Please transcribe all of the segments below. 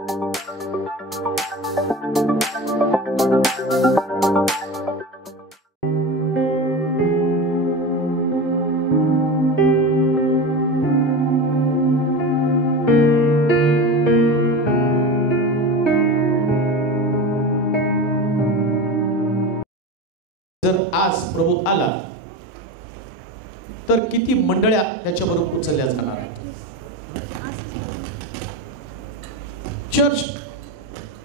जर आज प्रभू आला तर किती मंडळ्या त्याच्याबरोबर उचलल्या जाणार आहेत. चर्च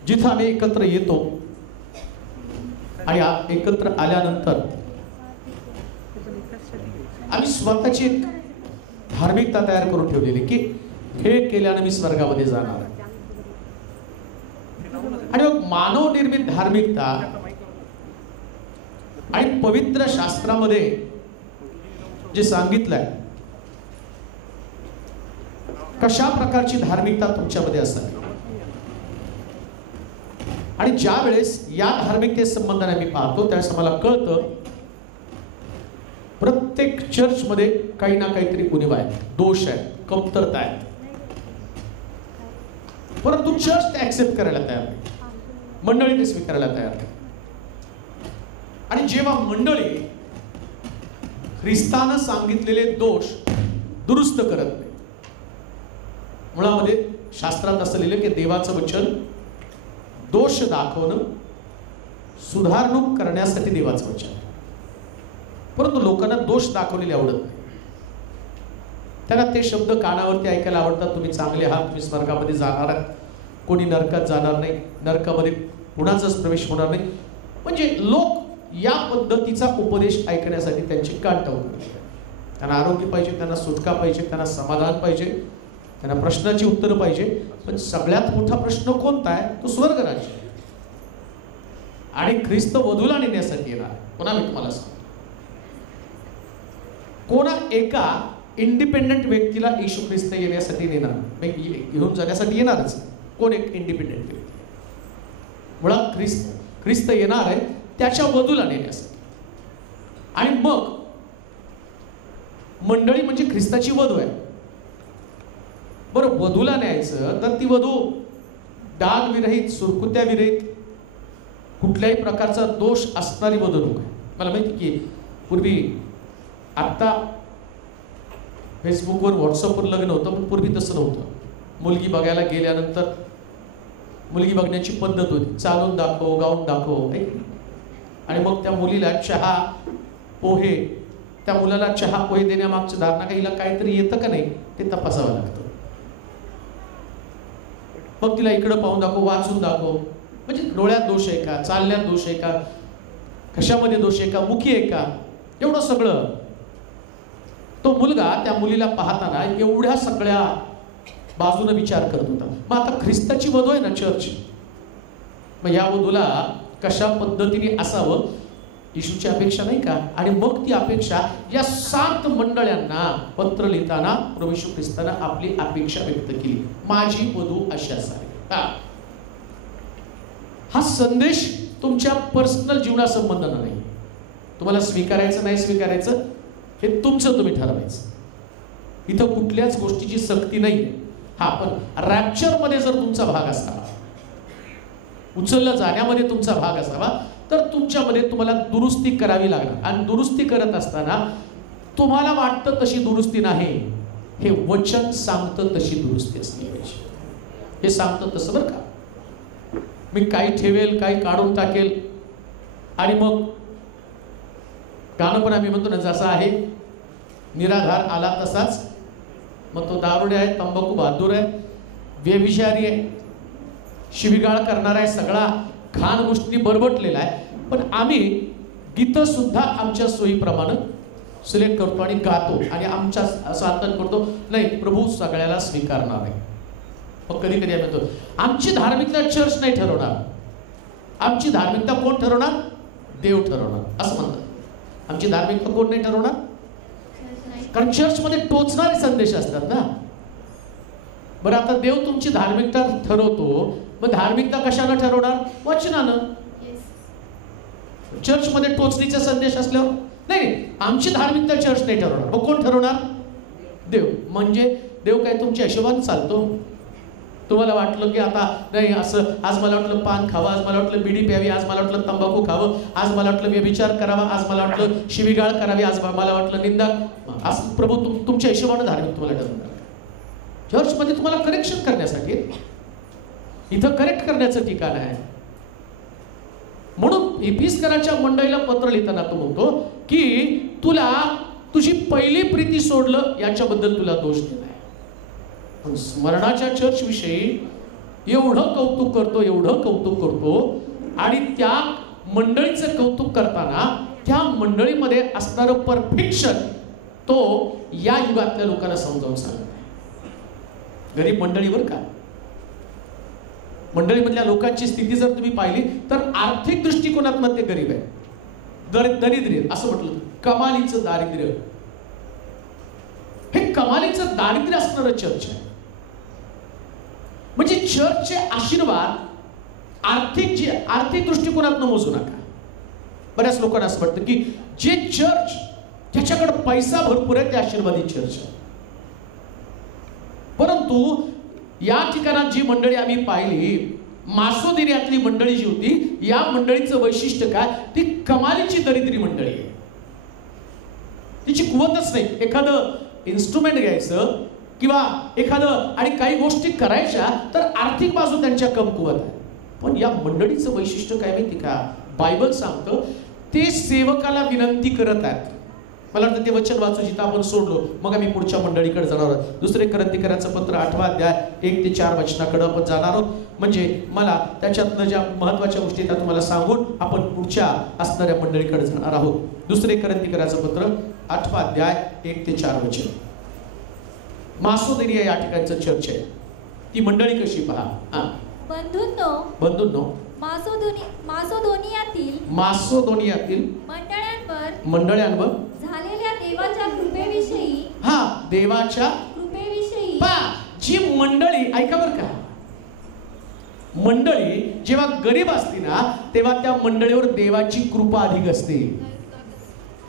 जिथं आम्ही एकत्र येतो आणि एकत्र आल्यानंतर आम्ही स्वतःची एक धार्मिकता तयार करून ठेवलेली की हे केल्यानं मी स्वर्गामध्ये जाणार आहे. आणि मग मानव निर्मित धार्मिकता आणि पवित्र शास्त्रामध्ये जे सांगितलंय कशा प्रकारची धार्मिकता तुमच्यामध्ये असावी आणि ज्या वेळेस या धार्मिकते संबंधाने आम्ही पाहतो त्यावेळेस आम्हाला कळतं प्रत्येक चर्च मध्ये काही ना काहीतरी उणीवा आहे, दोष आहे, कमतरता आहे, परंतु चर्च ते ऍक्सेप्ट करायला तयार नाही, मंडळी ते स्वीकारायला तयार नाही. आणि जेव्हा मंडळी ख्रिस्तानं सांगितलेले दोष दुरुस्त करत नाही, मुळामध्ये शास्त्रात असं लिहिलं की देवाचं वचन दोष दाखवणं सुधारणूक करण्यासाठी देवाचं वचन, परंतु लोकांना दोष दाखवलेले आवडत नाही. त्यांना ते शब्द कानावरती ऐकायला आवडतात, तुम्ही चांगले आहात, तुम्ही स्वर्गामध्ये जाणार आहात, कोणी नरकात जाणार नाही, नरकामध्ये कुणाचाच प्रवेश होणार नाही. म्हणजे लोक या पद्धतीचा उपदेश ऐकण्यासाठी त्यांची कान टवकारतात. त्यांना आरोग्य पाहिजे, त्यांना सुटका पाहिजे, त्यांना समाधान पाहिजे, त्यांना प्रश्नाची उत्तरं पाहिजे. पण सगळ्यात मोठा प्रश्न कोणता आहे? तो स्वर्ग राज्य. आणि ख्रिस्त वधूला नेण्यासाठी येणार. पुन्हा मी तुम्हाला सांगतो, कोणा एका इंडिपेंडंट व्यक्तीला येशू ख्रिस्त येण्यासाठी नेणार, घेऊन जाण्यासाठी येणारच. कोण एक इंडिपेंडंट व्यक्ती? मुळात ख्रिस्त येणार आहे त्याच्या वधूला नेण्यासाठी. आणि मग मंडळी म्हणजे ख्रिस्ताची वधू आहे. बरं, वधूला न्यायचं तर ती वधू डाग विरहित, सुरकुत्या विरहित, कुठल्याही प्रकारचा दोष असणारी वधू नको आहे. मला माहिती की पूर्वी, आत्ता फेसबुकवर व्हॉट्सअपवर लग्न होतं, पण पूर्वी तसं नव्हतं. मुलगी बघायला गेल्यानंतर मुलगी बघण्याची पद्धत होती, चालून दाखव, गाऊन दाखव, आणि मग त्या मुलीला चहा पोहे, त्या मुलाला चहा पोहे देण्यामागचं धारणा काहीला काहीतरी येतं का नाही ते तपासावं लागतं. मग तिला इकडं पाहून दाखव, वाचून दाखव, म्हणजे डोळ्यात दोष आहे का, चालण्यात दोष आहे का, कशामध्ये दोष आहे का, मुखी आहे का, एवढं सगळं. तो मुलगा त्या मुलीला पाहताना एवढ्या सगळ्या बाजूने विचार करत होता. मग आता ख्रिस्ताची वधू आहे ना चर्च, मग या वधूला कशा पद्धतीने असावं येशूची अपेक्षा नाही का? आणि मग ती अपेक्षा या 7 मंडळांना पत्र लिहिताना प्रभू येशू ख्रिस्तानं आपली अपेक्षा व्यक्त केली, माझी वधू अशी असावी. हा संदेश तुमच्या पर्सनल जीवनासंबंधानं नाही. तुम्हाला स्वीकारायचं नाही स्वीकारायचं हे तुमचं, तुम्ही ठरवायचं. इथं कुठल्याच गोष्टीची सक्ती नाही. हा, पण रॅप्चर मध्ये जर तुमचा भाग असावा, उचललं जाण्यामध्ये तुमचा भाग असावा, तर तुमच्यामध्ये तुम्हाला दुरुस्ती करावी लागणार. आणि दुरुस्ती करत असताना तुम्हाला वाटतं तशी दुरुस्ती नाही, हे वचन सांगतं तशी दुरुस्ती असली पाहिजे. हे सांगतं तसं बरं का, मी काही ठेवेल, काही काढून टाकेल. आणि मग गाणं पण आम्ही म्हणतो ना, जसा आहे निराधार आला तसाच. मग तो दारुडे आहे, तंबाखू बहादूर आहे, व्यभिचारी आहे, शिवीगाळ करणार आहे, सगळा घाण गोष्टी बरबटलेला आहे. पण आम्ही गीतं सुद्धा आमच्या सोयीप्रमाणे सिलेक्ट करतो आणि गातो आणि आमच्या असं आंदोलन करतो, नाही प्रभू सगळ्याला स्वीकारणार आहे. मग कधी कधी आम्ही म्हणतो आमची धार्मिकता चर्च नाही ठरवणार, आमची धार्मिकता कोण ठरवणार? देव ठरवणार असं म्हणतात. आमची धार्मिकता कोण नाही ठरवणार? कारण चर्चमध्ये टोचणारे संदेश असतात ना. बरं, आता देव तुमची धार्मिकता ठरवतो, मग धार्मिकता कशानं ठरवणार? वचनानं. चर्चमध्ये टोचणीचा संदेश असल्यावर नाही, आमची धार्मिकता चर्च नाही ठरवणार, मग कोण ठरवणार? देव. म्हणजे देव काय तुमच्या हिशोबाने चालतो? तुम्हाला वाटलं की आता नाही असं, आज मला वाटलं पान खावं, आज मला वाटलं बिडी प्यावी, आज मला वाटलं तंबाखू खावं, आज मला वाटलं व्यभिचार करावा, आज मला वाटलं शिवीगाळ करावी, आज मला वाटलं निंदा. आज प्रभू तुमच्या हिशोबाने धार्मिक तुम्हाला ठरवणार. चर्चमध्ये तुम्हाला करेक्शन करण्यासाठी, इथं करेक्ट करण्याचं ठिकाण आहे. म्हणून इफिसकराच्या मंडळीला पत्र लिहिताना तो म्हणतो की तुला तुझी पहिली प्रीती सोडलं याच्याबद्दल तुला दोष दिलाय. पण स्मरणाच्या चर्च विषयी एवढं कौतुक करतो, एवढं कौतुक करतो, आणि त्या मंडळीचं कौतुक करताना त्या मंडळीमध्ये असणारं परफेक्शन तो या युगातल्या लोकांना समजावून सांगत आहे. गरीब मंडळीवर का, मंडळीमधल्या लोकांची स्थिती जर तुम्ही पाहिली तर आर्थिक दृष्टिकोनातनं ते गरीब आहे, दरिद्र असं म्हटलं. कमालीचं दारिद्र्य, हे कमालीचं दारिद्र्य असणारं चर्च आहे. म्हणजे चर्चचे आशीर्वाद आर्थिक दृष्टिकोनातनं मोजू नका. बऱ्याच लोकांना असं वाटतं की जे चर्च ज्याच्याकडे पैसा भरपूर आहे ते आशीर्वादित चर्च आहे. परंतु या ठिकाणात जी मंडळी आम्ही पाहिली, मासोदिनियातली मंडळी जी होती, या मंडळीचं वैशिष्ट्य काय, ती कमालीची दरिद्री मंडळी आहे. तिची कुवतच नाही. एखादं इन्स्ट्रुमेंट घ्यायचं किंवा एखादं आणि काही गोष्टी करायच्या तर आर्थिक बाजू त्यांच्या कमकुवत आहे. पण या मंडळीचं वैशिष्ट्य काय माहिती का, बायबल सांगतं ते सेवकाला विनंती करत आहेत. मला वाटतं ते वचन वाचू जिथं आपण सोडलो, मग आम्ही पुढच्या मंडळीकडे जाणार आहोत. दुसरे करंथीकराचं पत्र 8 अध्याय 1 ते 4 वचनाकडे आपण जाणार आहोत. म्हणजे मला त्याच्यातनं ज्या महत्वाच्या गोष्टी त्या तुम्हाला सांगून आपण पुढच्या असणाऱ्या मंडळीकडे जाणार आहोत. दुसरे करंथीकराचं पत्र 8 अध्याय 1 ते 4 वचन. मासोदिनिया या ठिकाणचं चर्च आहे. ती मंडळी कशी पहा. बंधूंनो, मासोदोनियातील मंडळ्यांवर झालेल्या देवाच्या कृपेविषयी, देवाच्या कृपेविषयी जी मंडळी, ऐका बरं का, मंडळी जेव्हा गरीब असते ना तेव्हा त्या मंडळीवर देवाची कृपा अधिक असते.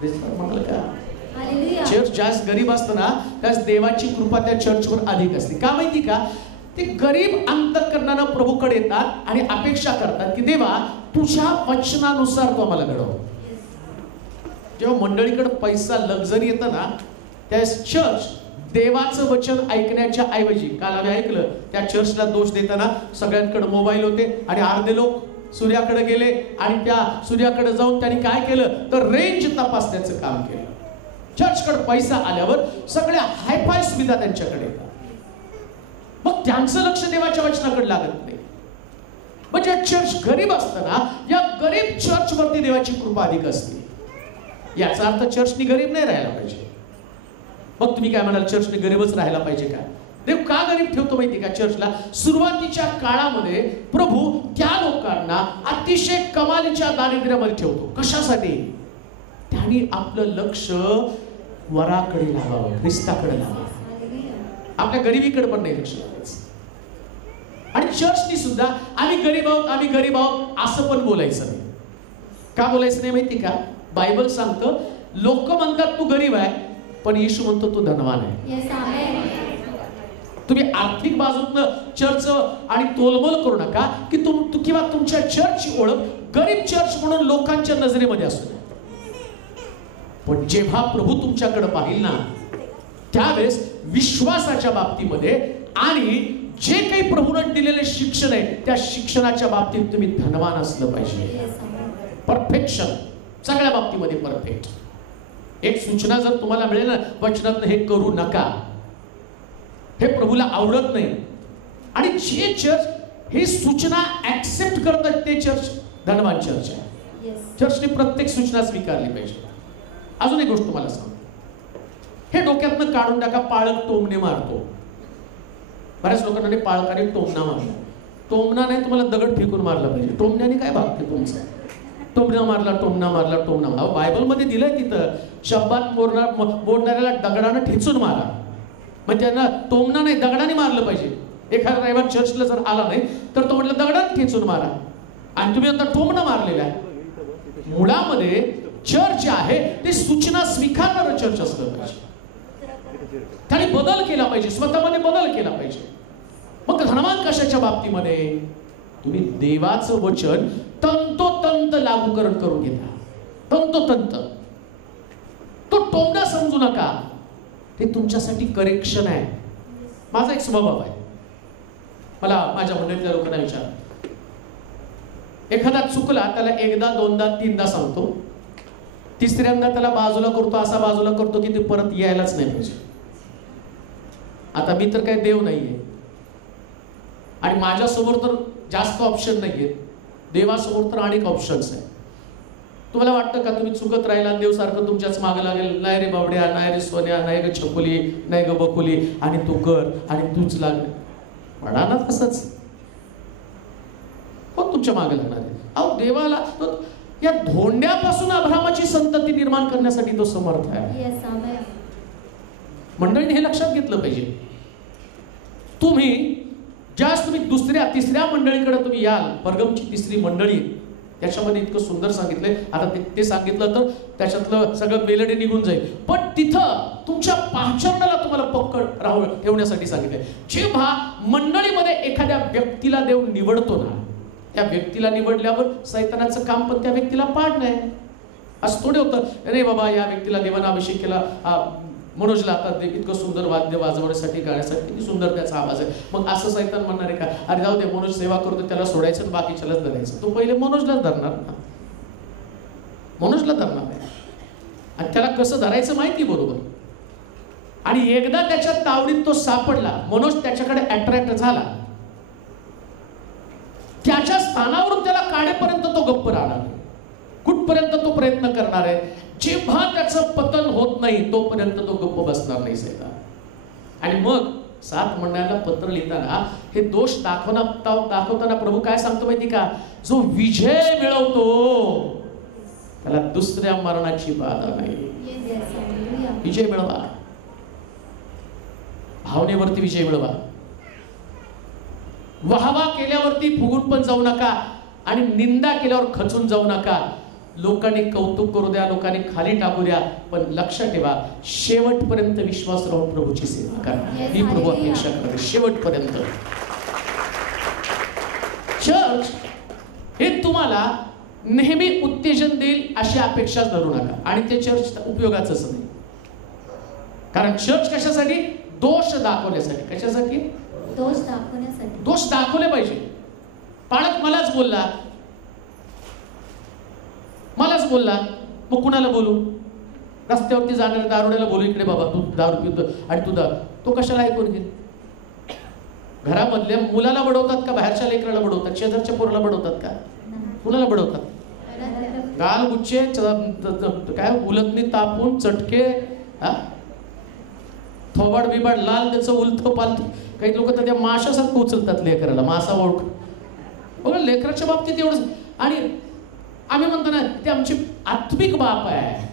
म्हटलं का, चर्च जास्त गरीब असतं ना त्यास देवाची कृपा त्या चर्चवर अधिक असते. का माहिती का, ते गरीब अंतःकरणानं प्रभूकडे येतात आणि अपेक्षा करतात की देवा तुझ्या वचनानुसार तू आम्हाला घडव. जेव्हा मंडळीकडे पैसा लक्झरी येतं ना त्यास चर्च देवाचं वचन ऐकण्याच्या ऐवजी, काल आम्ही ऐकलं त्या चर्चला दोष देताना सगळ्यांकडे मोबाईल होते आणि अर्धे लोक सूर्याकडे गेले आणि त्या सूर्याकडे जाऊन त्यांनी काय केलं तर रेंज तपासण्याचं काम केलं. चर्चकडे पैसा आल्यावर सगळ्या हायफाय सुविधा त्यांच्याकडे येतात, मग त्यांचं लक्ष देवाच्या वचनाकडे लागत नाही. म्हणजे चर्च गरीब असताना या गरीब चर्च वरती देवाची कृपा अधिक असते. याचा अर्थ चर्चनी गरीब नाही राहायला पाहिजे. मग तुम्ही काय म्हणाल, चर्चने गरीबच राहायला पाहिजे का? देव का गरीब ठेवतो माहिती का चर्चला? सुरुवातीच्या काळामध्ये प्रभू त्या लोकांना अतिशय कमालीच्या दारिद्र्यामध्ये ठेवतो. कशासाठी? त्यांनी आपलं लक्ष वराकडे लावावं, ख्रिस्ताकडे लावावं. आपल्या गरिबीकडे पण नाही लक्ष लावायचं. आणि चर्चनी सुद्धा आम्ही गरीब आहोत असं पण बोलायचं नाही. का बोलायचं नाही माहिती का? बायबल सांगतं लोक म्हणतात तू गरीब आहे, पण येशू म्हणतो तू धनवान आहे. तुम्ही आर्थिक बाजूतनं चर्च आणि तोलमोल करू नका की किंवा तुमच्या चर्चची ओळख गरीब चर्च म्हणून लोकांच्या नजरेमध्ये असू. पण जेव्हा प्रभू तुमच्याकडे पाहिल ना त्यावेळेस विश्वासाच्या बाबतीमध्ये आणि जे काही प्रभूने दिलेले शिक्षण आहे त्या शिक्षणाच्या बाबतीत तुम्ही धनवान असलं पाहिजे. परफेक्शन सगळ्या बाबतीमध्ये परफेक्ट. एक सूचना जर तुम्हाला मिळेल ना वचनात, हे करू नका, हे प्रभूला आवडत नाही, आणि जे चर्च ही सूचना ऍक्सेप्ट करतात ते चर्च धनवान चर्च आहे. चर्चने प्रत्येक सूचना स्वीकारली पाहिजे. अजून एक गोष्ट तुम्हाला सांगतो, हे डोक्यातनं काढून टाका, पाळक टोमणे मारतो. बऱ्याच लोकांना पाळकाने टोमणा मारला. टोमणा नाही, तुम्हाला दगड फेकून मारला पाहिजे. टोमण्याने काय भागते तुमचं? टोमणा मारला. बायबलमध्ये दिलंय तिथं शब्दात बोलणाऱ्याला दगडानं ठेचून मारा. म्हणजे त्यांना टोमणा नाही, दगडाने मारलं पाहिजे. एखादा रविवार चर्चला जर आला नाही तर तो म्हटलं दगडाने ठेचून मारा, आणि तुम्ही आता टोमणा मारलेला आहे. मुळामध्ये चर्च जे आहे ते सूचना स्वीकारणारं चर्च असलं पाहिजे. त्यांनी बदल केला पाहिजे, स्वतःमध्ये बदल केला पाहिजे. मग धनवान कशाच्या बाबतीमध्ये? तुम्ही देवाचं वचन तंतोतंत लागूकरण करून घेता. तंतोतंत. तो टोमणा समजू नका. ते तुमच्यासाठी करेक्शन आहे. माझा एक स्वभाव आहे. मला माझ्या मंडळीतल्या लोकांना विचार, एखादा चुकला त्याला एकदा दोनदा तीनदा सांगतो, तिसऱ्यांदा त्याला बाजूला करतो, असा बाजूला करतो की ते परत यायलाच नाही पाहिजे. आता मी तर काही देव नाहीये आणि माझ्यासमोर तर जास्त ऑप्शन नाहीये. देवासमोर तर अनेक ऑप्शन्स आहे. तुम्हाला वाटतं का तुम्ही चुकत राहिला देव सारखं तुमच्याच मागे लागेल? नाही रे बावड्या, नाही रे सोन्या, नाही ग छकुली, नाही ग बकुली, आणि तू कर आणि तूच लाग म्हणा ना तसंच. कोण तुमच्या मागे लागणार आहे? अहो देवाला या धोंड्यापासून अब्रामाची संतती निर्माण करण्यासाठी तो समर्थ आहे. मंडळीने हे लक्षात घेतलं पाहिजे. तुम्ही ज्यावेळेस तुम्ही दुसऱ्या तिसऱ्या मंडळीकडे तुम्ही याल, परगमची तिसरी मंडळी, त्याच्यामध्ये इतकं सुंदर सांगितलंय. आता ते सांगितलं तर त्याच्यातलं सगळं मेलडी निघून जाईल, पण तिथं तुमच्या पाचरणाला तुम्हाला पक्कड ठेवण्यासाठी सांगितलंय. जेव्हा मंडळीमध्ये एखाद्या व्यक्तीला देव निवडतो ना, त्या व्यक्तीला निवडल्यावर सैतानाचं काम पण त्या व्यक्तीला पाडणं आहे. असं थोडे होतं, अरे बाबा या व्यक्तीला देवानं अभिषेक केला, मनोजला आता इतकं सुंदर वाद्य वाजवण्यासाठी, गाण्यासाठी, किती सुंदर त्याचा आवाज आहे. मग असं सैतान म्हणणार आहे का, अरे जाऊ दे मनोज सेवा करतो त्याला सोडायचं आणि बाकीच्यालाच धरायचं? तो पहिले मनोजलाच धरणार ना, मनोजला धरणार आहे. आणि त्याला कसं धरायचं माहिती बरोबर. आणि एकदा त्याच्या तावडीत तो सापडला, मनोज त्याच्याकडे अट्रॅक्ट झाला, त्याच्या स्थानावरून त्याला काढेपर्यंत तो गप्प राहणार. कुठपर्यंत तो प्रयत्न करणार आहे? जेव्हा त्याचं पतन होत नाही तोपर्यंत तो गप्प बसणार नाही सैतान. आणि मग 7 मंडळाला पत्र लिहिताना हे दोष दाखवताना प्रभू काय सांगतो माहिती का? जो विजय मिळवतो त्याला दुसऱ्या मरणाची बाधा नाही. विजय मिळवा, भावनेवरती विजय मिळवा. वाहवा केल्यावरती फुगून पण जाऊ नका आणि निंदा केल्यावर खचून जाऊ नका. लोकांनी कौतुक करू द्या, लोकांनी खाली टाकू द्या, पण लक्षात ठेवा शेवटपर्यंत विश्वास राहून प्रभूची सेवा करा. ही प्रभू अपेक्षा करते शेवटपर्यंत. चर्च हे तुम्हाला नेहमी उत्तेजन देईल अशी अपेक्षा धरू नका. आणि ते चर्च उपयोगाचंच नाही. कारण चर्च कशासाठी? दोष दाखवण्यासाठी. कशासाठी? दोष दाखवण्यासाठी. दोष दाखवले पाहिजे. पालक मलाच बोलला, मग कुणाला बोलू? रस्त्यावरती जाणाऱ्या दारुड्याला बोलू, इकडे बाबा तू दारू पितो आणि तू तो कशाला ऐकून घेईल? घरामधल्या मुलाला बडवतात का बाहेरच्या लेकराला बडवतात? शेजारच्या पोराला बडवतात का? कुणाला बडवतात? गाल गुच्छे, काय उलटणी तापून चटके, थोबाड बिबाड लाल त्याचं उलथ पालथ. काही लोक तर त्या माशासारखं उचलतात लेकराला, मासा ओळख. बघा लेकराच्या बाबतीत एवढंच. आणि आम्ही म्हणतो ना ते आमचे आत्मिक बाप आहे,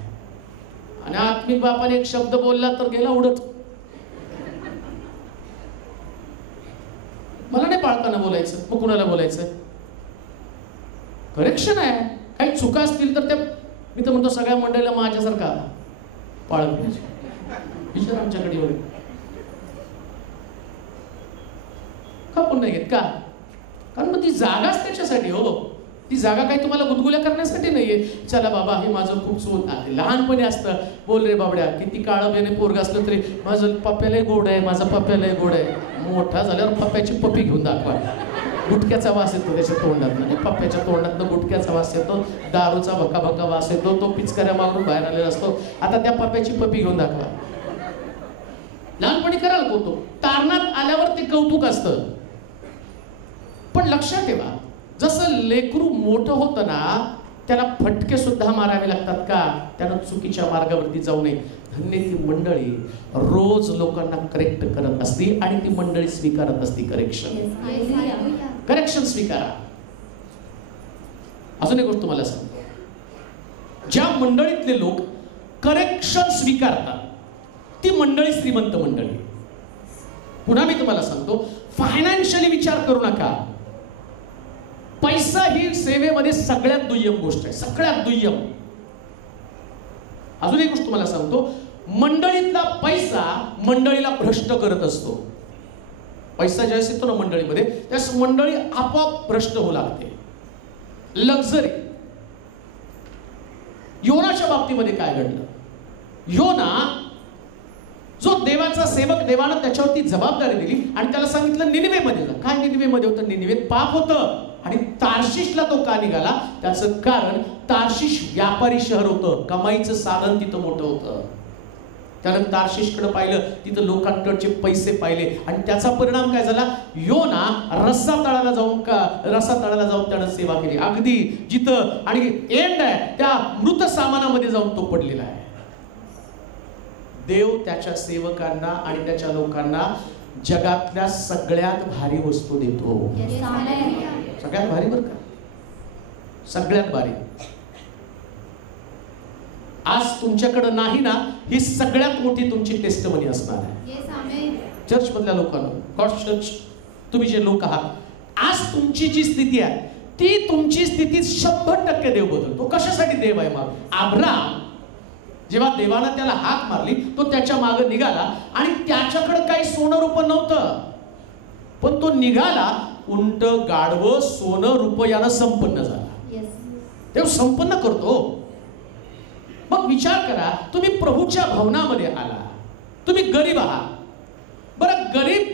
आणि आत्मिक बापाने एक शब्द बोलला तर गेला उडत. मला नाही पाळताना बोलायचं, मग कुणाला बोलायचं? करेक्शन आहे. काही चुका असतील तर त्या मी तर म्हणतो सगळ्या मंडळीला माझ्यासारखा पाळत पाहिजे. विचार आमच्याकडे वगैरे का पण नाही घेत का? कारण मग ती जागाच त्याच्यासाठी. हो, ती जागा काही तुम्हाला गुदगुल्या करण्यासाठी नाहीये. चला बाबा हे माझं खूप चूक आहे. लहानपणी असतं, बोल रे बाबड्या, किती काळं बेने पोरग असलं तरी माझं पप्प्यालाही गोड आहे, माझा पप्प्यालाही गोड आहे. मोठा झाल्यावर पप्प्याची पप्पी घेऊन दाखवा. गुटक्याचा वास येतो त्याच्या तोंडात, म्हणजे पप्प्याच्या तोंडातनं गुटक्याचा वास येतो, दारूचा भका वास येतो, तो पिचकाऱ्या मागून बाहेर आलेला असतो. आता त्या पप्प्याची पप्पी घेऊन दाखवा. लहानपणी करायला कौतुक, तारणात आल्यावर ते कौतुक असतं. पण लक्षात ठेवा, जसं लेकरू मोठं होतं ना, त्याला फटके सुद्धा मारावे लागतात का? त्यानं चुकीच्या मार्गावरती जाऊ नये. धन्य ती मंडळी रोज लोकांना करेक्ट करत असते आणि ती मंडळी स्वीकारत असते करेक्शन स्वीकारा. अजून एक गोष्ट तुम्हाला सांगतो, ज्या मंडळीतले लोक करेक्शन स्वीकारतात ती मंडळी श्रीमंत मंडळी. पुन्हा मी तुम्हाला सांगतो, फायनान्शियली विचार करू नका. पैसा ही सेवेमध्ये सगळ्यात दुय्यम गोष्ट आहे, सगळ्यात दुय्यम. अजून एक गोष्ट तुम्हाला सांगतो, मंडळीतला पैसा मंडळीला भ्रष्ट करत असतो. पैसा ज्यावेळेस येतो ना मंडळीमध्ये, त्यास मंडळी आपोआप भ्रष्ट होऊ लागते. लक्झरी. योनाच्या बाबतीमध्ये काय घडलं? योना जो देवाचा सेवक, देवानं त्याच्यावरती जबाबदारी दिली आणि त्याला सांगितलं निनिवेमध्ये जा. काय निनिवेमध्ये होतं? निनिवेत पाप होतं. आणि तार्शिशला तो का निघाला? त्याचं कारण तार्शिश व्यापारी शहर होतं, कमाईचं साधन तिथं मोठं होतं. त्यानं तार्शिशकडे पाहिलं, तिथं लोकांकडचे पैसे पाहिले आणि त्याचा परिणाम काय झाला? योना रस्सा तळाला जाऊन त्यानं सेवा केली. अगदी जिथं आणि एंड आहे त्या मृत सामानामध्ये जाऊन तो पडलेला आहे. देव त्याच्या सेवकांना आणि त्याच्या लोकांना जगातल्या सगळ्यात भारी वस्तू देतो. सगळ्यात भारी बरं का, सगळ्यात भारी. आज तुमच्याकडे नाही ना, ही सगळ्यात मोठी तुमची टेस्टमनी असणार आहे. चर्च मधल्या लोकांना, गॉड चर्च, तुम्ही जे लोक आहात, आज तुमची जी स्थिती आहे ती तुमची स्थिती 100% देव बदलतो. कशासाठी देव आहे? मग अब्राम जेव्हा देवानं त्याला हाक मारली, तो त्याच्या मागे निघाला आणि त्याच्याकडे काही सोनं रूपं नव्हतं, पण तो निघाला. उंट, गाढवं, सोनं, रूप यानं संपन्न झाला. देव संपन्न करतो. मग विचार करा, तुम्ही प्रभूच्या भवनामध्ये आला, तुम्ही गरीब आहात. बरं, गरीब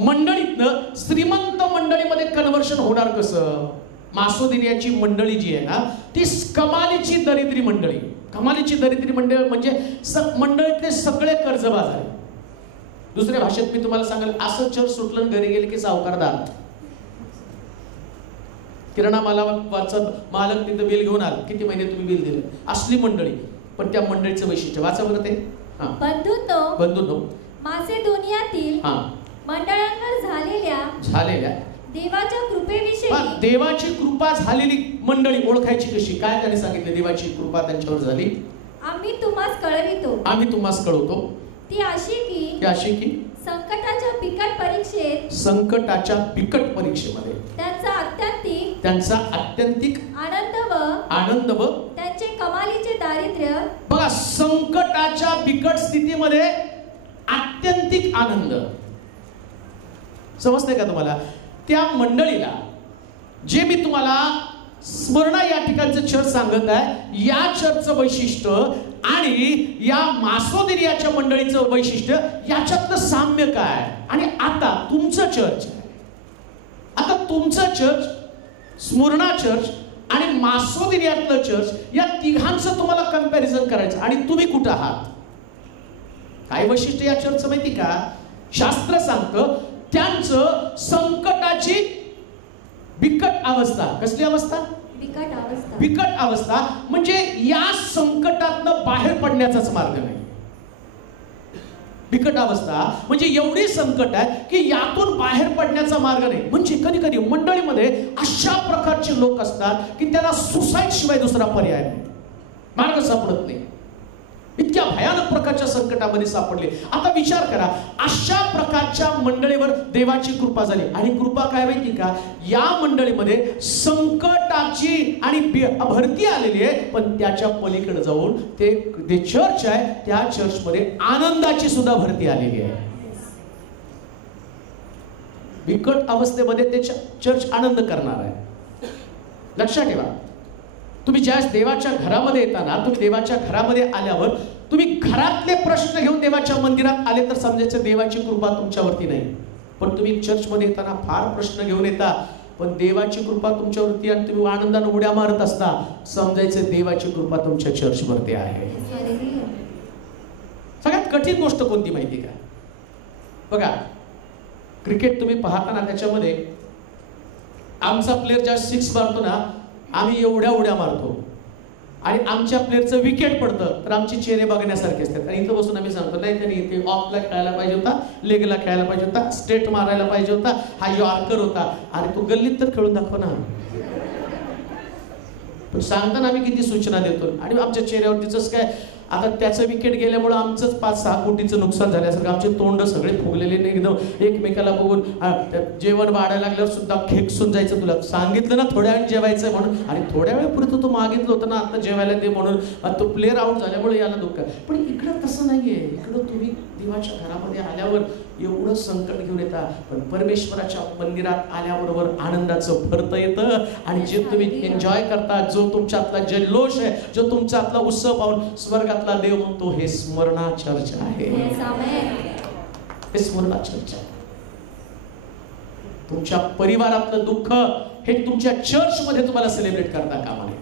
मंडळीतनं श्रीमंत मंडळीमध्ये कन्व्हर्शन होणार कसं? मासोदिनियाची मंडळी जी आहे ना, ती कमालीची दरिद्री मंडळी. कमालीची दरिद्री मंडळ म्हणजे मंडळीतले सगळे कर्जबाज आहे. दुसऱ्या भाषेत मी तुम्हाला सांगेल, असं चर्च सुटलं घरी गेले की सावकारदार. किराणा मालाचं मालक तिथं बिल घेऊन आला, किती महिने तुम्ही बिल दिलं, असली मंडळी. पण त्या मंडळीचं वैशिष्ट्य वाचा बरं ते. बंधूंनो, मासेदोनियातील मंडळांवर झालेल्या देवाच्या कृपेविषयी, देवाची कृपा झालेली मंडळी ओळखायची कशी? काय त्याने सांगितले? देवाची कृपा त्यांच्यावर झाली. आम्ही तुम्हास कळवतो. ती अशी की संकटाच्या बिकट परीक्षेमध्ये त्यांचा आत्यंतिक आनंद व त्यांचे कमालीचे दारिद्र्य. बघा, संकटाच्या बिकट स्थितीमध्ये आत्यंतिक आनंद. समजतंय का तुम्हाला? त्या मंडळीला जे मी तुम्हाला स्मरणा या ठिकाणचं चर्च सांगत आहे, या चर्चचं वैशिष्ट्य आणि या मासोदिनियाच्या मंडळीचं वैशिष्ट्य याच्यातलं साम्य काय? आणि आता तुमचं चर्च आहे, आता तुमचं चर्च, स्मरणा चर्च आणि मासोदिनियातलं चर्च, या तिघांचं तुम्हाला कंपॅरिझन करायचं. आणि तुम्ही कुठं आहात? काय वैशिष्ट्य या चर्चचं माहिती का? शास्त्र सांगतं त्यांचं संकटाची बिकट अवस्था. कसली अवस्था? बिकट अवस्था म्हणजे या संकटातनं बाहेर पडण्याचाच मार्ग नाही. बिकट अवस्था म्हणजे एवढी संकट आहे की यातून बाहेर पडण्याचा मार्ग नाही. म्हणजे कधी कधी मंडळीमध्ये अशा प्रकारचे लोक असतात की त्यांना सुसाईड शिवाय दुसरा पर्याय नाही, मार्ग सापडत नाही. इतक्या भयानक प्रकारच्या संकटामध्ये सापडले. आता विचार करा, अशा प्रकारच्या मंडळीवर देवाची कृपा झाली. आणि कृपा काय माहिती का? या मंडळीमध्ये संकटाची आणि भरती आलेली आहे, पण त्याच्या पलीकडे जाऊन ते चर्च आहे, त्या चर्चमध्ये आनंदाची सुद्धा भरती आलेली आहे. बिकट अवस्थेमध्ये ते चर्च आनंद करणार आहे. लक्षात ठेवा, तुम्ही ज्यावेळेस देवाच्या घरामध्ये येताना, तुम्ही देवाच्या घरामध्ये आल्यावर तुम्ही घरातले प्रश्न घेऊन देवाच्या मंदिरात आले तर समजायचं देवाची कृपा तुमच्यावरती नाही. पण तुम्ही चर्चमध्ये येताना फार प्रश्न घेऊन येता, पण देवाची कृपा तुमच्यावरती आणि तुम्ही आनंदाने उड्या मारत असता, समजायचं देवाची कृपा तुमच्या चर्चवरती आहे. सगळ्यात कठीण गोष्ट कोणती माहिती का? बघा, क्रिकेट तुम्ही पाहताना त्याच्यामध्ये आमचा प्लेअर ज्या 6 मारतो ना, आम्ही एवढ्या उड्या मारतो आणि आमच्या प्लेअरचं विकेट पडतं तर आमचे चेहरे बघण्यासारखे असतात. आणि इथं बसून आम्ही सांगतो, नाही त्यांनी इथे ऑफला खेळायला पाहिजे होता, लेगला खेळायला पाहिजे होता, स्ट्रेट मारायला पाहिजे होता, हा यॉर्कर होता. अरे तू गल्लीत तर खेळून दाखव ना. पण सांगताना आम्ही किती सूचना देतो आणि आमच्या चेहऱ्यावरतीच काय, आता त्याचं विकेट गेल्यामुळे आमचंच 5-6 कोटीचं नुकसान झाल्यासारखं आमचे तोंड सगळे फुगलेले नाही, एकदम एकमेकाला बघून जेवण वाढायला लागल्यावर सुद्धा खेकसून जायचं. तुला सांगितलं ना थोड्या वेळ जेवायचं म्हणून, आणि थोड्या वेळेपुरतं तू मागितलं होतं ना आता जेवायला दे म्हणून, तो प्लेअर आउट झाल्यामुळे याला दुःख. पण इकडं तसं नाहीये, इकडं तुम्ही देवाच्या घरामध्ये आल्यावर एवढं संकट घेऊन येतात, पण परमेश्वराच्या मंदिरात आल्याबरोबर आनंदाचं भरत येतं. आणि जे तुम्ही एन्जॉय करता, जो तुमच्यातला जल्लोष आहे, जो तुमच्यातला उत्सव पाहून स्वर्गातला देव म्हणतो हे स्मरणा चर्च आहे, हे स्मरणा चर्च आहे. तुमच्या परिवारातलं दुःख हे तुमच्या चर्च मध्ये तुम्हाला सेलिब्रेट करता कामा नये.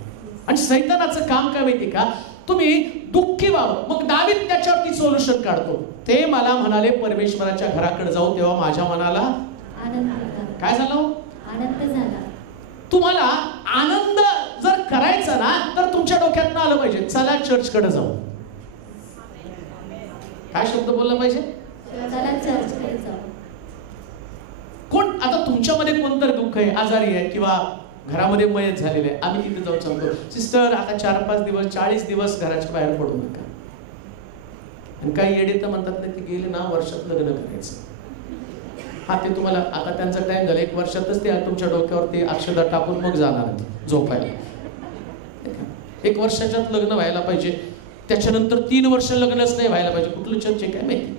आणि सैतानाचं काम काय माहिती का, तुम्ही दुःखी व्हावं. मग दावीद त्याच्यावरती सोल्युशन काढतो. ते मला म्हणाले परमेश्वराच्या घराकडे जाऊ, तेव्हा माझ्या मनाला काय झालं, आनंद झाला. तुम्हाला आनंद जर करायचा ना तर तुमच्या डोक्यात आलं पाहिजे चला चर्चकडे जाऊ. काय शब्द बोलला पाहिजे, चला चर्चकडे जाऊ. कोण आता तुमच्यामध्ये कोणतरी दुःख आहे, आजारी आहे किंवा घरामध्ये मयत झालेले आहे, आम्ही तिथे जाऊन सांगतो सिस्टर आता 4-5 दिवस 40 दिवस घराच्या बाहेर पडू नका. आणि काही येडे तर म्हणतात ना, ते गेले ना वर्षात लग्न करायचं. हा ते तुम्हाला आता त्यांचा टाइम झाला, 1 वर्षातच ते तुमच्या डोक्यावरती अक्षदा टाकून मग जाणार झोपायला. 1 वर्षाच्यात लग्न व्हायला पाहिजे, त्याच्यानंतर 3 वर्ष लग्नच नाही व्हायला पाहिजे. कुठलं चर्च आहे काय माहिती,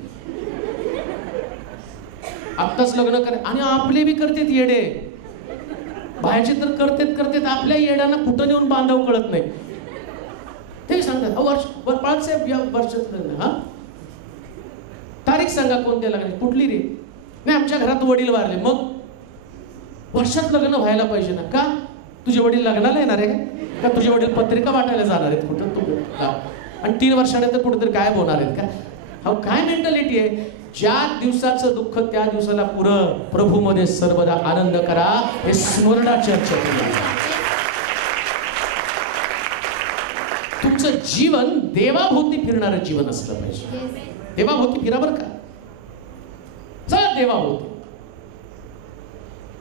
आत्ताच लग्न करे. आणि आपले बी करतेत येडे, बाहेरचे तर करतेत, आपल्या येड्यांना कुठं नेऊन बांधावं कळत नाही. ते सांगतात वर्ष बाळासाहेब या वर्षात लग्न, हा तारीख सांगा कोणत्या लग्न, कुठली रे, नाही आमच्या घरात वडील वारले. मग वर्षात लग्न व्हायला पाहिजे ना, का तुझे वडील लग्नाला येणार आहे का, तुझे वडील पत्रिका वाटायला जाणार आहेत कुठं तू, आणि 3 वर्षानंतर कुठेतरी गायब होणार आहेत का. हा काय मेंटॅलिटी आहे. ज्या दिवसाचं दुःख त्या दिवसाला पुरं प्रभूमध्ये सर्वदा आनंद करा, हे स्मरणा चर्च. तुमचं जीवन देवाभोवती फिरणारं जीवन असलं पाहिजे. देवाभोवती फिरा बरं का, चला देवाभोवती.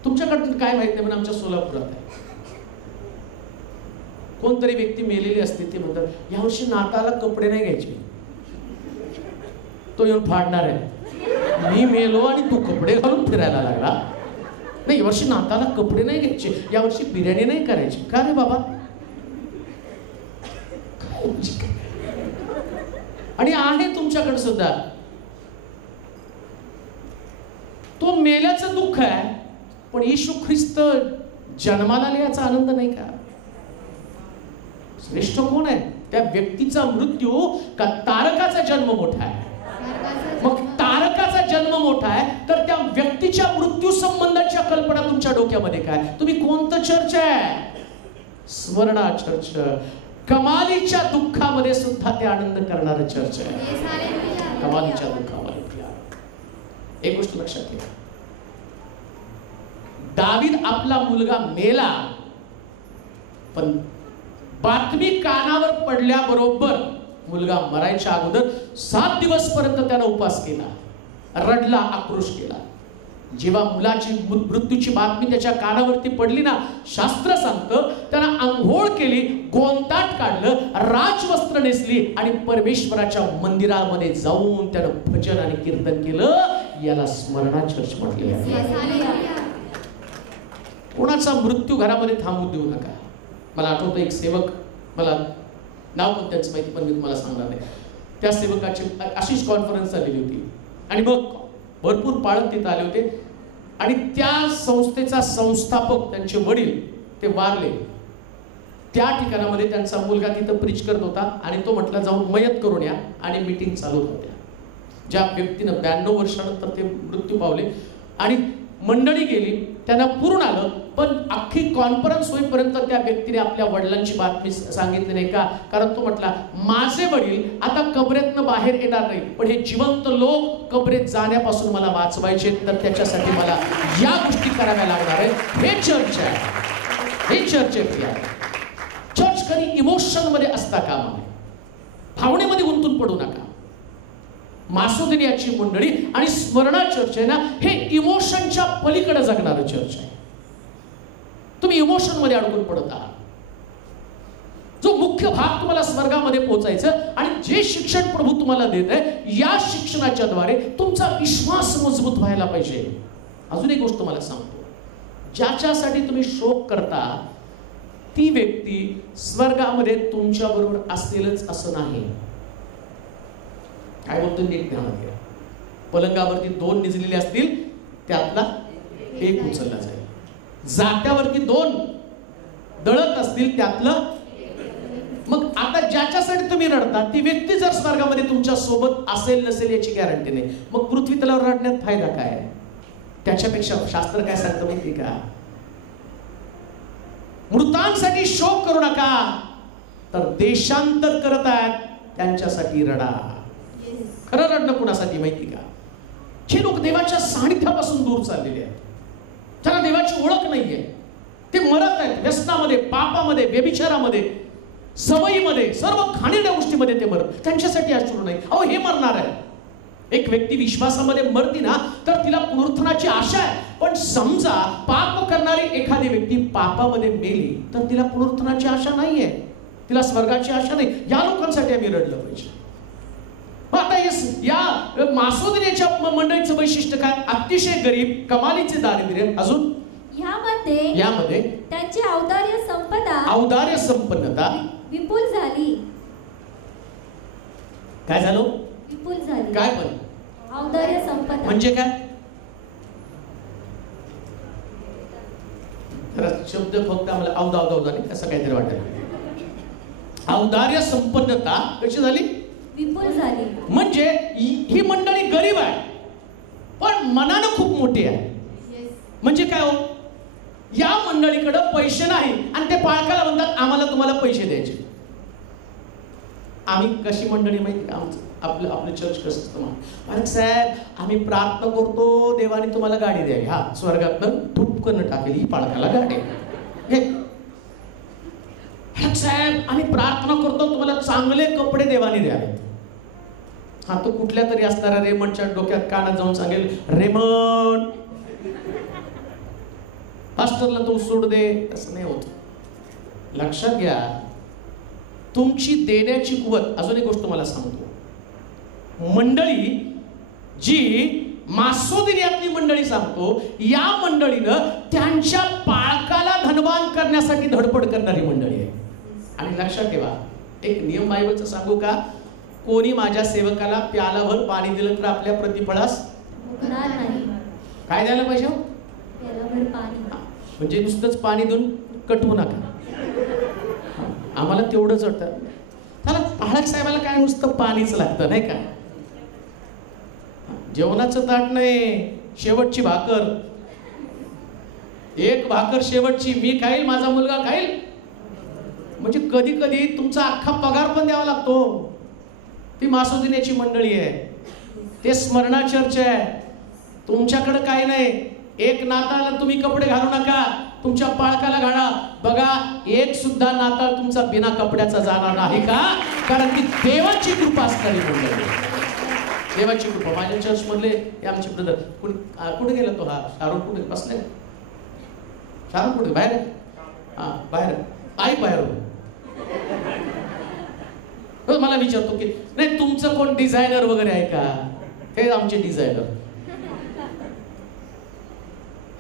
तुमच्याकडून काय माहित नाही, पण आमच्या सोलापुरात आहे कोणतरी व्यक्ती मेलेली असते, ते म्हणतात यावर्षी नाताला कपडे नाही घ्यायचे, तो येऊन फाडणार आहे. मी मेलो आणि तू कपडे घालून फिरायला लागला. नाही यावर्षी नाताला कपडे नाही घ्यायचे, यावर्षी बिर्याणी नाही करायची. का रे बाबा, आणि आहे तुमच्याकडे सुद्धा तो मेल्याचं दुःख आहे, पण येशू ख्रिस्त जन्माला आले याचा आनंद नाही का. श्रेष्ठ कोण आहे, त्या व्यक्तीचा मृत्यू का तारकाचा जन्म मोठा आहे. मग तारकाचा जन्म मोठा आहे तर त्या व्यक्तीच्या मृत्यू संबंधाच्या कल्पना तुमच्या डोक्यामध्ये काय. तुम्ही कोणतं चर्च आहे, स्मरणा चर्च. कमालीच्या दुःखामध्ये सुद्धा ते आनंद करणारं चर्च आहे. कमालीच्या दुःखामध्ये एक गोष्ट लक्षात घ्या, दावीद आपला मुलगा मेला, पण बातमी कानावर पडल्याबरोबर मुलगा मरायच्या अगोदर 7 दिवस पर्यंत त्यानं उपवास केला, रडला, आक्रोश केला. जेव्हा मुलाची मृत्यूची बातमी त्याच्या कानावरती पडली ना, शास्त्र सांगतं त्यानं आंघोळ केली, गोंताट काढलं, राजवस्त्र नेसली आणि परमेश्वराच्या मंदिरामध्ये जाऊन त्यानं भजन आणि कीर्तन केलं. याला स्मरणा चर्च म्हटले आहे. कोणाचा मृत्यू घरामध्ये थांबू देऊ नका. मला आठवतं एक सेवक, मला नाव पण त्यांचं माहिती पण मी तुम्हाला सांगणार नाही, त्या सेवकाची अशीच कॉन्फरन्स झालेली होती आणि मग भरपूर पाळत तिथं आले होते. आणि त्या संस्थेचा संस्थापक त्यांचे वडील ते वारले. त्या ठिकाणामध्ये त्यांचा मुलगा तिथं प्रीच करत होता आणि तो म्हटला जाऊन मयत करून या, आणि मीटिंग चालू होत्या. ज्या व्यक्तीनं 92 वर्षानंतर ते मृत्यू पावले आणि मंडळी गेली, त्यांना पूर्ण आलं, पण अख्खी कॉन्फरन्स होईपर्यंत त्या व्यक्तीने आपल्या वडिलांची बातमी सांगितली नाही. का, कारण तो म्हटला माझे वडील आता कबरेतनं बाहेर येणार नाही, पण हे जिवंत लोक कबरेत जाण्यापासून मला वाचवायचे, तर त्याच्यासाठी मला या गोष्टी कराव्या लागणार आहे. हे चर्च आहे, हे चर्च आहे. चर्च कधी इमोशन मध्ये असता कामा नये, भावनेमध्ये गुंतून पडू नका. मासोदिनियाची मंडळी आणि स्मरणा चर्च आहे ना, हे इमोशनच्या पलीकडे जगणारं चर्च आहे. तुम्ही इमोशन मध्ये अडकून पडत आहात. जो मुख्य भाग तुम्हाला स्वर्गामध्ये पोहोचायचं आणि जे शिक्षण प्रभू तुम्हाला देत आहे, या शिक्षणाच्या द्वारे तुमचा विश्वास मजबूत व्हायला पाहिजे. अजून एक गोष्ट तुम्हाला सांगतो, ज्याच्यासाठी तुम्ही शोक करता ती व्यक्ती स्वर्गामध्ये तुमच्या बरोबर असेलच असं नाही. काय बोलतो नीट ध्यानात घ्या. पलंगावरती 2 निजलेले असतील, त्यातला 1 उचलला जाईल. जात्यावरती 2 दळत असतील, त्यातलं. मग आता ज्याच्यासाठी तुम्ही रडता ती व्यक्ती जर स्वर्गामध्ये तुमच्या सोबत असेल नसेल याची गॅरंटी नाही. मग पृथ्वी तलावर रडण्यात फायदा काय? त्याच्यापेक्षा शास्त्र काय सांगतं माहिती का? मृतांसाठी शोक करू नका, तर देशांतर करत आहेत त्यांच्यासाठी रडा. खरं रडणं कुणासाठी माहिती का? हे लोक देवाच्या सानिध्यापासून दूर चाललेले आहेत, त्यांना देवाची ओळख नाहीये. ते मरत आहेत व्यसनामध्ये, पापामध्ये, व्यभिचारामध्ये, सवयीमध्ये, सर्व घाणेरड्या गोष्टीमध्ये ते मरत. त्यांच्यासाठी अश्रू नाही. अहो हे मरणार आहे. एक व्यक्ती विश्वासामध्ये मरती ना तर तिला पुनरुत्थानाची आशा आहे. पण समजा पाप करणारी एखादी व्यक्ती पापामध्ये मेली तर तिला पुनरुत्थानाची आशा नाहीये, तिला स्वर्गाची आशा नाही. या लोकांसाठी आम्ही रडलं पाहिजे. आता या मासोदियाच्या मंडळीचं वैशिष्ट्य काय? अतिशय गरीब, कमालीचे दारिद्र्य, अजून यामध्ये त्यांची औदार्य संपन्नता विपुल झाली. काय झालं? विपुल झाली. काय पण औदार्य संपदा म्हणजे काय? शब्द फक्त आम्हाला औदा नाही असं काहीतरी वाटत. औदार्य संपन्नता कशी झाली? विपुल झाली. म्हणजे ही मंडळी गरीब आहे पण मनानं खूप मोठी आहे. म्हणजे काय हो? या मंडळीकडे पैसे नाही आणि ते पाळकाला म्हणतात आम्हाला तुम्हाला पैसे द्यायचे. आम्ही कशी मंडळी माहिती का? आपलं चर्च कसं असतं मालक साहेब, आम्ही प्रार्थना करतो देवाने तुम्हाला गाडी द्यावी. हा, स्वर्गातनं ठुपकन टाकेल ही पाळकाला गाडी. साहेब आम्ही प्रार्थना करतो तुम्हाला चांगले कपडे देवाने द्यावे. हा, तो कुठल्या तरी असणाऱ्या रेमंडच्या डोक्यात कानात जाऊन सांगेल, रेमंड पास्टरला तू सोड दे. असं नाही होत. लक्षात घ्या, तुमची देण्याची कुवत. अजून एक गोष्ट मला सांगतो, मंडळी जी मासोदियातली मंडळी सांगतो, या मंडळीनं त्यांच्या पाळकाला धनवान करण्यासाठी धडपड करणारी मंडळी आहे. आणि लक्षात ठेवा, एक नियम बायबलचा सांगू का? कोणी माझ्या सेवकाला प्यालाभर पाणी दिलं तर आपल्या प्रतिफळास काय द्यायला पाहिजे? म्हणजे नुसतंच पाणी देऊन कटवू नका. आम्हाला तेवढंच वाटतं. त्याला पाळक साहेबाला काय नुसतं पाणीच लागतं नाही का? जेवणाचं ताट नाही, शेवटची भाकर. एक भाकर शेवटची मी खाईल, माझा मुलगा खाईल. म्हणजे कधी कधी तुमचा अख्खा पगार पण द्यावा लागतो. ती मासोदियाची मंडळी आहे, ते स्मरणा चर्च आहे. तुमच्याकडे काही नाही. एक नाताळला तुम्ही कपडे घालू नका, तुमच्या पाळकाला घाला. बघा, एक सुद्धा नाताळ तुमचा बिना कपड्याचा जाणार नाही का? कारण ती देवाची कृपा असणारी मंडळी. देवाची कृपा. माझ्या चर्च मधले हे आमचे ब्रदर, कुठे गेला तो? हा शाहरुख कुठे बसले? शाहरुख कुठे? बाहेर? हा बाहेर. आई बाहेर. मला विचारतो की नाही तुमचं कोण डिझायनर वगैरे आहे का? हे आमचे डिझायनर.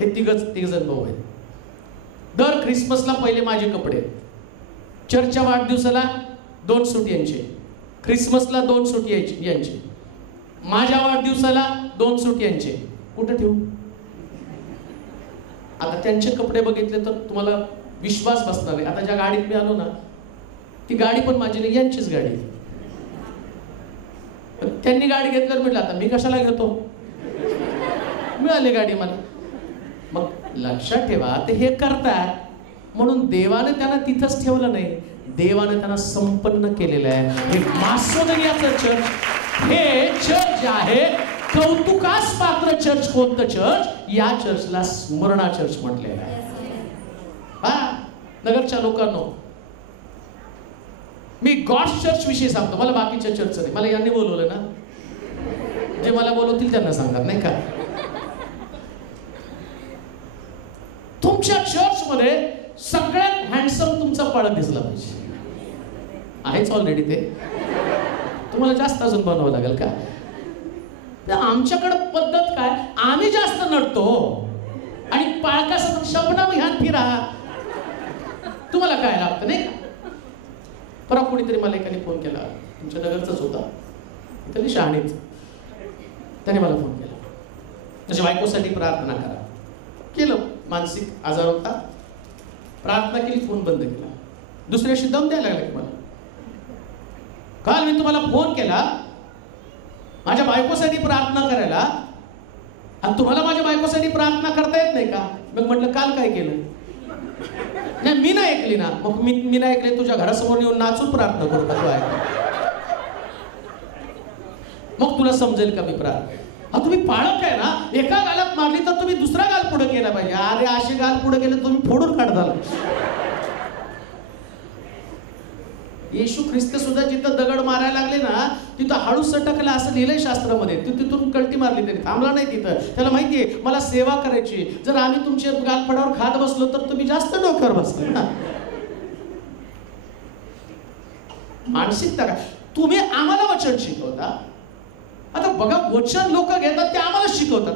हे तिघजण भाऊ आहेत. दर ख्रिसमसला पहिले माझे कपडे, चर्चच्या वाढदिवसाला 2 सूट यांचे, ख्रिसमसला 2 सूट यांचे, माझ्या वाढदिवसाला 2 सूट यांचे. कुठे ठेवू? आता त्यांचे कपडे बघितले तर तुम्हाला विश्वास बसणार नाही. आता ज्या गाडीत मी आलो ना, ती गाडी पण माझी नाही, यांचीच गाडी. त्यांनी गाडी घेतल्यावर म्हटलं आता मी कशाला घेतो, मिळाली गाडी मला. मग लक्षात ठेवा, ते हे करतात म्हणून देवाने त्यांना तिथंच ठेवलं नाही, देवाने त्यांना संपन्न केलेलं आहे. हे मासोदियाचं चर्च, हे चर्च आहे कौतुकास पात्र चर्च. कोणतं चर्च? या चर्चला स्मरणा चर्च म्हटलेलं आहे. हा, नगरच्या लोकांनो, मी गॉड्स चर्च विषयी सांगतो, मला बाकीच्या चर्च नाही. मला यांनी बोलवलं ना, जे मला बोलवतील त्यांना सांगणार नाही का? तुमच्या चर्च मध्ये सगळ्यात हँडसम तुमचा पाळक दिसला पाहिजे. आहेच ऑलरेडी ते, तुम्हाला जास्त अजून बनवावं लागेल का? आमच्याकडे पद्धत काय, आम्ही जास्त नडतो आणि पाळकासमोर शबनम ह्यान फिरा. तुम्हाला काय लागतं नाही का? परवा कोणीतरी मला एकाने फोन केला, तुमच्या नगरचाच होता, इथली शहाणीच. त्याने मला फोन केला, त्याच्या बायकोसाठी प्रार्थना करा. केलं. मानसिक आजार होता, प्रार्थना केली, फोन बंद केला. दुसऱ्या दिवशी दम द्यायला लागला की मला, काल मी तुम्हाला फोन केला माझ्या बायकोसाठी प्रार्थना करायला, आणि तुम्हाला माझ्या बायकोसाठी प्रार्थना करता येत नाही का? मग म्हटलं काल काय केलं? नाही मी नाही ऐकली ना. मग मी नाही ऐकले, तुझ्या घरासमोर येऊन नाचून प्रार्थना करू का? तू ऐक, मग तुला समजेल का मी प्रार्थना. हा तुम्ही पाळक आहे ना, एका गालात मारली तर तुम्ही दुसरा गाल पुढे केला पाहिजे. अरे असे गाल पुढे गेले तुम्ही फोडून काढताल. येशू ख्रिस्त सुद्धा जिथं दगड मारायला लागले ना तिथं हळू सटकला असं लिहिलंय शास्त्रामध्ये. तिथून कल्टी मारली त्याने, थांबला नाही तिथं. त्याला माहितीये मला सेवा करायची. जर आम्ही तुमच्या गालफडावर खात बसलो तर तुम्ही जास्त डोक्यावर बसले ना. मानसिकता का? तुम्ही आम्हाला वचन शिकवता. आता बघा, वचन लोक घेतात ते आम्हाला शिकवतात,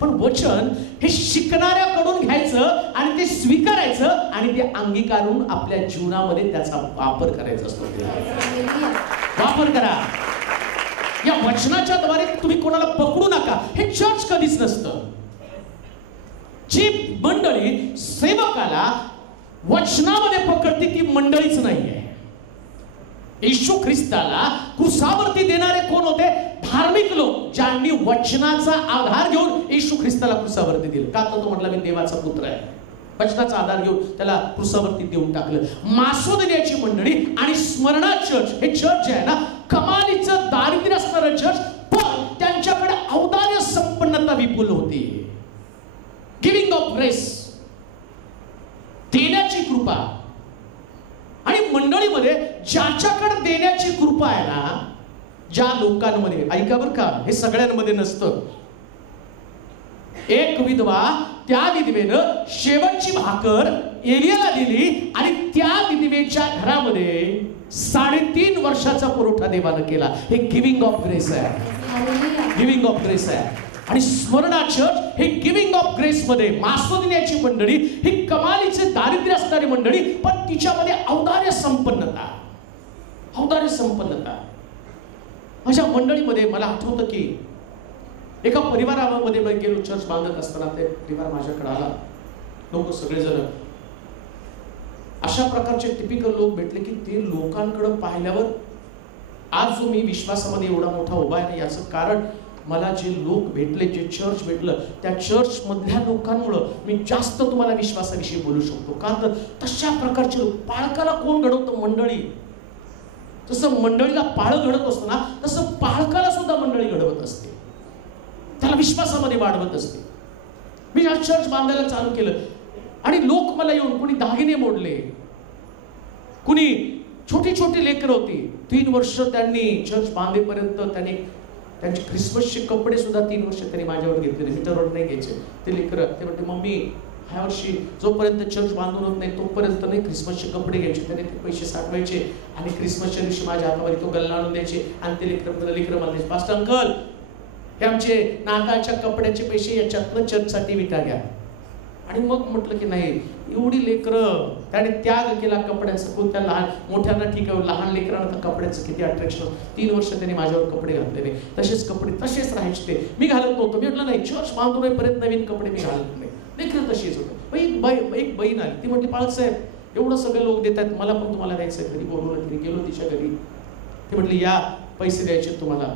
पण वचन हे शिकणाऱ्याकडून घ्यायचं आणि ते स्वीकारायचं आणि ते अंगीकारून आपल्या जीवनामध्ये त्याचा वापर करायचा असतो. वापर करा. या वचनाच्या द्वारे तुम्ही कोणाला पकडू नका. हे चर्च कधीच नसतं. जी मंडळी सेवकाला वचनामध्ये पकडते ती मंडळीच नाहीये. येशू ख्रिस्ताला क्रुसावरती देणारे कोण होते? धार्मिक लोक, ज्यांनी वचनाचा आधार घेऊन येशू ख्रिस्ताला क्रुसावरती दिलं. का तर तो म्हटला मी देवाचा पुत्र आहे. वचनाचा आधार घेऊन त्याला क्रुसावरती देऊन टाकलं. मासोदियाची मंडळी आणि स्मरणा चर्च, हे चर्च जे आहे ना, कमालीचं दारिद्र्य असणारं चर्च, पण त्यांच्याकडे औदार्य संपन्नता विपुल होती. गिव्हिंग ऑफ ग्रेस, देण्याची कृपा. आणि मंडळीमध्ये ज्याच्याकडे देण्याची कृपा आहे ना, ज्या लोकांमध्ये, ऐका बरं का, हे सगळ्यांमध्ये नसतं. एक विधवा, त्या विधवेनं शेवटची भाकर एलियाला दिली आणि त्या विधवेच्या घरामध्ये 3.5 वर्षाचा पुरवठा देवानं केला. हे गिव्हिंग ऑफ ग्रेस आहे. गिव्हिंग ऑफ ग्रेस आहे. आणि स्मरणा चर्च हे गिव्हिंग ऑफ ग्रेस मध्ये, मासोदियाची मंडळी ही कमालीचे दारिद्र्य असणारी मंडळी, पण तिच्यामध्ये औदार्य संपन्नता. औदार्य संपन्नता. माझ्या मंडळीमध्ये मला आठवतं की एका परिवारामध्ये मी गेलो, चर्च बांधत असताना ते परिवार माझ्याकडे आला. लोक सगळेजण अशा प्रकारचे टिपिकल लोक भेटले की ते लोकांकडे पाहिल्यावर आज जो मी विश्वासामध्ये एवढा मोठा उभा आहे याचं कारण मला जे लोक भेटले, जे चर्च भेटलं, त्या चर्च मधल्या लोकांमुळं मी जास्त तुम्हाला विश्वासाविषयी बोलू शकतो. का तर तशा प्रकारचे लोक. पाळकाला कोण घडवतं? मंडळी. जसं मंडळीला पाळक घडत असतो ना, तसं पाळकाला सुद्धा मंडळी घडवत असते, त्याला विश्वासामध्ये वाढवत असते. मी हा चर्च बांधायला चालू केलं आणि लोक मला येऊन, कुणी दागिने मोडले, कुणी छोटी छोटी लेकरं होती. 3 वर्ष त्यांनी चर्च बांधेपर्यंत त्यांचे ख्रिसमसचे कपडे सुद्धा 3 वर्ष त्यांनी माझ्यावर घेतले. मीटरवर नाही घ्यायचे ते लेकरं. ते म्हणते मम्मी ह्या वर्षी जोपर्यंत चर्च बांधून होत नाही तोपर्यंत नाही ख्रिसमसचे कपडे घ्यायचे. त्याने ते पैसे साठवायचे आणि ख्रिसमसच्या दिवशी माझ्या हातामध्ये तो गल्ला आणून द्यायचे आणि ते लेकरं मला द्यायचे, पास्टर अंकल हे आमचे नाताळच्या कपड्याचे पैसे, याच्यातनं चर्चसाठी विटा घ्या. आणि मग म्हटलं की नाही, एवढी लेकरं, त्याने त्याग केला कपड्याचं. कोणत्या लहान मोठ्यांना ठीक आहे, लहान लेकरांना तर कपड्याचं किती अट्रॅक्शन. 3 वर्ष त्यांनी माझ्यावर कपडे घातले नाही. तसेच कपडे तसेच राहायचे. ते मी घालत नव्हतो. मी म्हटलं नाही, चर्च बांधून होईपर्यंत नवीन कपडे मी घालत नाही. लेकरं तशीच होतं. एक बहीण आली, ती म्हटली पाळसाहेब एवढं सगळे लोक देत आहेत, मला पण तुम्हाला द्यायचं. घरी बोलवलं, तिने गेलो तिच्या घरी. ती म्हटली या पैसे द्यायचे तुम्हाला.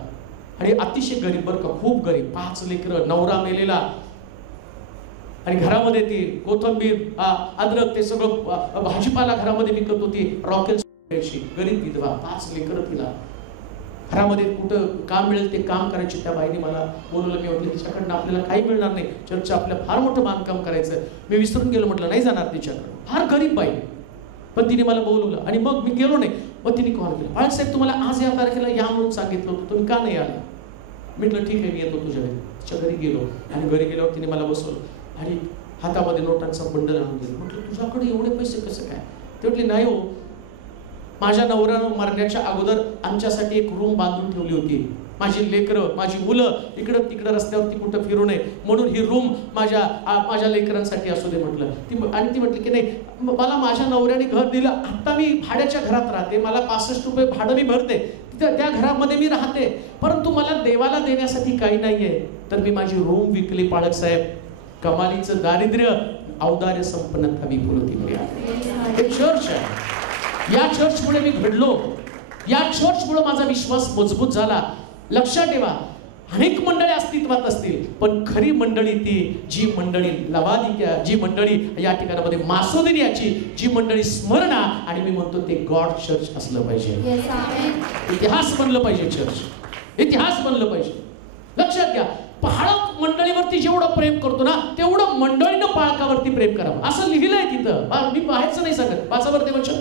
आणि अतिशय गरीब बरं का, खूप गरीब. 5 लेकरं, नवरा मेलेला, आणि घरामध्ये ती कोथिंबीर, अद्रक, ते सगळं भाजीपाला घरामध्ये विकत होती. रॉकेल गरीब विधवा, 5 लेकरं तिला. घरामध्ये कुठं काम मिळेल ते काम करायचे. त्या बाईने मला बोलवलं. मी म्हटलं तिच्याकडनं आपल्याला काही मिळणार नाही, चर्च आपल्याला फार मोठं बांधकाम करायचं. मी विसरून गेलो, म्हटलं नाही जाणार तिच्याकडं. फार गरीब बाई, पण तिने मला बोलवलं आणि मग मी गेलो नाही. मग तिने कॉल केला, बाळासाहेब तुम्हाला आज या तारखेला या म्हणून सांगितलं होतं, तुम्ही का नाही आला? म्हटलं ठीक आहे मी येतो तुझ्या घरी. तिच्या घरी गेलो आणि घरी गेल्यावर तिने मला बसवलं आणि हातामध्ये नोटांचा बंडल आणून दिला. म्हटलं तुझ्याकडे एवढे पैसे कसं काय? ते म्हटले नाही हो, माझ्या नवऱ्यानं मरण्याच्या अगोदर आमच्यासाठी एक रूम बांधून ठेवली होती. माझी लेकरं, माझी मुलं इकडं तिकडं रस्त्यावरती कुठं फिरू नये म्हणून ही रूम माझ्या लेकरांसाठी असू दे म्हटलं. आणि ती म्हटली की नाही, मला माझ्या नवऱ्याने घर दिलं, आता मी भाड्याच्या घरात राहते, मला 65 रुपये भाडं मी भरते. त्या घरामध्ये मी राहते, परंतु मला देवाला देण्यासाठी काही नाहीये, तर मी माझी रूम विकली पाळक साहेब. कमालीचं दारिद्र्य औदार्य संपन्नता विपुल होती. हे चर्च आहे. या चर्चमुळे मी घडलो, या चर्चमुळे माझा विश्वास मजबूत झाला. लक्षात ठेवा, अनेक मंडळी अस्तित्वात असतील, पण खरी मंडळी ती जी मंडळी लवादिक्या, जी मंडळी या ठिकाणामध्ये मासोदिनियाची, जी मंडळी स्मरणा, आणि मी म्हणतो ते गॉड चर्च असलं पाहिजे. इतिहास बनलं पाहिजे. चर्च इतिहास बनलं पाहिजे. लक्षात घ्या, पाळक मंडळीवरती जेवढं प्रेम करतो ना, तेवढं मंडळीनं पाळकावरती प्रेम करावं, असं लिहिलंय तिथं. मी बाहेरचं नाही सांगत, वाचावरती वचन.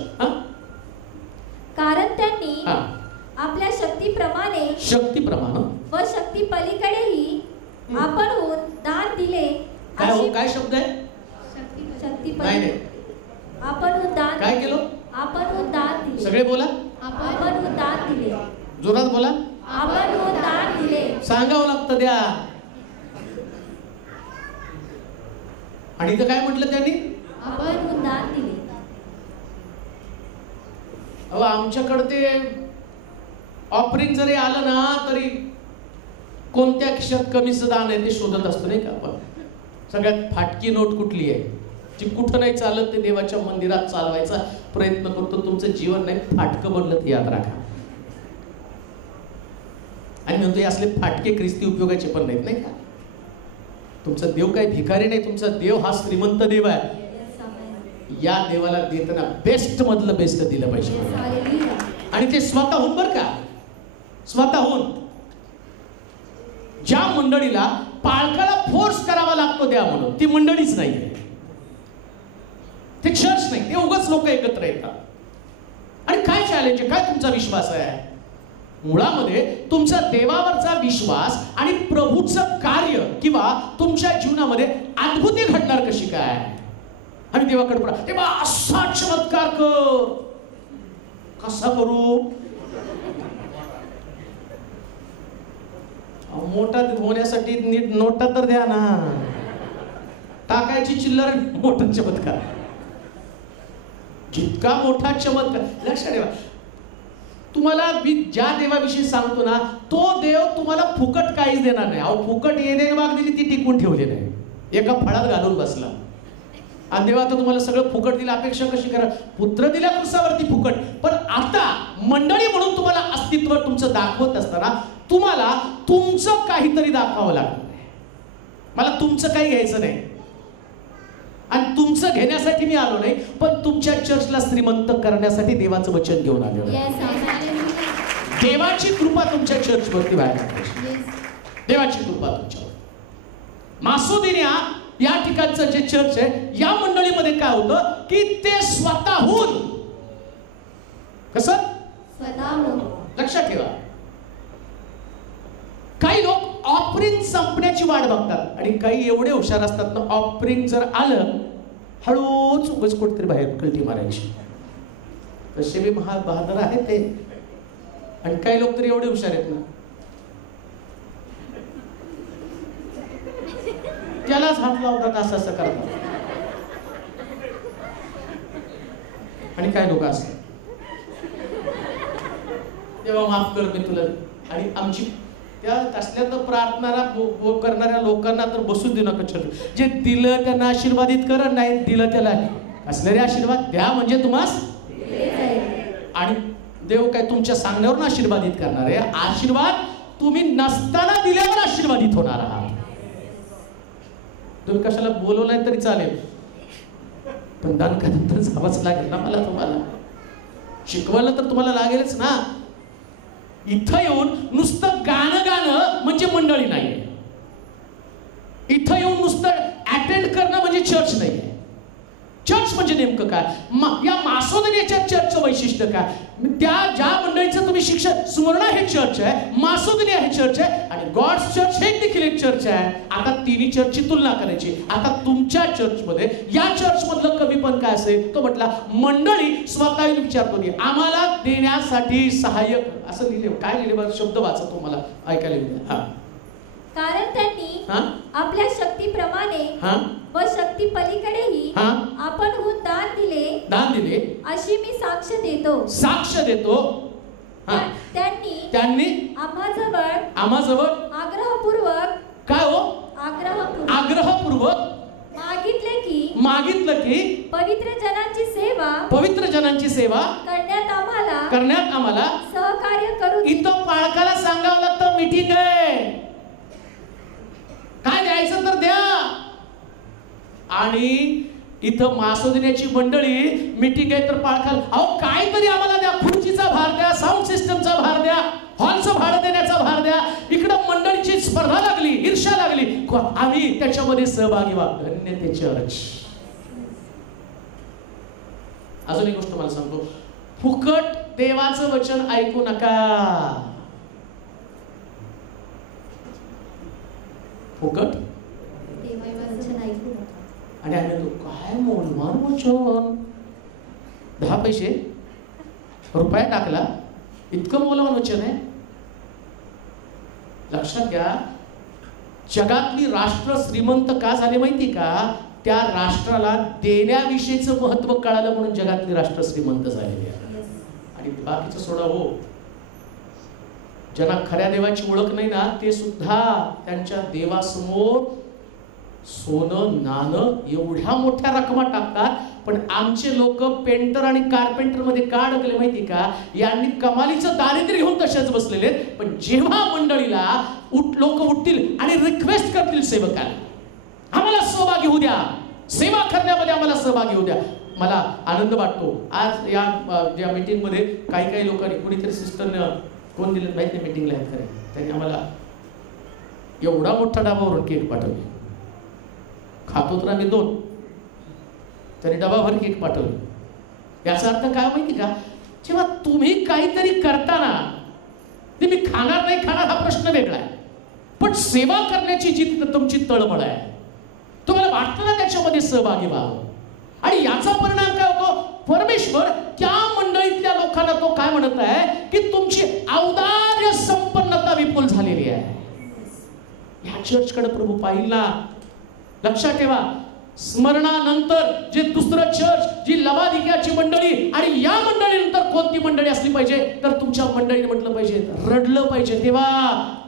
कारण त्यांनी आपल्या शक्तीप्रमाणे व शक्ती पलीकडेही आपणहून दान दिले. काय शब्द आहे? शक्ती नाही, आपणहून दान काय केलं? आपणहून दान दिले. सगळे बोला. आपणहून दान दिले. जोरात बोला. आपणहून दान दिले. सांगावं लागतं द्या. आणि इथं काय म्हटलं त्यांनी? आपणहून दान दिले. अहो, आमच्याकडे ते ऑफरिंग जरी आलं ना, तरी कोणत्या खिशात कमीचं दान आहे ते शोधत असतो, नाही का आपण. सगळ्यात फाटकी नोट कुठली आहे, जी कुठं नाही चालत, ते देवाच्या मंदिरात चालवायचा प्रयत्न करतो. तुमचं जीवन नाही फाटकं बनलं ते याद राखा. आणि म्हणतो हे असले फाटके ख्रिस्ती उपयोगाचे पण नाहीत, नाही का. तुमचा देव काही भिकारी नाही, तुमचा देव हा श्रीमंत देव आहे. या देवाला देताना बेस्ट मधलं बेस्ट दिलं पाहिजे. आणि ते स्वतःहून, बरं का, स्वतःहून. ज्या मंडळीला पाळकाला फोर्स करावा लागतो द्या म्हणून, ती मंडळीच नाही, ते चर्च नाही, ते उगाच लोक एकत्र येतात. आणि काय चॅलेंज आहे, काय तुमचा विश्वास आहे? मुळामध्ये तुमचा देवावरचा विश्वास आणि प्रभूचं कार्य किंवा तुमच्या जीवनामध्ये अद्भुती घडणार कशी काय. आणि देवाकडे पडा, तेव्हा असा चमत्कार कर. कसा करू? मोठा होण्यासाठी नीट नोटा तर द्या ना. टाकायची चिल्लर, मोठा चमत्कार. जितका मोठा चमत्कार, लक्षात ठेवा, तुम्हाला मी ज्या देवाविषयी सांगतो ना, तो देव तुम्हाला फुकट काहीच देणार नाही. अहो, फुकट येणे बाग दिली ती टिकून ठेवली नाही, एका फळात घालून बसला. आणि देवा आता तुम्हाला सगळं फुकट दिलं, अपेक्षा कशी करा? पुत्र दिल्या क्रुसावरती फुकट. पण आता मंडळी म्हणून तुम्हाला अस्तित्व तुमचं दाखवत असताना तुम्हाला तुमचं काहीतरी दाखवावं लागणार. मला तुमचं काही घ्यायचं नाही, आणि तुमचं घेण्यासाठी मी आलो नाही, पण तुमच्या चर्चला श्रीमंत करण्यासाठी देवाचं वचन घेऊन आलो. देवाची कृपा तुमच्या चर्चवरती व्हायला पाहिजे. देवाची कृपा तुमच्यावर. मासोदिनिया या ठिकाणचं जे चर्च आहे, या मंडळीमध्ये काय होतं की ते स्वतःहून, कसं स्वतःहून, लक्षात ठेवा, काही लोक ऑफरिंग संपण्याची वाट बघतात, आणि काही एवढे हुशार असतात ना, ऑफरिंग जर आलं हळूच उगाच कुठेतरी बाहेर कल्टी मारायची. तसे मी बहादर आहे ते. आणि काही लोक तरी एवढे हुशार आहेत ना, त्यालाच हात लावतात, असं असं करतात. आणि काय लोक असतात, तेव्हा माफ कर मी तुला. आणि आमची त्या तसल्या तर प्रार्थना करणाऱ्या लोकांना तर बसून देऊ नका चर्च. जे दिलं त्यांना आशीर्वादित कर, नाही दिलं त्याला असलेले आशीर्वाद द्या, म्हणजे तुम्हास. आणि देव काय तुमच्या सांगण्यावरून आशीर्वादित करणार आहे? आशीर्वाद तुम्ही नसताना दिल्यावर आशीर्वादित होणार आहात. तुम्ही कशाला बोलवलं नाही तरी चालेल, पण दान करत तर जावंच लागेल ना मला. तुम्हाला शिकवायला तर तुम्हाला लागेलच ना. इथं येऊन नुसतं गाणं म्हणजे मंडळी नाही. इथं येऊन नुसतं अटेंड करणं म्हणजे चर्च नाही. चर्च म्हणजे नेमकं काय? या मासोदिनियाच्या चर्चचं वैशिष्ट्य काय? त्या ज्या मंडळीचं तुम्ही शिक्षण, स्मरणा हे चर्च आहे, मासोदिनिया हे चर्च आहे, आणि गॉड्स चर्च हे देखील एक चर्च आहे. आता तिन्ही चर्चची तुलना करायची. आता तुमच्या चर्चमध्ये या चर्च मधलं कमीपण काय असेल? तो म्हटला मंडळी स्वतः विचारतो की आम्हाला देण्यासाठी सहाय्यक, असं लिहिले. काय लिहिले बरं? शब्द वाचा, तो मला ऐकायला येईल. हा. कारण त्यांनी आपल्या शक्तीप्रमाणे व शक्ती पलीकडेही आपणहून दान दिले अशी मी साक्ष देतो. साक्ष देतो. त्यांनी आम्हाजवळ आग्रहपूर्वक काय हो आग्रहपूर्वक मागितलं की पवित्र जनांची सेवा करण्यात आम्हाला सहकार्य करू. इथं पालकाला सांगावं लागतं मीटिंग आहे, काय द्यायचं तर द्या. आणि इथं मासोदिण्याची मंडळी मीटिंग आहे तर पालकाला अहो काहीतरी आम्हाला द्या, खुर्चीचा भार द्या, साऊंड सिस्टमचा भार द्या, हॉलचं भाडं देण्याचा भार द्या. इकडं मंडळीची स्पर्धा लागली, ईर्ष्या लागली, आम्ही त्याच्यामध्ये सहभागी व्हा. धन्य ते चर्च. अजून एक गोष्ट मला सांगतो, फुकट देवाचं वचन ऐकू नका. फुकट आणि आम्ही तो काय मोलमान वचन, 10 पैसे रुपया टाकला, इतकं मोलमान वचन आहे. लक्षात घ्या, जगातली राष्ट्र श्रीमंत का झाले माहिती का? त्या राष्ट्राला देण्याविषयीचं महत्व कळालं म्हणून जगातली राष्ट्र श्रीमंत झालेली आहे. आणि बाकीचं सोडा हो, ज्यांना खऱ्या देवाची ओळख नाही ना, ते सुद्धा त्यांच्या देवासमोर सोनं नाणं एवढ्या मोठ्या रकमा टाकतात. पण आमचे लोक पेंटर आणि कार्पेंटर मध्ये का अडकले माहिती का? यांनी कमालीचं दारिद्र्य घेऊन तसेच बसलेले. पण जेव्हा मंडळीला लोक उठतील आणि रिक्वेस्ट करतील सेवकाला, आम्हाला सहभागी होऊ द्या, सेवा करण्यामध्ये आम्हाला सहभागी होऊ द्या, मला आनंद वाटतो. आज या मीटिंग मध्ये काही लोकांनी, कुणीतरी सिस्टरने कोण दिलं माहिती नाही, मीटिंगला आहेत खरे, त्यांनी आम्हाला एवढा मोठा डबावरून केक पाठवले. खातो तर आम्ही 2, तरी डबाभर केक पाठवले. याचा अर्थ काय माहिती का? जेव्हा तुम्ही काहीतरी करताना, ते मी खाणार नाही खाणार हा प्रश्न वेगळा आहे, पण सेवा करण्याची जी तुमची तळमळ आहे, तुम्हाला वाटतं ना त्याच्यामध्ये सहभागी व्हावं. आणि याचा परिणाम काय होतो? परमेश्वर त्या मंडळीतल्या लोकांना तो काय म्हणत आहे की तुमची औदार्य संपन्नता विपुल झालेली आहे. या चर्चकडे प्रभू पाहिल ना. लक्षात ठेवा, स्मरणानंतर जे दुसरं चर्च, जी लवादिक्याची मंडळी आणि या मंडळीनंतर कोणती मंडळी असली पाहिजे, तर तुमच्या मंडळीने म्हटलं पाहिजे, रडलं पाहिजे, देवा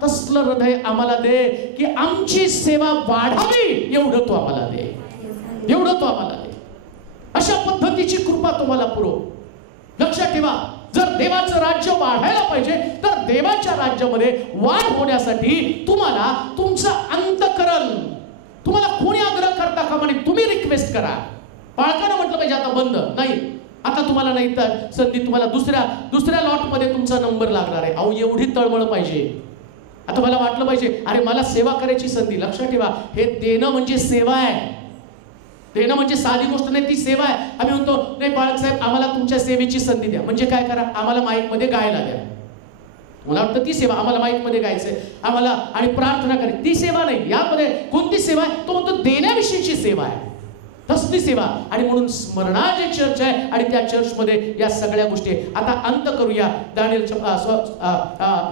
तसलं हृदय आम्हाला दे की आमची सेवा वाढावी, एवढं तो आम्हाला दे, एवढं तो आम्हाला दे. अशा पद्धतीची कृपा तुम्हाला पुरव. लक्षात ठेवा, जर देवाचं राज्य वाढायला पाहिजे तर देवाच्या राज्यामध्ये वाढ होण्यासाठी तुम्हाला तुमचं अंतःकरण, तुम्हाला कोणी आग्रह करता का म्हणे तुम्ही रिक्वेस्ट करा. बाळकानं म्हटलं पाहिजे आता बंद नाही, आता तुम्हाला नाही तर संधी, तुम्हाला दुसऱ्या लॉटमध्ये तुमचा नंबर लागणार आहे. अहो एवढी तळमळ पाहिजे. आता मला वाटलं पाहिजे अरे मला सेवा करायची संधी. लक्षात ठेवा, हे देणं म्हणजे सेवा आहे. देणं म्हणजे साधी गोष्ट नाही, ती सेवा आहे. आम्ही म्हणतो नाही बाळासाहेब आम्हाला तुमच्या सेवेची संधी द्या. म्हणजे काय करा, आम्हाला माईक मध्ये गायला द्या. मला वाटतं ती सेवा, आम्हाला माईक मध्ये गायचंय आम्हाला आणि प्रार्थना करायची, ती सेवा नाही. यामध्ये कोणती सेवा आहे? तो म्हणतो देण्याविषयीची सेवा आहे, तसली सेवा. आणि म्हणून स्मरणा जे चर्च आहे आणि त्या चर्चमध्ये या सगळ्या गोष्टी. आता अंत करूया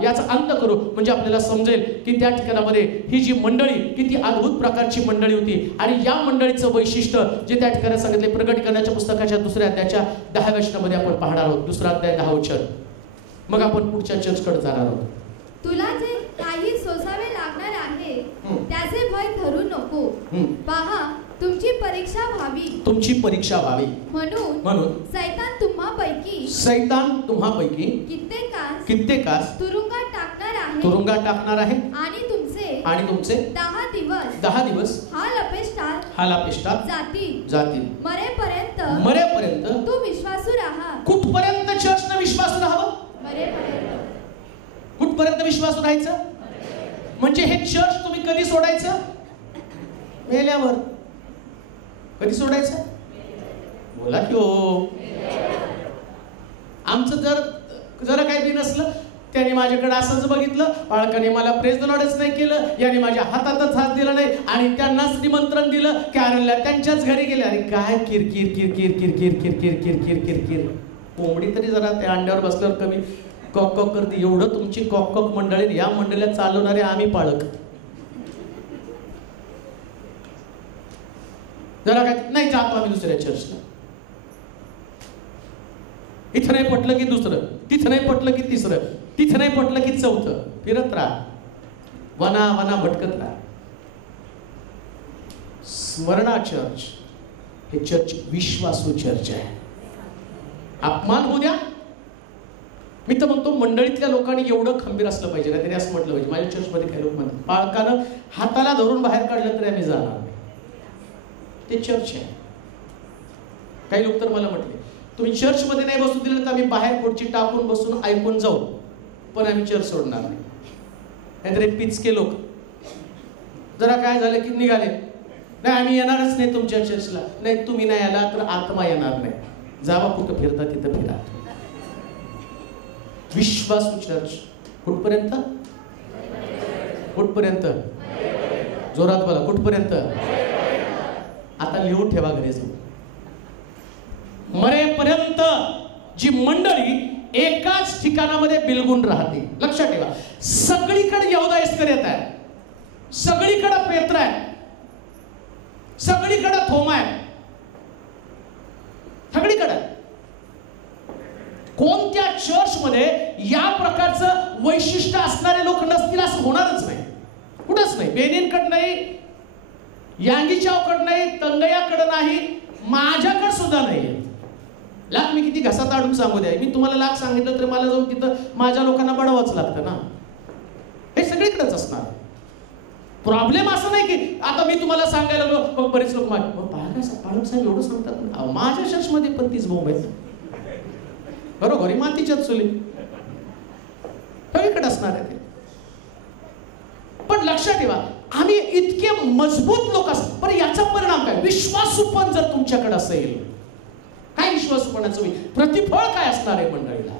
याचा अंत करू, म्हणजे आपल्याला समजेल की त्या ठिकाणामध्ये ही जी मंडळी किती अद्भुत प्रकारची मंडळी होती. आणि या मंडळीचं वैशिष्ट्य जे त्या ठिकाणी सांगितले प्रकटीकरणाच्या पुस्तकाच्या 2 अध्यायाच्या 10व्या वचनामध्ये आपण पाहणार आहोत. 2 अध्याय 10 वचन. मग आपण पुढच्या चर्चकडे जाणार आहोत. तुला जे काही सोसावे लागणार आहे त्याचे भय धरू नको. पहा तुमची परीक्षा व्हावी म्हणून सैतान तुम्हापैकी कित्येकास तुरुंगात टाकणार आहे आणि तुमचे 10 दिवस हाल अपेष्टात जातील. मरेपर्यंत तू विश्वासू राहा. कुठपर्यंत चर्चनं विश्वासू राहावं? कुठपर्यंत विश्वासू राहायचं? म्हणजे हे चर्च तुम्ही कधी सोडायचं? मेल्यावर. कधी सोडायचं? बोला की हो. आमचं जरा काही बी नसलं, त्याने माझ्याकडे असंच बघितलं, बाळकाने मला प्रेज द लॉर्डच नाही केलं, याने माझ्या हातातच हात दिला नाही आणि त्यांनाच निमंत्रण दिलं, कॅरलला त्यांच्याच घरी गेले. अरे काय किरकिर किरकिर किरकिर किरकिर किरकिर किरकिर. कोंबडी तरी जरा त्या अंड्यावर बसल्यावर कमी कॉक कॉक करते. एवढं तुमची कॉक कॉक मंडळी, या मंडळीला चालवणारे आम्ही पाळक. जरा काय नाही, जातो आम्ही दुसऱ्या चर्चला. इथं नाही पटलं की दुसरं, तिथं नाही पटलं की तिसरं, तिथं नाही पटलं की चौथं, फिरत राहा, वना वना भटकत राहा. स्मरणा चर्च हे चर्च विश्वासू चर्च आहे. अपमान होऊ द्या, मी तर म्हणतो मंडळीतल्या लोकांनी एवढं खंबीर असलं पाहिजे ना. त्यांनी असं म्हटलं पाहिजे, माझ्या चर्चमध्ये काही लोक म्हणतात बाळकानं हाताला धरून बाहेर काढलं तरी आम्ही जाणार नाही. ते चर्च आहे. काही लोक तर मला म्हटले, तुम्ही चर्चमध्ये नाही बसू दिलं तर आम्ही बाहेर खुर्ची टाकून बसून ऐकून जाऊ, पण आम्ही चर्च सोडणार नाही. नाहीतर पिचके लोक जरा काय झालं की निघाले, नाही आम्ही येणारच नाही तुमच्या चर्चला. नाही, तुम्ही नाही आला तर आत्मा येणार नाही. जावा कुठं फिरता तिथं फिरा. विश्वासू चर्च कुठपर्यंत? कुठपर्यंत? जोरात बोला, कुठपर्यंत? आता लिहून ठेवा घरी जाऊ. मरेपर्यंत जी मंडळी एकाच ठिकाणामध्ये बिलगून राहते. लक्षात ठेवा, सगळीकडे यहूदा इस्करियोत येत आहे, सगळीकडे पेत्र आहे, सगळीकडे थोमा आहे, सगळीकडे. कोणत्या चर्चमध्ये या प्रकारचं वैशिष्ट्य असणारे लोक नसतील असं होणारच नाही. कुठंच नाही. बेनिनकडे नाही, यांगीचावकडे नाही, तंगयाकडे नाही, माझ्याकडे सुद्धा नाही. लाख मी किती घसा ताडून सांगू द्या, मी तुम्हाला लाख सांगितलं तर मला जाऊन तिथं माझ्या लोकांना बडवाच लागतं ना. हे सगळीकडेच असणार. प्रॉब्लेम असं नाही की आता मी तुम्हाला सांगायला लागलो, बरेच लोक पालक साहेब एवढं सांगतात, माझ्या चर्चमध्ये पण तीच बोंब आहे. बरोबर, मातीच्याच चुली सगळीकडे असणार आहे ते. पण लक्षात ठेवा, आम्ही इतके मजबूत लोक असतो, पण याचा परिणाम काय? विश्वासूपण जर तुमच्याकडे असेल, काय विश्वासूपणाचं होईल? प्रतिफळ काय असणार आहे मंडळीला?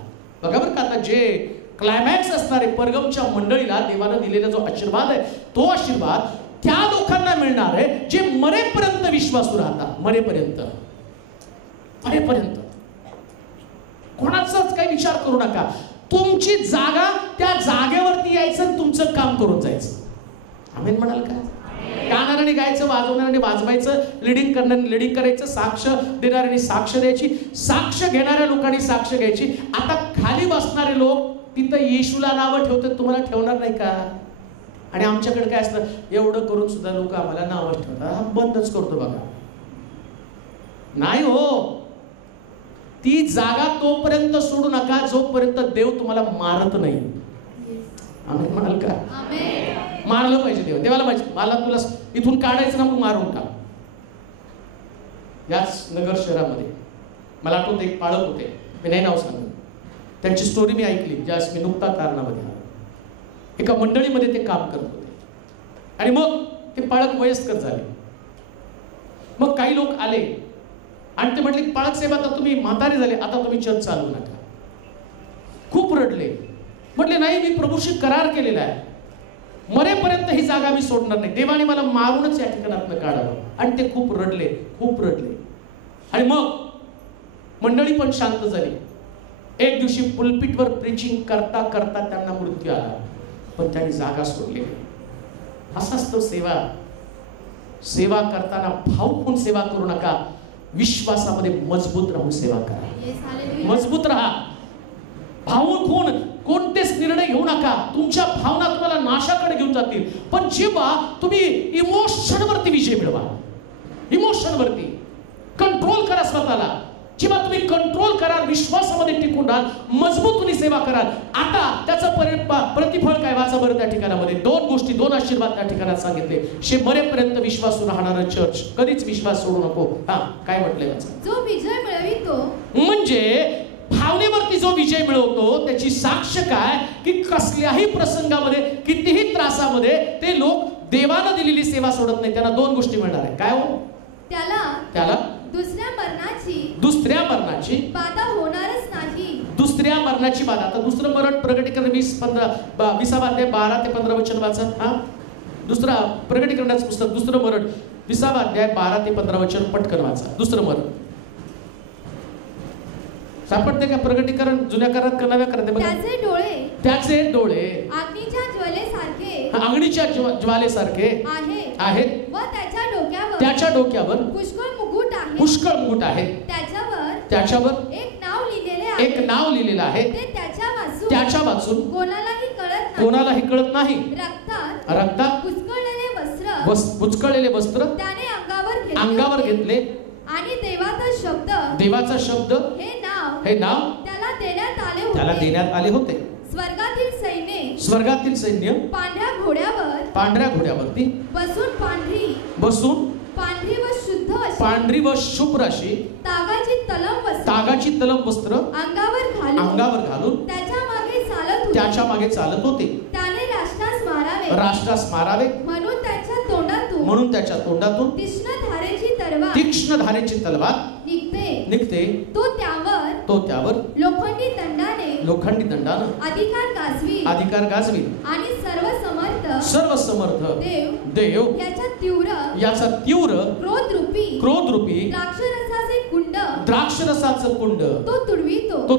बघा बरं का, आता जे क्लायमॅक्स असणार आहे परगमच्या मंडळीला देवानं दिलेला जो आशीर्वाद आहे, तो आशीर्वाद त्या लोकांना मिळणार आहे जे मरेपर्यंत विश्वासू राहतात. मरेपर्यंत, मरेपर्यंत. कोणाचाच काही विचार करू नका. तुमची जागा, त्या जागेवरती यायचं, तुमचं काम करून जायचं. आमेन म्हणाल का? गाणाऱ्याने गायचं, वाजवणाऱ्याने वाजवायचं, लिडिंग करणाऱ्याने लिडिंग करायचं, साक्ष देणाऱ्याने साक्ष द्यायची, साक्ष घेणाऱ्या लोकांनी साक्ष घ्यायची. आता खाली बसणारे लोक तिथं येशूला नावं ठेवतात, तुम्हाला ठेवणार नाही का? आणि आमच्याकडे काय असतं, एवढं करून सुद्धा लोक आम्हाला नावं ठेवतात. हा बंदच करतो बघा. नाही हो, ती जागा तोपर्यंत सोडू नका जोपर्यंत देव तुम्हाला मारत नाही. आमेन म्हणाल का? मारलं पाहिजे देव. देवाला पाहिजे, मला तुला इथून काढायचं ना, मग मारून टाक. याच नगर शहरामध्ये मला आठवतं एक पाळक होते, मी नाही नाव सांगतो, त्यांची स्टोरी मी ऐकली ज्यावेळेस मी नुकता कारणामध्ये आलो. एका मंडळीमध्ये ते काम करत होते आणि मग ते पाळक वयस्कर झाले. मग काही लोक आले आणि ते म्हटले, पाळक साहेब आता तुम्ही म्हातारे झाले, आता तुम्ही चर्च चालवू नका. खूप रडले. म्हटले नाही, मी प्रभूशी करार केलेला आहे, मरेपर्यंत ही जागा मी सोडणार नाही, देवाने मला मारूनच या ठिकाणातनं काढावं. आणि ते खूप रडले, खूप रडले. आणि मग मंडळी पण शांत झाली. एक दिवशी पुलपिटवर प्रीचिंग करता करता त्यांना मृत्यू आला, पण त्यांनी जागा सोडली. असं असतं सेवा. सेवा करताना भावूक होऊन सेवा करू नका, विश्वासामध्ये मजबूत राहून सेवा करा. मजबूत राहा. भावूक होऊन कोणतेच निर्णय घेऊ नका. तुमच्या भावना तुम्हाला नाशाकडे घेऊन जातील. पण जेव्हा तुम्ही इमोशनवरती विजय मिळवा, इमोशनवरती कंट्रोल करा स्वतःला. जेव्हा तुम्ही कंट्रोल कराल, विश्वासामध्ये टिकून राहाल, मजबूत तुम्ही सेवा कराल, आता त्याचं प्रतिफळ काय? वाचा बरं त्या ठिकाणामध्ये दोन गोष्टी, दोन आशीर्वाद त्या ठिकाणात सांगितले. मरेपर्यंत विश्वासू राहणारं चर्च, कधीच विश्वास सोडू नको. हा, काय म्हटलंय वाचा? जो विजय मिळवितो, म्हणजे भावनेवरती जो विजय मिळवतो त्याची साक्ष काय की कसल्याही प्रसंगामध्ये, कितीही त्रासामध्ये ते लोक देवाला दिलेली सेवा सोडत नाही. त्यांना दोन गोष्टी मिळणार आहे. काय हो? त्याला दुसऱ्या मरणाची बाधा होणारच नाही. दुसऱ्या मरणाची बाधा. आता दुसरं मरण प्रगटीकरण 20 अध्याय 12 ते 15 वचन वाचा. हा, दुसरा प्रगटीकरणाचं पुस्तक, दुसरं मरण 20 अध्याय 12 ते 15 वचन पटकन वाचा. दुसरं मरण सापडते का? प्रगटीकरण जुन्या करारात का नव्या करारात? त्याचे डोळे अग्नीच्या ज्वालेसारखे, अग्नीच्या ज्वालेसारखे आहेत व त्याच्या डोक्यावर पुष्कळ मुकुट आहे. त्याच्यावर एक नाव लिहिलेले आहे नाव लिहिलेलं आहे ते त्याच्या वाचून कोणालाही कळत नाही. रक्तात बुचकळलेले वस्त्र त्याने अंगावर घेतले आणि देवाचा शब्द हे नाव त्याला देण्यात आले होते. स्वर्गातील सैन्य पांढऱ्या घोड्यावरती बसून पांढरी व शुभ्र अशी तागाची तलम वस्त्र अंगावर घालून त्याच्या मागे चालत होते. त्याने राष्ट्रास मारावे म्हणून त्याच्या तोंडातून तीक्ष्ण धारेची तलवार निघते. तो त्यावर लोखंडी दंडानं अधिकार गाजवी आणि सर्व समर्थ देव याचा तीव्र क्रोधरूपी द्राक्षरसाचं कुंड तो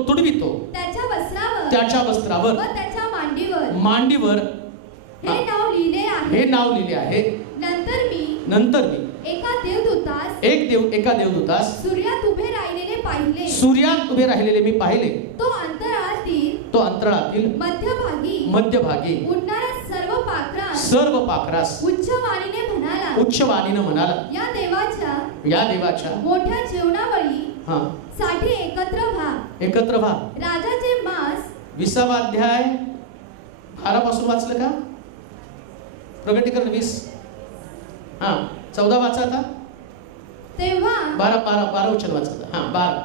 तुडवितो. त्याच्या वस्त्रावर मांडीवर हे नाव लिहिले आहे. नंतर मी एका देवदूतास सूर्यात उभे राहिलेले मी पाहिले. तो अंतराळातील मध्यभागी उडणारा सर्व पाखरास उच्च वाणीने म्हणाला या देवाच्या मोठ्या जेवणावळी साठी एकत्र व्हा. राजाचे मांस 20वा अध्याय 12 पासून वाचलं का? प्रकटीकरण 20 14 वाचा आता. तेव्हा 12 वचन वाचा. 12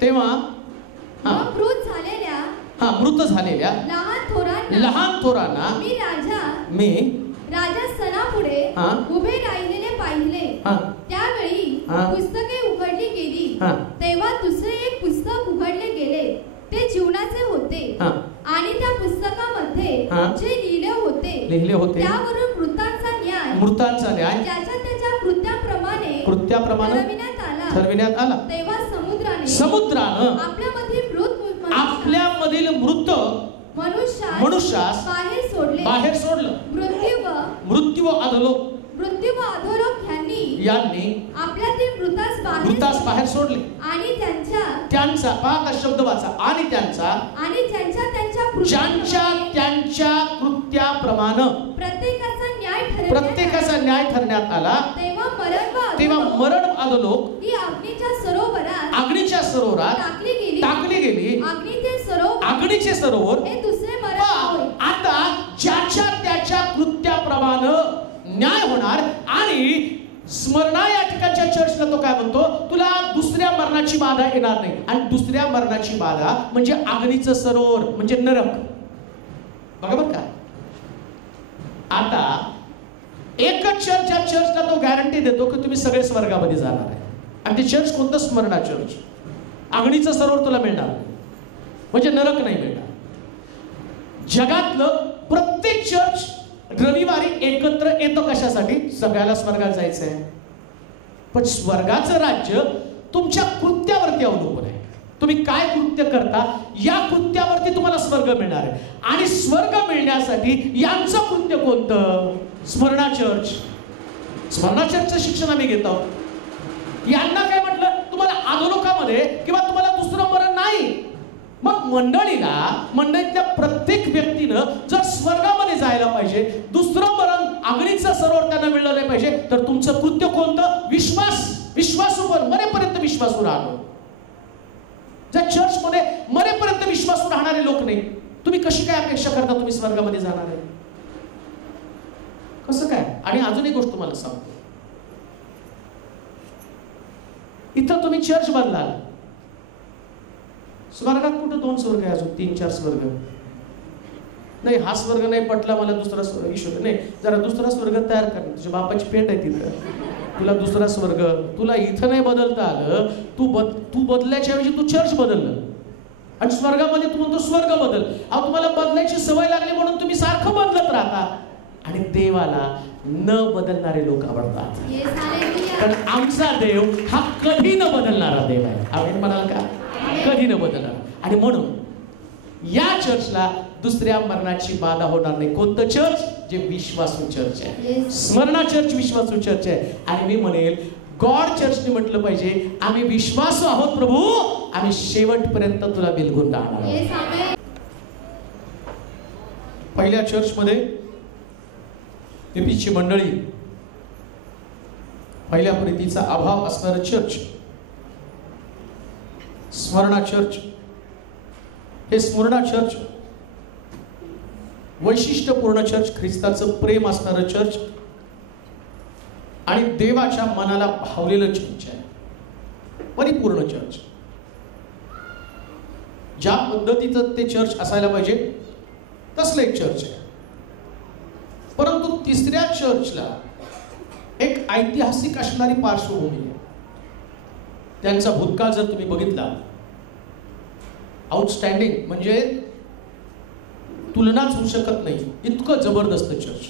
तेव्हा मृत झालेल्या लहान थोरांना मी राजा सणापुढे उभे राहिलेले पाहिले. त्यावेळी पुस्तके उघडली गेली. तेव्हा दुसरे एक पुस्तक उघडले गेले. ते जीवनाचे होते आणि त्या पुस्तकामध्ये जे लिहिले होते त्यावरून मृतांचा न्याय त्याच्या कृत्याप्रमाणे ठरविण्यात आला. तेव्हा समुद्रानं आपल्यामधील मृत मनुष्यास बाहेर सोडलं. मृत्यू व अधोलोक यांनी आपल्यातील मृतास बाहेर सोडले. आणि त्यांचा पाहा शब्द वाचा. आणि त्यांच्या कृत्याप्रमाणे प्रत्येकाचा न्याय ठरण्यात आला. तेव्हा मरण अधोलोक ही अग्नीच्या सरोवरात टाकली गेली. अग्नीचे सरोवर हे दुसरे मरण. आता त्याच्या कृत्याप्रमाणे न्याय होणार. आणि स्मरणा या ठिकाणच्या चर्चला तो काय म्हणतो, तुला दुसऱ्या मरणाची बाधा येणार नाही. आणि दुसऱ्या मरणाची बाधा म्हणजे अग्नीचं सरोवर म्हणजे नरक. बघा बरं का. आता एकच चर्च या चर्चला तो गॅरंटी देतो की तुम्ही सगळे स्वर्गामध्ये जाणार आहे. आणि ते चर्च कोणतं? स्मरणा चर्च. अग्नीचं सरोवर तुला मिळणार म्हणजे नरक नाही मिळणार. जगातलं प्रत्येक चर्च रविवारी एकत्र येतो कशासाठी? सगळ्याला स्वर्गात जायचं आहे. पण स्वर्गाचं राज्य तुमच्या कृत्यावरती अवलंबून आहे. तुम्ही काय कृत्य करता या कृत्यावरती तुम्हाला स्वर्ग मिळणार आहे. आणि स्वर्ग मिळण्यासाठी यांचं कृत्य कोणतं? स्मरणा चर्च. स्मरणा चर्चचं शिक्षण आम्ही घेत आहोत. यांना काय म्हटलं? तुम्हाला अधोलोकामध्ये किंवा तुम्हाला दुसरं मरण नाही. मग मंडळीतल्या प्रत्येक व्यक्तीनं जर स्वर्गामध्ये जायला पाहिजे, दुसरं मरण अग्नीचं सरोवर त्यांना मिळलं नाही पाहिजे, तर तुमचं कृत्य कोणतं? विश्वासूवर मरेपर्यंत विश्वासू राहणं. ज्या चर्चमध्ये मरेपर्यंत विश्वासू राहणारे लोक नाही, तुम्ही कशी काय अपेक्षा करता तुम्ही स्वर्गामध्ये जाणार आहे? कसं काय? आणि अजून एक गोष्ट तुम्हाला सांगतो. इथं तुम्ही चर्च बांधला, स्वर्गात कुठं 2 स्वर्ग आहे? अजून 3-4 स्वर्ग नाही. हा स्वर्ग नाही पटला मला, दुसरा स्वर्ग नाही. जरा दुसरा स्वर्ग तयार कर. तुझ्या बापाची पेट आहे तिथं. तुला दुसरा स्वर्ग, तुला इथं नाही बदलता आलं, तू बदलायच्या ऐवजी तू चर्च बदललं. आणि स्वर्गामध्ये तू म्हणतो स्वर्ग बदल. अहो, तुम्हाला बदलायची सवय लागली म्हणून तुम्ही सारखं बदलत राहता. आणि देवाला न बदलणारे लोक आवडतात. कारण आमचा देव हा कधी न बदलणारा देव आहे. आम्ही म्हणाल का? कधी न बदलणार. आणि म्हणून या चर्चला दुसऱ्या मरणाची बाधा होणार नाही. कोणतं चर्च? जे विश्वासू चर्च आहे. स्मरणा चर्च विश्वासू चर्च आहे. आणि मी म्हणेल गॉड चर्चने म्हटलं पाहिजे, आम्ही विश्वासू आहोत प्रभू, आम्ही शेवटपर्यंत तुला बिलगून राहणार आहोत. Yes, amen. पहिल्या चर्चमध्ये एफिसची मंडळी, पहिल्या प्रीतीचा अभाव असणारं चर्च, स्मरणा चर्च. हे स्मरणा चर्च वैशिष्ट्यपूर्ण चर्च, ख्रिस्ताचं प्रेम असणारं चर्च आणि देवाच्या मनाला भावलेलं चर्च आहे, परिपूर्ण चर्च. ज्या पद्धतीचं ते चर्च असायला पाहिजे तसलं एक चर्च आहे. परंतु तिसऱ्या चर्चला एक ऐतिहासिक असणारी पार्श्वभूमी आहे. त्यांचा भूतकाळ जर तुम्ही बघितला, आउटस्टँडिंग, म्हणजे तुलनाच होऊ शकत नाही, इतकं जबरदस्त चर्च.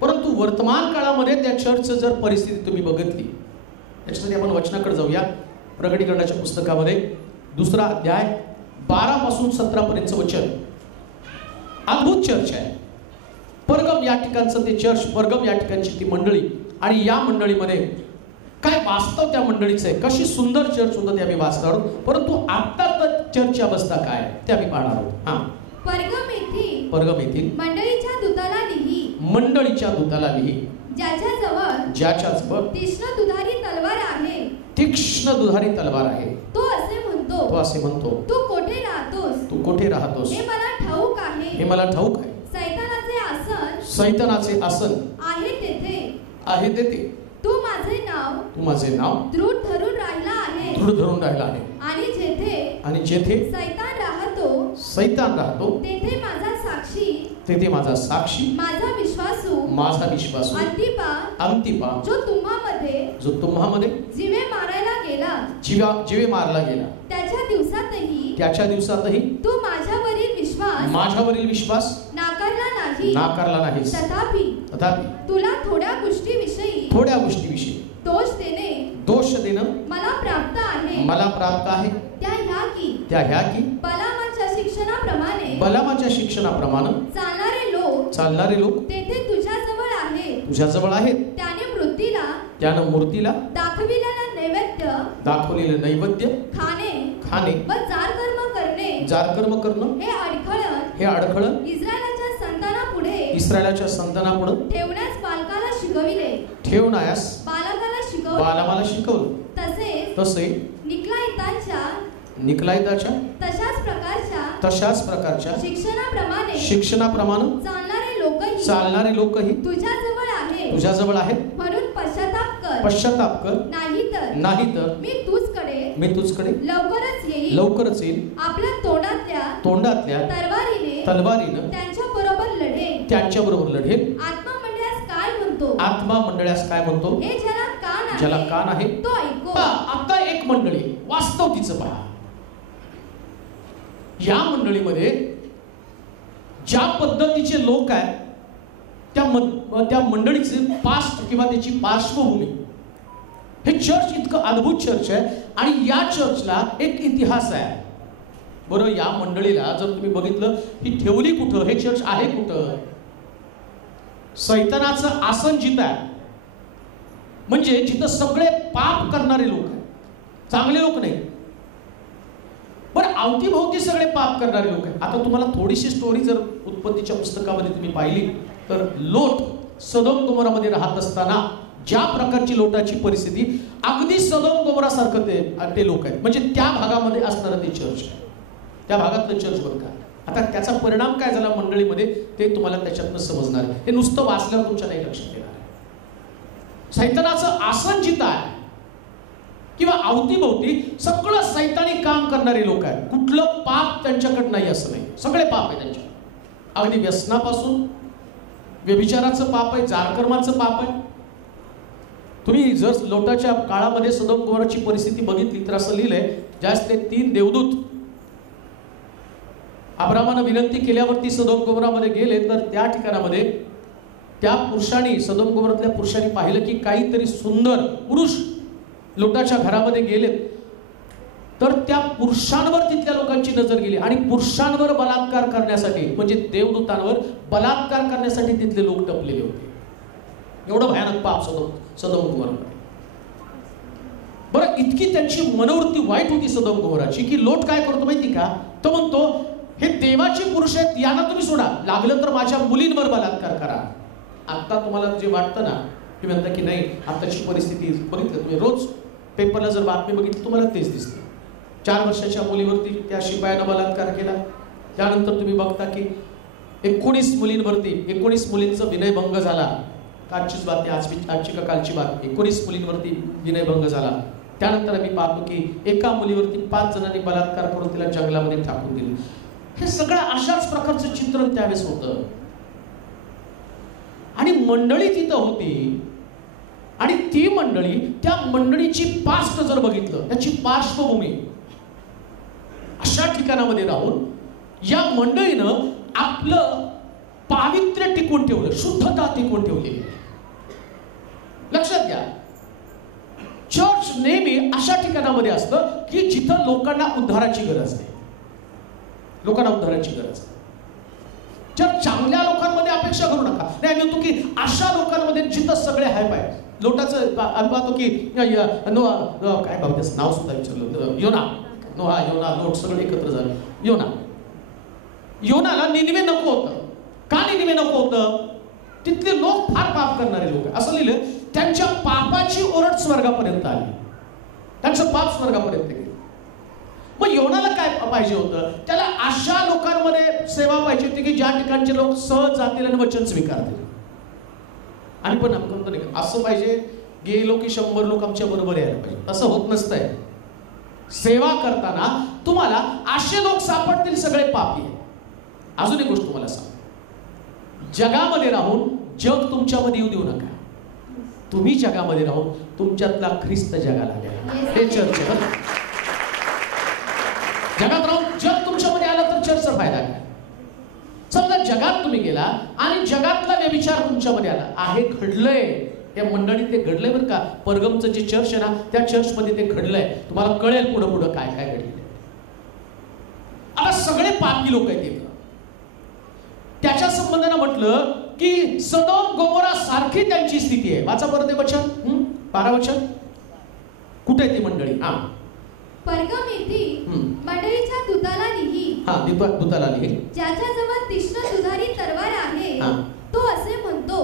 परंतु वर्तमान काळामध्ये त्या चर्चचं जर परिस्थिती तुम्ही बघितली, त्याच्यासाठी आपण वचनाकडे जाऊया. प्रकटीकरणाच्या पुस्तकामध्ये 2 अध्याय 12 पासून 17 पर्यंत वचन. अद्भुत चर्च आहे. परगम या ठिकाणचं ते चर्च, परगम या ठिकाणची ती मंडळी, आणि या मंडळीमध्ये काय वास्तव त्या मंडळीचं आहे, कशी सुंदर चर्च होतं ते आम्ही वाचणार आहोत. परंतु आता तर चर्चची अवस्था काय ते आम्ही पाहणार आहोत. हा, परगम येथील मंडळीच्या दूताला लिही, मंडळीच्या दूताला लिही, ज्याच्या जवळ तीक्ष्ण दुधारी तलवार आहे, तीक्ष्ण दुधारी तलवार आहे. तो असे म्हणतो, तू कोठे राहतोस, हे मला ठाऊक आहे. सैतानाचे आसन आहे तेथे. तू माझे नाव दृढ धरून राहिला आहे, आणि जेथे सैतान राहतो तेथे माझा साक्षी, माझा विश्वासू अंतिपा, जो तुम्हामध्ये जीवे मारायला गेला, त्याच्या दिवसातही तू माझ्यावरील विश्वास नाकारला नाहीस. तथापि तुला थोड्या गोष्टीविषयी दोष देणं मला प्राप्त आहे. त्या ह्या की बलामाच्या शिक्षणाप्रमाणे चालणारे लोक तेथे तुझ्याजवळ आहेत. त्यानं मूर्तीला दाखवलेलं नैवेद्य खाणे व जारकर्म करणं हे अडखळण इस्रायलाच्या संतानापुढे ठेवण्यास बालामाला शिकवलं. तसे निकलाइताच्या तशाच प्रकारच्या शिक्षणाप्रमाणे चालणारे लोकही तुझ्याजवळ आहेत. म्हणून पश्चाताप कर, नाहीतर मी तुझकडे लवकरच येईल. आपल्या तोंडातल्या तलवारीनं त्यांच्याबरोबर लढेल. आत्मा मंडळास काय म्हणतो, हे ज्याला कान आहे तो ऐको. आता एक मंडळी वास्तव तिचं पहा. या मंडळीमध्ये ज्या पद्धतीचे लोक आहेत, त्या मंडळीचे पास्ट किंवा त्याची पार्श्वभूमी, हे चर्च इतकं अद्भुत चर्च आहे. आणि या चर्चला एक इतिहास आहे. बरं, या मंडळीला जर तुम्ही बघितलं, ही ठेवली कुठं, हे चर्च आहे कुठं? सैतानाचं आसन जिथं आहे, म्हणजे जिथं सगळे पाप करणारे लोक आहेत, चांगले लोक नाही, पण अवतीभोवती सगळे पाप करणारे लोक आहेत. आता तुम्हाला थोडीशी स्टोरी जर उत्पत्तीच्या पुस्तकामध्ये तुम्ही पाहिली तर, लोट सदोम गोमोरामध्ये राहत असताना ज्या प्रकारची लोटाची परिस्थिती, अगदी सदोम गोमोरासारखं ते लोक आहेत. म्हणजे त्या भागामध्ये असणारं ते चर्च आहे, त्या भागातलं चर्च बरं का. आता त्याचा परिणाम काय झाला मंडळीमध्ये ते तुम्हाला त्याच्यातनं समजणार आहे. हे नुसतं वाचल्यावर तुमच्या नाही लक्षात येणार आहे. सैतानाचं आसन जिथं आहे किंवा अवतीभोवती सगळं सैतानी काम करणारे लोक आहेत. कुठलं पाप त्यांच्याकडे नाही असं नाही, सगळे पाप आहे त्यांच्या. अगदी व्यसनापासून, व्यभिचाराचं पाप आहे, जारकर्माचं पाप आहे. तुम्ही जर लोटाच्या काळामध्ये सदोम गोमोराची परिस्थिती बघितली तर असं लिहिलंय, ज्यास ते 3 देवदूत अब्रामानं विनंती केल्यावरती सदोम गोमोरामध्ये गेले, तर त्या ठिकाणामध्ये त्या पुरुषांनी, सदोम गोमोरातल्या पुरुषांनी पाहिलं की काहीतरी सुंदर पुरुष लोटाच्या घरामध्ये गेलेत. तर त्या पुरुषांवर तिथल्या लोकांची नजर गेली आणि पुरुषांवर बलात्कार करण्यासाठी, म्हणजे देवदूतांवर बलात्कार करण्यासाठी तिथले लोक टपलेले होते. एवढं भयानक पाप सदोम गोमोरा. बरं, इतकी त्यांची मनोवृत्ती वाईट होती सदोम गोमोराची की लोट काय करतो माहिती का, तो म्हणतो हे देवाचे पुरुष आहेत, यांना तुम्ही सोडा, लागलं तर माझ्या मुलींवर बलात्कार करा. आता तुम्हाला जे वाटतं ना, तुम्ही म्हणता की नाही आताची परिस्थिती बघितलं तुम्ही, रोज पेपरला जर बातमी बघितली तुम्हाला तेच दिसते. 4 वर्षाच्या मुलीवरती त्या शिपायानं बलात्कार केला. त्यानंतर तुम्ही बघता की 19 मुलींवरती 19 मुलींचा विनयभंग झाला. कालचीच बातमी, आजची का कालची बातमी, 19 मुलींवरती विनयभंग झाला. त्यानंतर आम्ही पाहतो की एका मुलीवरती 5 जणांनी बलात्कार करून तिला जंगलामध्ये टाकून दिले. हे सगळं अशाच प्रकारचं चित्रण त्यावेळेस होतं. आणि मंडळी तिथं होती आणि ती मंडळी, त्या मंडळीची पास्ट जर बघितलं, त्याची पार्श्वभूमी, अशा ठिकाणामध्ये राहून या मंडळीनं आपलं पावित्र्य टिकवून ठेवलं, शुद्धता टिकवून ठेवली. लक्षात घ्या, चर्च नेहमी अशा ठिकाणामध्ये असतं की जिथं लोकांना उद्धाराची गरज आहे. लोकांना उद्धाराची गरज आहे. जर चांगल्या लोकांमध्ये अपेक्षा करू नका. नाही, मी म्हणतो की अशा लोकांमध्ये जिथं सगळे हाय पाय. लोटाचं आम्ही पाहतो की काय बाबा त्याचं नाव सुद्धा विचारलं, योना लोट सगळं एकत्र झालं. योनाला निनिवे नको होतं. का निनिवे नको होतं? तिथले लोक फार पाप करणारे लोक. असं लिहिलं, त्यांच्या पापाची ओरड स्वर्गापर्यंत आली, त्यांचं पाप स्वर्गापर्यंत गेलं. मग योनाला काय पाहिजे होतं? त्याला अशा लोकांमध्ये सेवा पाहिजे होती की ज्या ठिकाणचे लोक सहज जातील आणि वचन स्वीकारतील. आणि पण आमचं नाही असं पाहिजे गेलो की 100 लोक आमच्या बरोबर यायला पाहिजे, असं होत नसतंय. सेवा करताना तुम्हाला असे लोक सापडतील सगळे पापी. अजून एक गोष्ट तुम्हाला सांग, जगामध्ये राहून जग तुमच्यामध्ये येऊ देऊ नका. तुम्ही जगामध्ये राहून तुमच्यातला ख्रिस्त जगाला द्या. हे चर्च आहे. जगात राहून जग तुमच्यामध्ये आलं तर चर्चचा फायदा काय? समजा जगात तुम्ही गेला आणि जगातला व्यभिचार तुमच्यामध्ये आला आहे, घडलंय त्या मंडळीत, ते घडलंय बरं का. परगमचं जे चर्च आहे ना, त्या चर्चमध्ये ते घडलंय. तुम्हाला कळेल पुढं पुढं काय काय घडलेलं. आता सगळे पापी लोक आहेत तिथं. त्याच्या संबंधानं म्हटलं की सदोम गोमोरा सारखी त्यांची स्थिती आहे. वाचा परत ते वचन, 12 वचन. कुठे आहे ती मंडळी? परगम येथील मंडळीच्या दूताला लिही. दूताला लिही. ज्याच्याजवळ तीक्ष्ण दुधारी तलवार आहे, तो असे म्हणतो,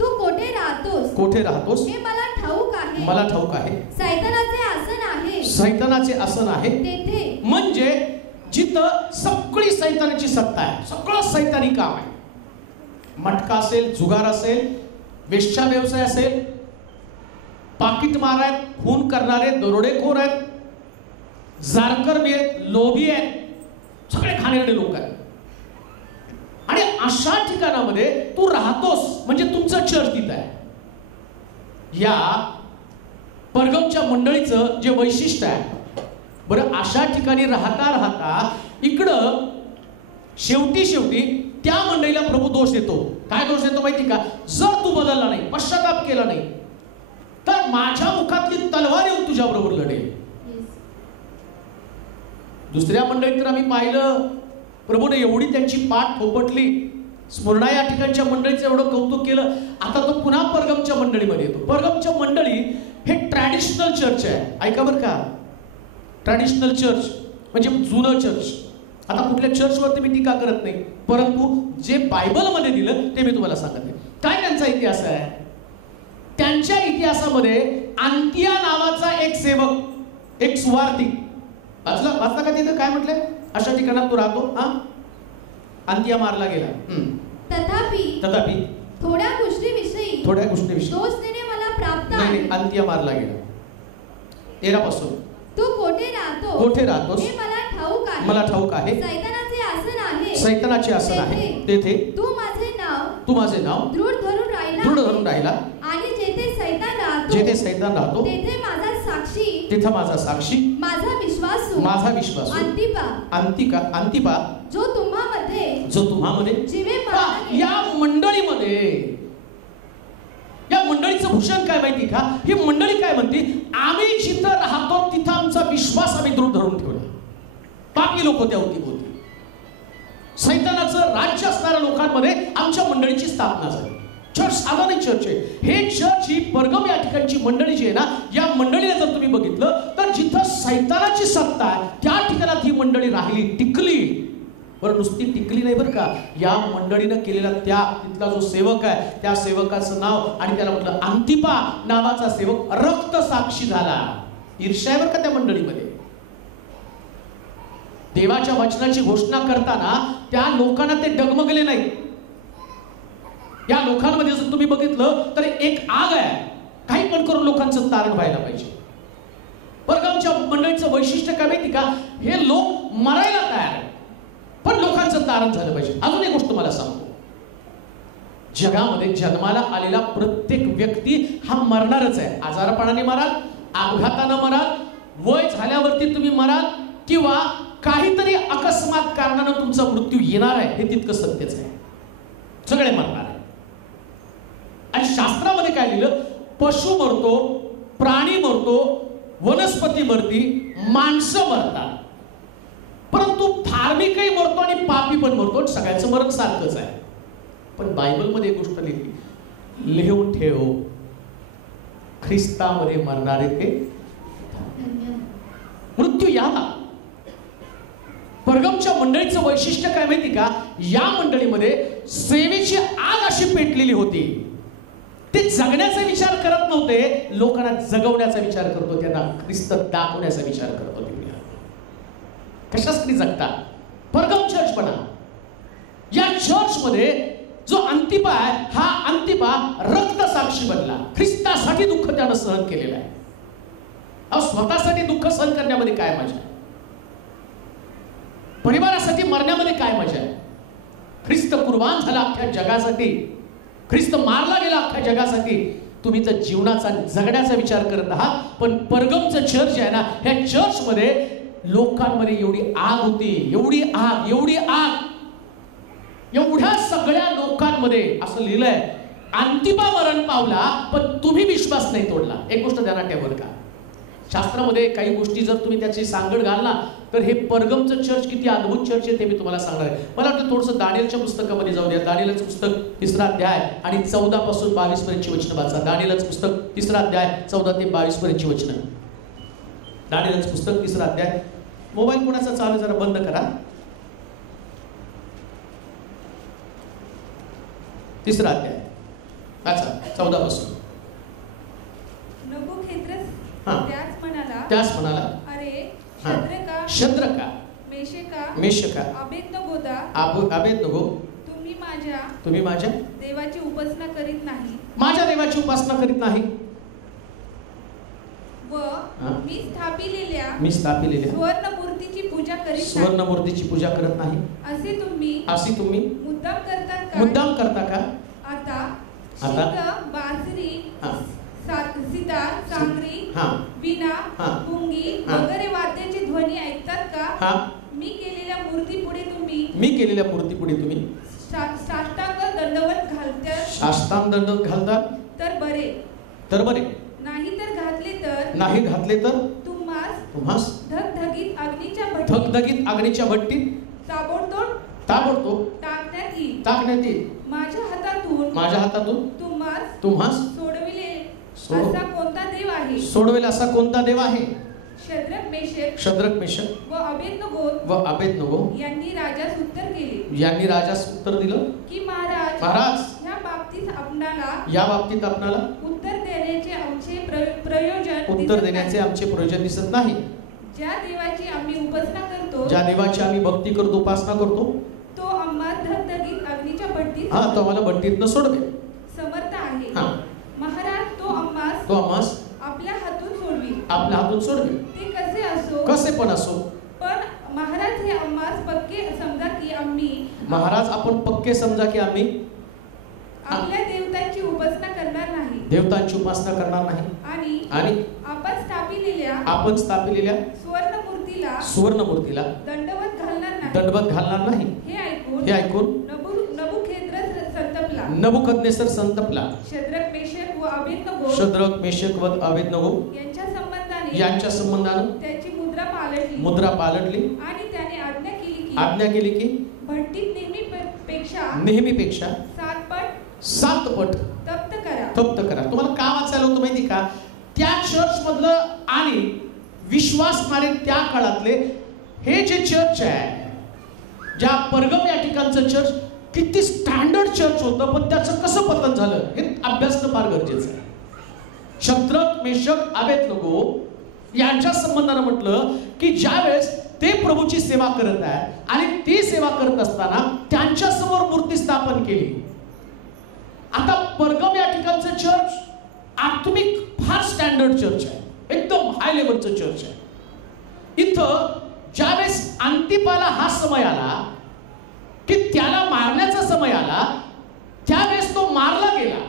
तू कोठे राहतोस? कोठे राहतोस? हे मला ठाऊक आहे. मला ठाऊक आहे. सैतानाचे आसन आहे. सैतानाचे आसन आहे तेथे. म्हणजे जिथं सगळी सैतानाची सत्ता आहे, सगळं सैतानी काम आहे. मटका असेल, जुगार असेल, वेश्या व्यवसाय असेल, पाकिट मार आहेत, खून करणारे दरोडेखोर आहेत, जारकर्मी आहेत, लोभी आहेत, सगळे खाणारे लोक आहेत. आणि अशा ठिकाणामध्ये तू राहतोस म्हणजे तुमचं चर्च तिथं आहे. या परगमच्या मंडळीचं जे वैशिष्ट्य आहे, बरं, अशा ठिकाणी राहता राहता इकडं शेवटी त्या मंडळीला प्रभू दोष देतो. काय दोष देतो माहिती का? जर तू बदलला नाही, पश्चाताप केला नाही, तर माझ्या मुखातली तलवार येऊन तुझ्या बरोबर लढेल. दुसऱ्या मंडळीत तर आम्ही पाहिलं, प्रभूने एवढी त्यांची पाठ थोपटली. स्मरणा या ठिकाणच्या मंडळीचं एवढं कौतुक केलं. आता तो पुन्हा परगमच्या मंडळीमध्ये येतो. परगमच्या मंडळी हे ट्रॅडिशनल चर्च आहे. ऐका बरं का, ट्रॅडिशनल चर्च म्हणजे जुनं चर्च. आता कुठल्या चर्चवरती मी टीका करत नाही, परंतु जे बायबलमध्ये दिलं ते मी तुम्हाला सांगत आहे. काय त्यांचा इतिहास आहे? त्यांच्या इतिहासामध्ये अंतिया नावाचा एक सेवक, एक सुवार्थिक, वाचला का तिथं काय म्हटलंय? अशा ठिकाणात तो राहतो. अंतिया मारला गेला. तथापि थोड्या गोष्टीविषयी दोष देणे मला प्राप्त आहे. नाही, अंतिया मारला गेला. 13 पासून. तू कोठे राहतोस? हे मला ठाऊक आहे. सैतानाचे आसन आहे. तेथे तू माझे नाव दृढ धरून राहिला. आणि जेथे सैतान राहतो तिथे माझा साक्षी माझा विश्वास अंतिपा जो तुम्हामध्ये जीवे. या मंडळीचं भूषण काय माहिती का? ही मंडळी काय म्हणते? आम्ही जिथं राहतो तिथं आमचा विश्वास आम्ही दृढ धरून ठेवला. पापी लोक त्या होती. सैतानाचं राज्य असणाऱ्या लोकांमध्ये आमच्या मंडळीची स्थापना झाली. चर्च साधा नाही चर्च आहे. हे चर्च ही परगम या ठिकाणची मंडळी जी आहे ना, या मंडळीला जर तुम्ही बघितलं तर जिथं सैतानाची सत्ता आहे त्या ठिकाणात ही मंडळी राहिली, टिकली. बरं, नुसती टिकली नाही बरं का, या मंडळीनं केलेला त्याग, तिथला जो सेवक आहे त्या सेवकाचं नाव, आणि त्याला म्हटलं अंतिपा नावाचा सेवक रक्त साक्षी झाला. ईर्ष्या आहे बरं का त्या मंडळीमध्ये. देवाच्या वचनाची घोषणा करताना त्या लोकांना ते डगमगले नाही. या लोकांमध्ये जर तुम्ही बघितलं तर एक आग आहे, काही पण करून लोकांचं तारण व्हायला पाहिजे. परगमच्या मंडळीचं वैशिष्ट्य काय माहिती का, हे लोक मरायला तयार आहे पण लोकांचं तारण झालं पाहिजे. अजून एक गोष्ट मला सांगतो, जगामध्ये जन्माला आलेला प्रत्येक व्यक्ती हा मरणारच आहे. आजारपणाने मराल, अपघातानं मराल, वय झाल्यावरती तुम्ही मराल, किंवा काहीतरी अकस्मात कारणानं तुमचा मृत्यू येणार आहे. हे तितकं सत्यच आहे, सगळे मरणार आहे. आणि शास्त्रामध्ये काय लिहिलं, पशु मरतो, प्राणी मरतो, वनस्पती मरती, माणसं मरतात, परंतु धार्मिकही मरतो आणि पापी पण मरतो. सगळ्यांचं मरण सारखंच आहे. पण बायबलमध्ये एक गोष्ट लिहिली, लिहून ठेव, ख्रिस्तामध्ये मरणारे ते मृत्यू याला. परगमच्या मंडळीचं वैशिष्ट्य काय माहिती का, या मंडळीमध्ये सेवेची आग अशी पेटलेली होती. ते जगण्याचा विचार करत नव्हते, लोकांना जगवण्याचा विचार करतो, त्यांना ख्रिस्त दाखवण्याचा विचार करतो. कशासाठी जगता? परगम चर्च बना. या चर्च मध्ये जो अंतिपा आहे, हा अंतिपा रक्त साक्षी बनला. ख्रिस्तासाठी दुःख त्यानं सहन केलेलं आहे. अहो, स्वतःसाठी दुःख सहन करण्यामध्ये काय मजा आहे? परिवारासाठी मरण्यामध्ये काय मजा आहे? ख्रिस्त कुर्बान झाला अख्ख्या जगासाठी, ख्रिस्त मारला गेला अख्ख्या जगासाठी. तुम्ही तर जीवनाचा जगण्याचा विचार करत आहात. पण परगमचं चर्च आहे ना, ह्या चर्च मध्ये लोकांमध्ये एवढी आग होती, एवढी आग, एवढी आग, एवढ्या सगळ्या लोकांमध्ये असं लिहिलंय, अंतिपा मरण पावला पण तुम्ही विश्वास नाही तोडला. एक गोष्ट ध्यानात ठेवा बरं का, शास्त्रामध्ये काही गोष्टी जर तुम्ही त्याची सांगड घालला तर हे परगमचं चर्च किती अद्भुत चर्च आहे ते मी तुम्हाला सांगणार आहे. मला वाटतं थोडंसं दानियेलच्या पुस्तकामध्ये जाऊ द्या. दानियेलचं पुस्तक 3रा अध्याय आणि 14 पासून 22 पर्यंतची वचनं वाचा. दानियेलचं पुस्तक 3रा अध्याय 14 ते 22 पर्यंतची वचनं. दानियेलचं पुस्तक 3रा अध्याय. मोबाईल कोणाचा चालू जरा बंद करा. 3रा अध्याय वाचा 14 पासून. त्याच म्हणाला, अरे शद्रका, मेशका, अबेदनगो, तुम्ही माझ्या देवाची उपासना करीत नाही, माझ्या देवाची उपासना करीत नाही, व मी स्थापिलेल्या सुवर्णमूर्तीची पूजा करत नाही, असे तुम्ही मुद्दाम करता का? आता बासरी, सितार, सांगरी, वीणा, पुंगी वगैरे वाद्याचे ध्वनी ऐकतात का? मी केलेल्या मूर्तीपुढे तुम्ही साष्टांग दंडवत घालता तर बरे, नाही घातले तर तुम्हास धगधगीत अग्नीच्या भट्टीत ताबडतोब टाकण्यात येईल. माझ्या हातातून तुम्हास सोडवेल असा कोणता देव आहे? शद्रक, मेशक व अबेदनगो यांनी राजास उत्तर दिलं की महाराज या बाबतीत आपणाला उत्तर देण्याचे आमचे प्रयोजन दिसत नाही. ज्या देवाची आम्ही भक्ती करतो, उपासना करतो, तो आम्हाला धगधगीत अग्नीच्या भट्टीत तो आम्हाला भट्टीतनं सोडवेल. समर्थ आहे. महाराज तो आम्हास आपल्या हातून सोडवेल. ते कसे पण असो, पण महाराज हे आम्हास पक्के समजा की आम्ही आपल्या देवतांची उपासना करणार नाही, आणि आपण स्थापिलेल्या सुवर्णमूर्तीला दंडवत घालणार नाही. हे ऐकून नबुकदनेस्सर संतपला. शद्रक, मेशक व अबेदनगो यांच्या संबंधाने त्याची मुद्रा पालटली आणि त्याने आज्ञा केली की भट्टीत नेहमीपेक्षा 7 पट तप्त करा. तुम्हाला का वाचायला होतं माहिती का? त्या चर्च मधलं आणि विश्वासणारे त्या काळातले हे जे चर्च आहे, ज्या परगम या ठिकाणचं चर्च किती स्टँडर्ड चर्च होतं, पण त्याचं कसं पतन झालं हे अभ्यासणं फार गरजेचं आहे. शद्रक, मेशक, अबेदनगो यांच्या संबंधानं म्हटलं की ज्यावेळेस ते प्रभूची सेवा करत आहेत आणि ती सेवा करत असताना त्यांच्या समोर मूर्ती स्थापन केली. आता परगम या ठिकाणचं चर्च आत्मिक फार स्टँडर्ड चर्च आहे, एकदम हाय लेवलचं चर्च आहे. इथं ज्यावेळेस अंतिपाला हा समय आला की त्याला मारण्याचा समय आला, त्यावेळेस तो मारला गेला.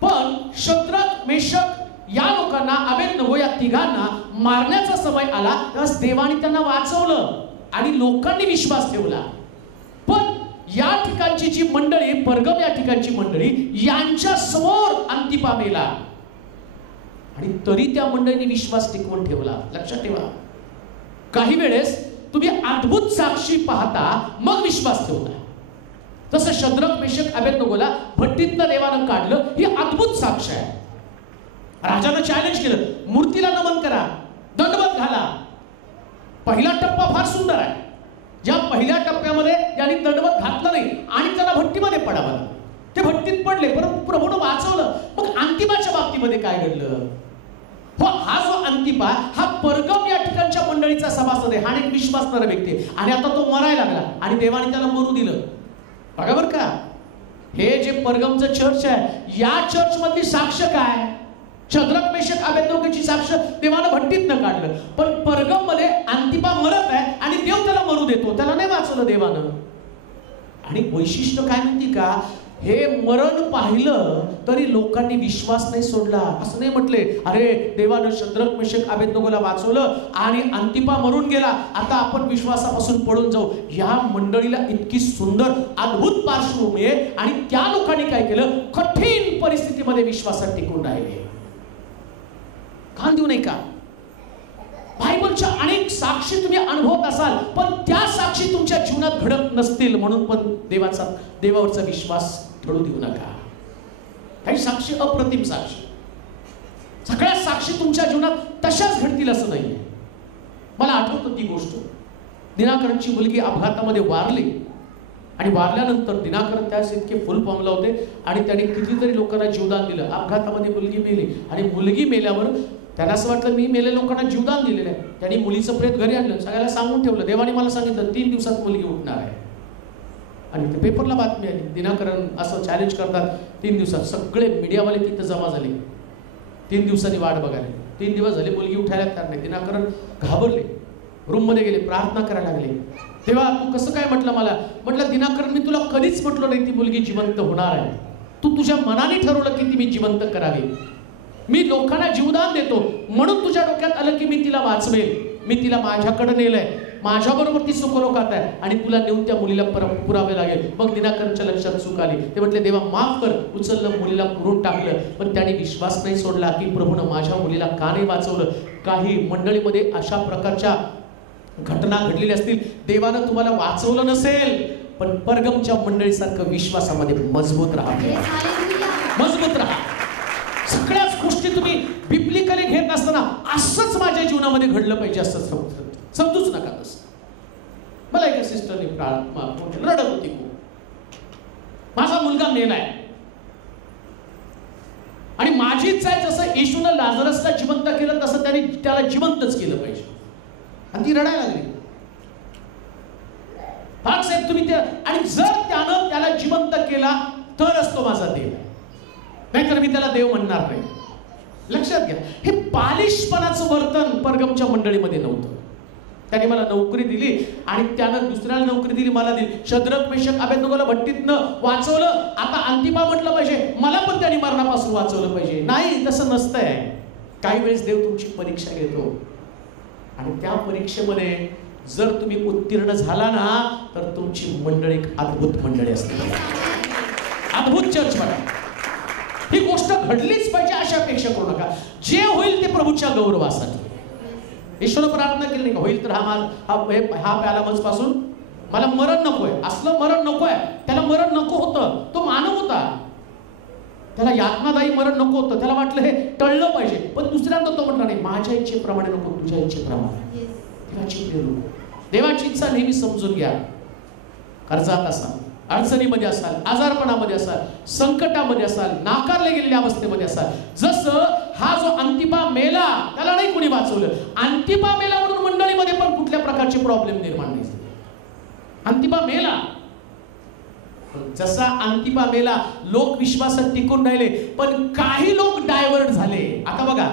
पण शद्रक, मेशक या लोकांना, अबेदनगो या तिघांना मारण्याचा समय आला, त्यावेळेस देवाने त्यांना वाचवलं आणि लोकांनी विश्वास ठेवला. पण या ठिकाणची जी मंडळी, परगम या ठिकाणची मंडळी, यांच्या समोर अंतिपा मेला आणि तरी त्या मंडळीने विश्वास टिकवून ठेवला. लक्षात ठेवा, काही वेळेस तुम्ही अद्भुत साक्षी पाहता मग विश्वास ठेवता. तसं शद्रक, मेशक, अबेदनगोला भट्टीतनं देवानं काढलं, ही अद्भुत साक्ष आहे. राजानं चॅलेंज केलं, मूर्तीला नमन करा, दंडवत घाला. पहिला टप्पा फार सुंदर आहे. ज्या पहिल्या टप्प्यामध्ये यांनी दंडवत घातलं नाही आणि त्याला भट्टीमध्ये पडावं लागलं, ते भट्टीत पडले, परंतु प्रभूनं वाचवलं. मग अंतिपाच्या बाबतीमध्ये काय घडलं? हो, हा जो अंतिपा हा परगम या ठिकाणच्या मंडळीचा सभासद आहे, हा एक विश्वासणारा व्यक्ती आहे आणि आता तो मरायला लागला आणि देवाने त्याला मरू दिलं. बघा बरं का, हे जे परगमचं चर्च आहे, या चर्च मधली साक्ष काय? शद्रक, मेशक, अबेदनगोची साक्ष देवानं भट्टीत न काढलं, पण परगम मध्ये अंतिपा मरत आहे आणि देव त्याला मरू देतो, त्याला नाही वाचवलं देवानं. आणि वैशिष्ट्य काय माहिती का? हे मरण पाहिलं तरी लोकांनी विश्वास नाही सोडला. असं नाही म्हटले, अरे देवानं शद्रक, मेशक, अबेदनगोला वाचवलं आणि अंतिपा मरून गेला, आता आपण विश्वासापासून पळून जाऊ. या मंडळीला इतकी सुंदर अद्भुत पार्श्वभूमी आहे आणि त्या लोकांनी काय केलं? कठीण परिस्थितीमध्ये विश्वासात टिकून राहिले. कान देऊ नये का? बायबलच्या अनेक साक्षी तुम्ही अनुभवत असाल, पण त्या साक्षी तुमच्या जीवनात घडत नसतील, म्हणून पण देवावरचा विश्वास ठेवू देऊ नका. काही साक्षी अप्रतिम साक्षी, सगळ्या साक्षी तुमच्या जीवनात तशाच घडतील असं नाहीये. मला आठवतं ती गोष्ट, दिनाकरनची मुलगी अपघातामध्ये वारली आणि वारल्यानंतर दिनाकरन त्यास इतके फुल पावला होते आणि त्याने कितीतरी लोकांना जीवदान दिलं. अपघातामध्ये मुलगी मेली आणि मुलगी मेल्यावर त्याला असं वाटलं मी मेलेल्या लोकांना जीवदान दिलेलं आहे. त्यांनी मुलीचं प्रेत घरी आणलं, सगळ्याला सांगून ठेवलं. देवाने मला सांगितलं 3 दिवसात मुलगी उठणार आहे. आणि ते पेपरला बातमी आली, दिनाकरन असं चॅलेंज करतात 3 दिवसात. सगळे मीडियावाले तिथं जमा झाले, 3 दिवसांनी वाट बघायला. 3 दिवस झाले मुलगी उठायला तयार नाही. दिनाकरन घाबरले, रूममध्ये गेले, प्रार्थना करायला लागले. तेव्हा तू कसं काय म्हटलं मला? म्हटलं दिनाकरन मी तुला कधीच म्हटलं नाही ती मुलगी जिवंत होणार आहे. तू तुझ्या मनाने ठरवलं की ती मी जिवंत करावी. मी लोकांना जीवदान देतो म्हणून तुझ्या डोक्यात आलं की मी तिला वाचवेल. मी तिला माझ्याकडे नेलंय, माझ्याबरोबर ती सुखलोकात आहे आणि तुला नेऊन त्या मुलीला पुरावे लागेल. मग दिनाकरनच्या लक्षात चूक आली. ते म्हटले देवा माफ कर. उचललं, मुलीला पुरून टाकलं. पण त्याने विश्वास नाही सोडला की प्रभूनं माझ्या मुलीला का नाही वाचवलं. काही मंडळीमध्ये अशा प्रकारच्या घटना घडलेल्या असतील. देवानं तुम्हाला वाचवलं नसेल, पण परगमच्या मंडळीसारखं विश्वासामध्ये मजबूत राहा, मजबूत राहा. सगळ्याच गोष्टी तुम्ही बिब्लिकली घेत असताना असंच माझ्या जीवनामध्ये घडलं पाहिजे असं समजूच नका. तसं मला एका सिस्टरने रडत होती खूप, माझा मुलगा मेलाय आणि माझी इच्छा आहे जसं येशूनं लाजरसला जिवंत केलं तसं त्याला जिवंतच केलं पाहिजे. आणि ती रडायला लागली. फार साहेब तुम्ही त्या, आणि जर त्यानं त्याला जिवंत केला तरच तो माझा देव आहे, नाहीतर मी त्याला देव म्हणणार नाही. लक्षात घ्या, हे बालिशपणाचं वर्तन परगमच्या मंडळीमध्ये नव्हतं. त्याने मला नोकरी दिली आणि त्यानं दुसऱ्याला नोकरी दिली, मला दिली. शद्रक, मेशक, अबेदनगोला भट्टीतनं वाचवलं, आता अंतिपा म्हटलं पाहिजे मला पण त्याने मरणापासून वाचवलं पाहिजे. नाही, तसं नसतंय. काही वेळेस देव तुमची परीक्षा घेतो आणि त्या परीक्षेमध्ये जर तुम्ही उत्तीर्ण झाला ना तर तुमची मंडळी एक अद्भुत मंडळी असते, अद्भुत चर्च बघा. ही गोष्ट घडलीच पाहिजे अशा अपेक्षा करू नका. जे होईल ते प्रभूच्या गौरवासाठी. ईश्वर प्रार्थना केली नाही का, होईल तर हा प्याला मजपासून मला मरण नकोय. असलं मरण नकोय, त्याला मरण नको होतं, तो मानव होता. त्याला यातनादायी मरण नको होतं, त्याला वाटलं हे टळलं पाहिजे, पण दुसऱ्यांदा तो म्हटला नाही, माझ्या इच्छेप्रमाणे नको, तुझ्या इच्छेप्रमाणे. देवाची प्रिय लोक, देवाची इच्छा नेहमी समजून घ्या. कर्जात असाल, अडचणीमध्ये असाल, आजारपणामध्ये असाल, संकटामध्ये असाल, नाकारले गेलेल्या अवस्थेमध्ये असाल, जसं हा जो अंतिपा मेला त्याला नाही कोणी वाचवलं, अंतिपा मेला म्हणून मंडळीमध्ये पण कुठल्या प्रकारचे प्रॉब्लेम निर्माण नाही झाले. अंतिपा मेला, जसा अंतिपा मेला लोक विश्वासात टिकून राहिले, पण काही लोक डायव्हर्ट झाले. आता बघा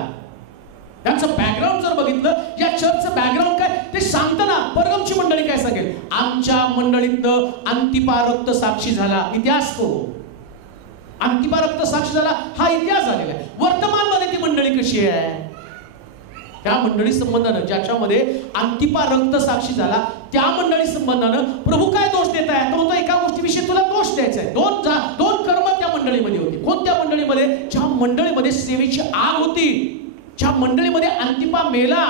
त्यांचं बॅकग्राऊंड जर बघितलं, या चर्चचं बॅकग्राऊंड काय ते सांगताना परगमची मंडळी काय सांगेल, आमच्या मंडळीतनं अंतिपा रक्त साक्षी झाला. इतिहास तो अंतिपा रक्त साक्षी झाला हा इतिहास झालेला आहे. वर्तमानमध्ये ती मंडळी कशी आहे, त्या मंडळी संबंधानं ज्याच्यामध्ये अंतिपा रक्त साक्षी झाला त्या मंडळी संबंधानं प्रभू काय दोष देत आहे, तो म्हणतो एका गोष्टीविषयी तुला दोष द्यायचा आहे. दोन कर्म त्या मंडळीमध्ये होती. कोणत्या मंडळीमध्ये? ज्या मंडळीमध्ये सेवेची आग होती, ज्या मंडळीमध्ये अंतिपा मेला,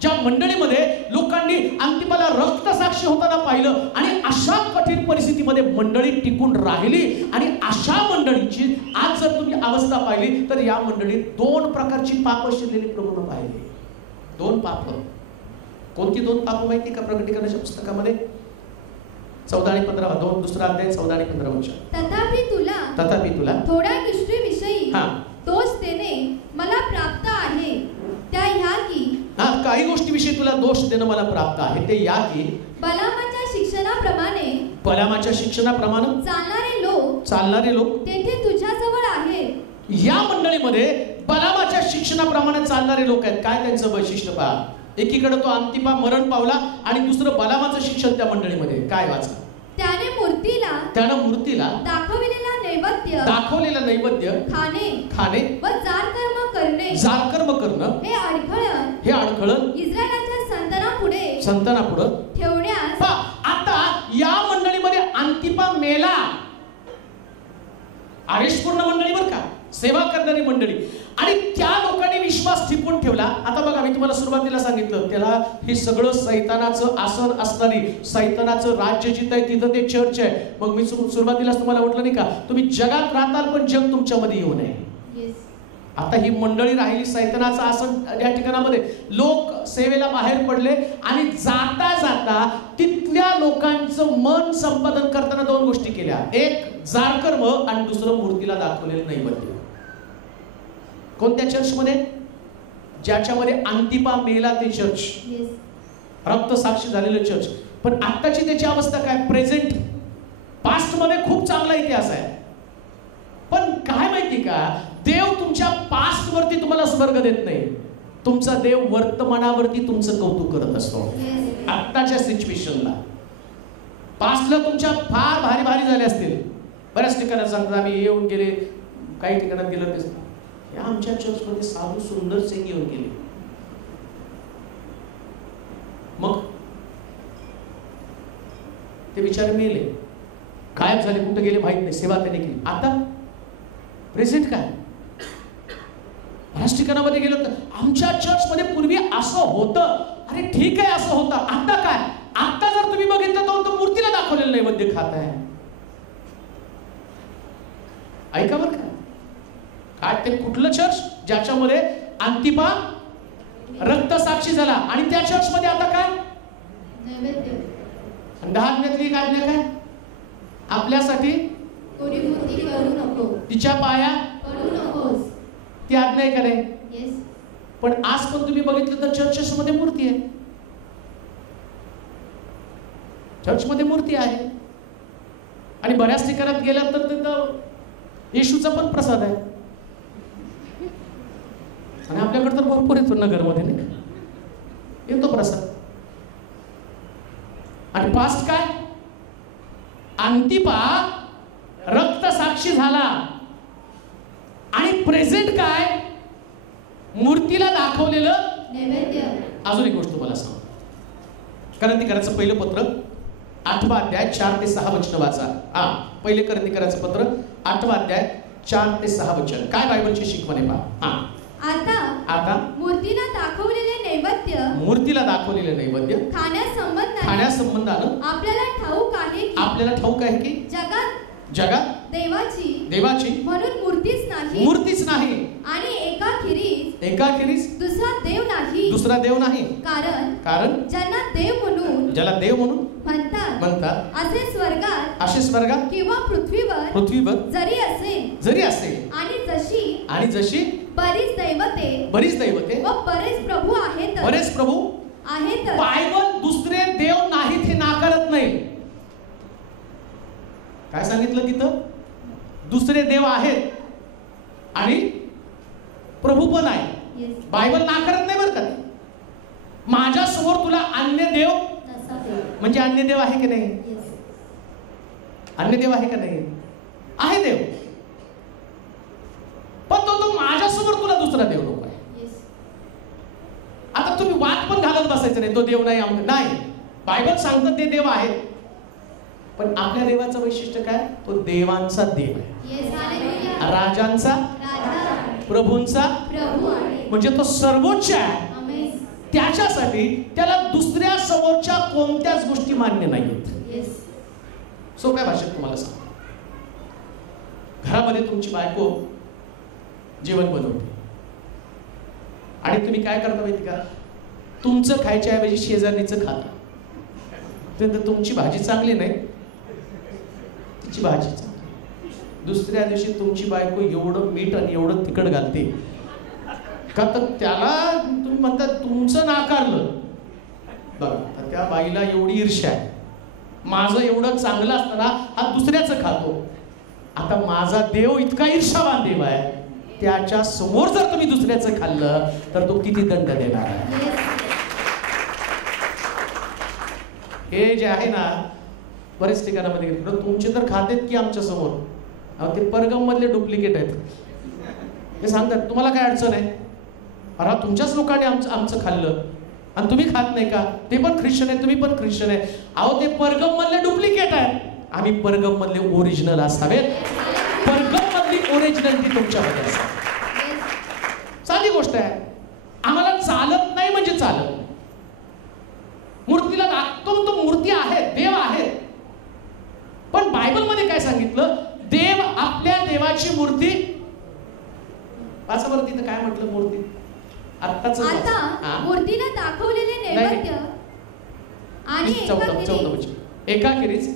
ज्या मंडळीमध्ये लोकांनी अंतिपाला रक्त साक्षी होताना पाहिलं, आणि अशा कठीण परिस्थितीमध्ये मंडळी टिकून राहिली. आणि अशा मंडळीची आज जर तुम्ही अवस्था पाहिली तर या मंडळीत दोन प्रकारची पाप शिरलेली प्रभूने पाहिली. दोन पाप. कोणती दोन पाप माहिती का? प्रकटीकरणाच्या पुस्तकामध्ये 14 आणि 15 दोन दुसरा अध्याय 14 आणि 15 वचन. तथापि तुला थोड्या गोष्टीविषयी दोष देणे मला प्राप्त आहे, त्या ह्या की काही गोष्टीविषयी तुला दोष देणं मला प्राप्त आहे, ते या की बलामाच्या शिक्षणाप्रमाणे चालणारे लोक तेथे तुझ्याजवळ आहेत. या मंडळीमध्ये बलामाच्या शिक्षणाप्रमाणे चालणारे लोक आहेत. काय त्यांचं वैशिष्ट्य पहा. एकीकडे तो अंतिपा मरण पावला आणि दुसरं बलामाचं शिक्षण त्या मंडळीमध्ये. काय वाचा? त्याने मूर्तीला दाखवलेलं नैवेद्य खाणे व जारकर्म करणं हे अडखळण इस्रायलाच्या संतानापुढे ठेवण्यास. आता या मंडळीमध्ये अंतिपा मेला, आवेशपूर्ण मंडळी बरं का, सेवा करणारी मंडळी, आणि त्या लोकांनी विश्वास टिकून ठेवला. आता बघा, मी तुम्हाला सुरुवातीला सांगितलं, त्याला हे सगळं सैतानाचं आसन असणारी, सैतानाचं राज्य जिथं आहे तिथं ते चर्च आहे. मग मी सुरुवातीलाच तुम्हाला म्हटलं नाही का, तुम्ही जगात राहताल पण जग तुमच्यामध्ये येऊ नये. आता ही मंडळी राहिली सैतानाचं आसन या ठिकाणामध्ये. लोक सेवेला बाहेर पडले आणि जाता जाता तिथल्या लोकांचं मन संपादन करताना दोन गोष्टी केल्या. एक जारकर्म आणि दुसरं मूर्तीला दाखवलेलं नैवेद्य. कोणत्या चर्चमध्ये? ज्याच्यामध्ये अंतिपा मेला ते चर्च, रक्त साक्षी झालेलं चर्च. पण आत्ताची त्याची अवस्था काय? प्रेझेंट. पास्ट मध्ये खूप चांगला इतिहास आहे, पण काय माहिती का, देव तुमच्या पास्ट वरती तुम्हाला स्वर्ग देत नाही. तुमचा देव वर्तमानावरती तुमचं कौतुक करत असतो. आत्ताच्या सिच्युएशनला, पास्टला तुमच्या फार भारी भारी झाले असतील. बऱ्याच ठिकाणी सांगतात आम्ही येऊन गेले, काही ठिकाणात गेलं ते या आमच्या चर्चमध्ये साधू सुंदर सिंग येऊन गेले. मग ते बिचारे मेले, गायब झाले, कुठे गेले माहित नाही, सेवा त्याने केली. आता प्रेझेंट काय? बऱ्याच ठिकाणामध्ये गेलं तर आमच्या चर्चमध्ये पूर्वी असं होतं. अरे ठीक आहे, असं होतं. आता काय? आता जर तुम्ही बघितलं तर मूर्तीला दाखवलेलं नैवेद्य खात आहे. ऐका बरं का, काय ते कुठलं चर्च ज्याच्यामध्ये अंतिपा रक्त साक्षी झाला, आणि त्या चर्च मध्ये आता काय? नैवेद्य. 10 आज्ञातली आज्ञा काय? आपल्यासाठी कोणी मूर्ती करू नको, तिच्या पाया पडू नकोस. ती आज्ञा आहे का नाही? पण आज पण तुम्ही बघितलं तर चर्चेस मध्ये मूर्ती आहे. चर्च मध्ये मूर्ती आहे, आणि बऱ्याच ठिकाणात गेला तर तिथं येशूचा पण प्रसाद आहे. आणि आपल्याकडे तर भरपूर येतो नगरमध्ये, नाही येतो प्रसाद. आणि पास्ट काय? अंतिपा रक्त साक्षी झाला, आणि प्रेझेंट काय? मूर्तीला दाखवलेलं नैवेद्य. अजून एक गोष्ट तुम्हाला सांग. करंथीकरांचं पहिलं पत्र 8वा अध्याय 4 ते 6 वचन वाचा. पहिले करंथीकरांचं पत्र 8वा अध्याय 4 ते 6 वचन. काय बायबलची शिकवण आहे पहा. आता मूर्तीला दाखवलेले नैवेद्य खाण्यासंबंधानं आपल्याला ठाऊक आहे की जगात देवाची म्हणून मूर्तीच नाही आणि एकाखेरीज दुसरा देव नाही कारण ज्याला देव म्हणून म्हणतात असे स्वर्गात किंवा पृथ्वीवर जरी असेल आणि जशी बरीच दैवते व बरेच प्रभू आहेत बायबल दुसरे देव नाहीत हे नाकारत नाही. काय सांगितलं तिथं? दुसरे देव आहेत आणि प्रभू पण आहे. बायबल नाकारत नाही बरं का. माझ्या समोर तुला अन्य देव म्हणजे अन्य देव आहे की नाही? अन्य देव आहे का नाही? आहे देव, पण तो माझ्या समोर तुला दुसरा देव नको आहे. आता तुम्ही वाद पण घालत बसायचं नाही, तो देव नाही. बायबल सांगतं ते देव आहेत, पण आपल्या देवाचं वैशिष्ट्य काय? तो देवांचा देव आहे, राजांचा प्रभूंचा म्हणजे तो सर्वोच्च आहे. त्याच्यासाठी त्याला दुसऱ्या समोरच्या कोणत्याच गोष्टी मान्य नाहीत. सोप्या भाषेत तुम्हाला सांग, घरामध्ये तुमची बायको जेवण बनवते आणि तुम्ही काय करता माहिती का? तुमचं खायच्या ऐवजी शेजारणीचं खाता. तुमची भाजी चांगली नाही, तिची भाजी चांगली. दुसऱ्या दिवशी तुमची बायको एवढं मीठ आणि एवढं तिखट घालते का तर त्याला तुम्ही म्हणता तुमचं नाकारलं. बघा, तर त्या बाईला एवढी ईर्ष्या आहे, माझं एवढं चांगलं असताना हा दुसऱ्याचं खातो. आता माझा देव इतका ईर्ष्यावान देव आहे, त्याच्या समोर जर तुम्ही दुसऱ्याचं खाल्लं तर तो किती दंड देणार आहे? हे जे आहे ना, बरेच ठिकाणामध्ये तुमचे तर खातेत की आमच्या समोर, ते परगम मधले डुप्लिकेट आहेत. हे सांगतात तुम्हाला काय अडचण आहे? अरे तुमच्याच लोकांनी आमचं खाल्लं आणि तुम्ही खात नाही का? ते पण ख्रिश्चन आहे, तुम्ही पण ख्रिश्चन आहे. अहो, ते परगम मधले डुप्लिकेट आहे. आम्ही परगम मधले ओरिजिनल असावेत. परगम मधली ओरिजिनलिटी तुमच्यामध्ये असावी. साधी गोष्ट आहे. आम्हाला चालत नाही म्हणजे चालत नाही. मूर्तीला लागतो तो मूर्ती आहे, देव आहे. पण बायबलमध्ये काय सांगितलं? देव आपल्या देवाची मूर्ती. वाचा बरं तिथं काय म्हटलं? मूर्ती आत्ताच मूर्तीला दाखवलेले नैवेद्य आणि एकाखेरीज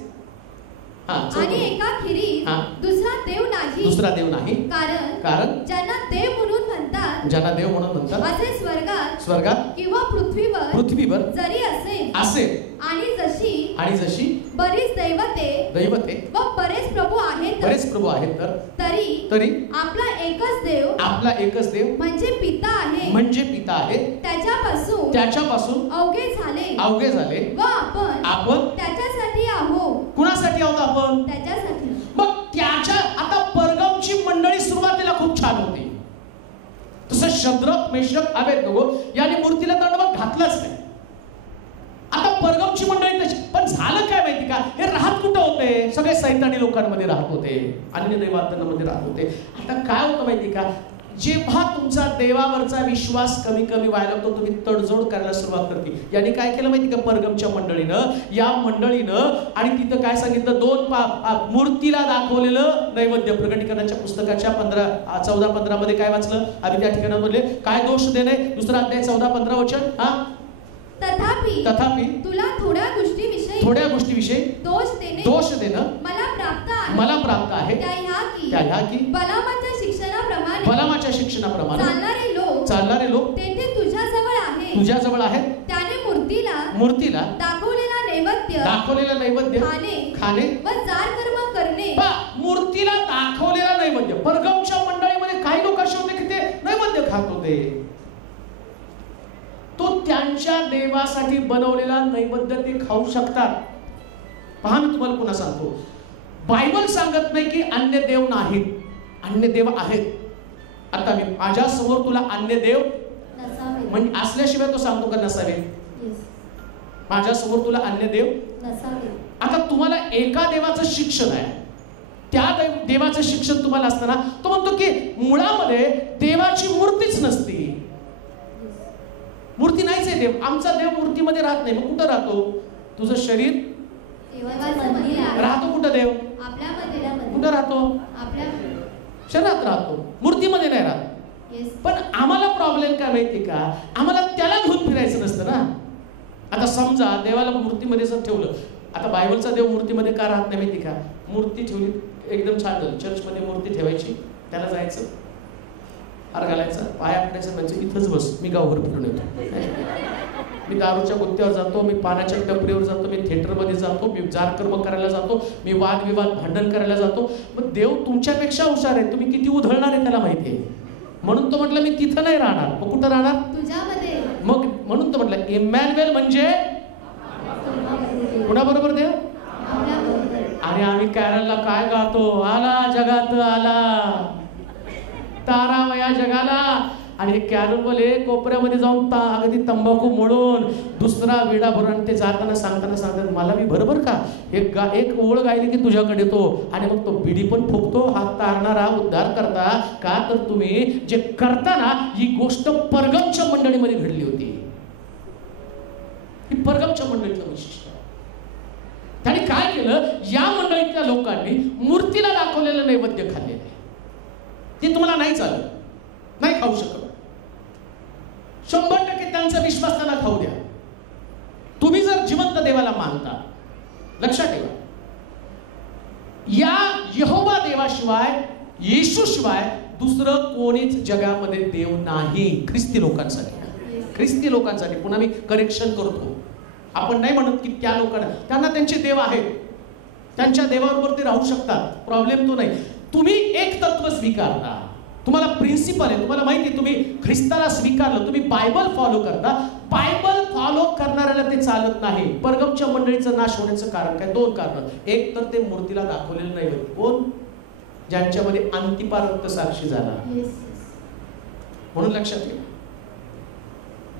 दुसरा देव नाही कारण ज्यांना देव म्हणून म्हणतात असे स्वर्गात किंवा पृथ्वीवर जरी असेल आणि जशी बरीच दैवते व बरेच प्रभू आहेत तरी आपला एकच देव म्हणजे पिता आहे. त्याच्यापासून अवघे झाले व आपण त्याच्यासाठी आहोत. कुणासाठी आहोत आपण? त्याच्यासाठी. मग त्याच्या आता परगमची मंडळी सुरुवातीला खूप छान होती. तसं शद्रक मेशक अबेदnego यांनी मूर्तीला दंडवत घातलंच नाही. आता परगमची मंडळी तशी. पण झालं काय माहिती का? हे राहत कुठं होते? सगळे सैतानी लोकांमध्ये राहत होते, अन्य दैवांमध्ये राहत होते. आता काय होतं माहिती का? जेव्हा तुमचा देवावरचा विश्वास कमी व्हायला लागतो, तुम्ही तडजोड करायला सुरुवात करते. यांनी काय केलं माहिती का? परगमच्या मंडळीनं आणि तिथं काय सांगितलं? 2 मूर्तीला दाखवलेलं नैवेद्य. प्रकटीकरणाच्या पुस्तकाच्या 14-15 मध्ये काय वाचलं आम्ही त्या ठिकाणामध्ये? काय दोष देणे? 2 अध्याय 14-15 वचन. तथापि तुला थोड्या गोष्टीविषयी दोष देणं मला प्राप्त आहे. त्या ह्या की बलामाच्या शिक्षणाप्रमाणे चालणारे लोक तेथे तुझ्याजवळ आहेत. त्याने मूर्तीला दाखवलेला नैवेद्य खाणे व जार कर्म करणे. मूर्तीला दाखवलेला नैवेद्य. परगमच्या मंडळीमध्ये काही लोक असे होते की ते नैवेद्य खात होते. तो त्यांच्या देवासाठी बनवलेला नैवेद्य ते खाऊ शकतात. पहा, मी तुम्हाला पुन्हा सांगतो, बायबल सांगत नाही की अन्य देव नाहीत, अन्य देव आहेत. आता मी माझ्या समोर तुला अन्य देव म्हणजे असल्याशिवाय तो सांगतो का नसावे? माझ्या समोर तुला अन्य देव नसावे. आता तुम्हाला एका देवाचं शिक्षण आहे, त्या देवाचं शिक्षण तुम्हाला असताना तो म्हणतो की मुळामध्ये देवाची मूर्तीच नसती. मूर्ती नाहीच आहे देव. आमचा देव मूर्तीमध्ये राहत नाही. मग कुठं राहतो? तुझं शरीर राहतो कुठं? देव आपल्या कुठं राहतो? आपल्या शरीरात राहतो, मूर्तीमध्ये नाही राहत. पण आम्हाला प्रॉब्लेम काय माहिती का, आम्हाला त्याला घेऊन फिरायचं नसतं ना. आता समजा देवाला मूर्तीमध्ये जर ठेवलं, आता बायबलचा देव मूर्तीमध्ये का राहत नाही माहिती का? मूर्ती ठेवली एकदम छान झालं, चर्चमध्ये मूर्ती ठेवायची, त्याला जायचं, हार घालायचा, पाया पडायचं, म्हणजे इथंच बस, मी गावभर फिरून येतो. मी दारूच्या गुत्त्यावर जातो, मी पाण्याच्या टपरीवर जातो, मी थिएटरमध्ये जातो, मी जारकर्म करायला जातो, मी वादविवाद भांडण करायला जातो. मग देव तुमच्यापेक्षा हुशार आहे, तुम्ही किती उधळणार आहे त्याला माहिती आहे. म्हणून तो म्हटलं मी तिथं नाही राहणार. मग कुठं राहणार? तुझ्यामध्ये. मग म्हणून तो म्हटलं इमॅन्युएल म्हणजे कुणाबरोबर देव? आणि आम्ही कॅरलला काय गातो? आला जगात आला तारामया जगाला. आणि कॅरलवाले कोपऱ्यामध्ये जाऊन अगदी तंबाखू मोडून दुसरा विडा भरून ते जाताना सांगतात मला मी बरोबर का एक ओळ गायली की तुझ्याकडे येतो. आणि मग तो बिडी पण फुकतो, हात तारणारा उद्धार करता का? तर तुम्ही जे करताना ही गोष्ट परगमच्या मंडळीमध्ये घडली होती. ही परगमच्या मंडळीचं वैशिष्ट्य. त्यांनी काय केलं, या मंडळीतल्या लोकांनी मूर्तीला दाखवलेलं नैवेद्य खाल्लेलं आहे. ते तुम्हाला नाही चालत, नाही खाऊ शकत. 100% त्यांचा विश्वास त्यांना खाऊ द्या. तुम्ही जर जिवंत देवाला मानता, लक्षात ठेवा, या यहोवा देवाशिवाय, येशू शिवाय दुसरं कोणीच जगामध्ये देव नाही. ख्रिस्ती लोकांसाठी पुन्हा मी करेक्शन करतो. आपण नाही म्हणत की त्या लोकांना, त्यांना त्यांचे देव आहेत, त्यांच्या देवाबरोबर ते राहू शकतात, प्रॉब्लेम तो नाही. तुम्ही एक तत्व स्वीकारता, तुम्हाला प्रिन्सिपल आहे, तुम्हाला माहिती आहे, तुम्ही ख्रिस्ताला स्वीकारलं, तुम्ही बायबल फॉलो करता. बायबल फॉलो करणाऱ्याला ते चालत नाही. परगमच्या मंडळीचं नाश होण्याचं कारण काय? 2 कारण. एक तर ते मूर्तीला दाखवलेलं नाही. कोण? ज्यांच्यामध्ये अंतिपार रक्त साक्षी झाला. म्हणून लक्षात घ्या,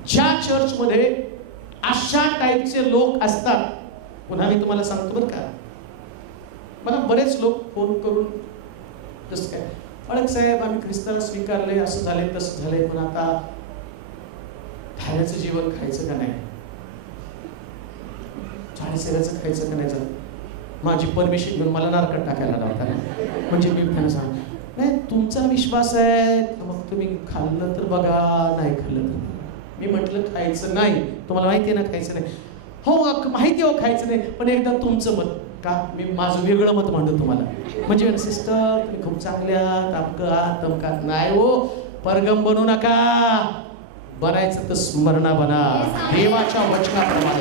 ज्या चर्चमध्ये अशा टाईपचे लोक असतात, पुन्हा मी तुम्हाला सांगतो बरं का, मला बरेच लोक फोन करून जसं काय, अळक साहेब आम्ही ख्रिस्ताला स्वीकारले, असं झालंय तसं झालंय, पण आता धान्याचं जेवण खायचं का नाही, 40 खायचं का नाही झालं. माझी परमिशन घेऊन मला नारकट टाकायला लावता ना. म्हणजे मी त्यांना सांग, नाही तुमचा विश्वास आहे, मग तुम्ही खाल्लं तर बघा, नाही खाल्लं तर. मी म्हटलं खायचं नाही, तुम्हाला माहिती आहे ना खायचं नाही. हो माहिती हो खायचं नाही, पण एकदा तुमचं मत का, मी माझं वेगळं मत मांडतो तुम्हाला. म्हणजे सिस्टर तुम्ही खूप चांगल्या तमकात नाही हो, परगम बनू नका. बनायचं तर स्मरणा बना, देवाच्या वचनाप्रमाणे.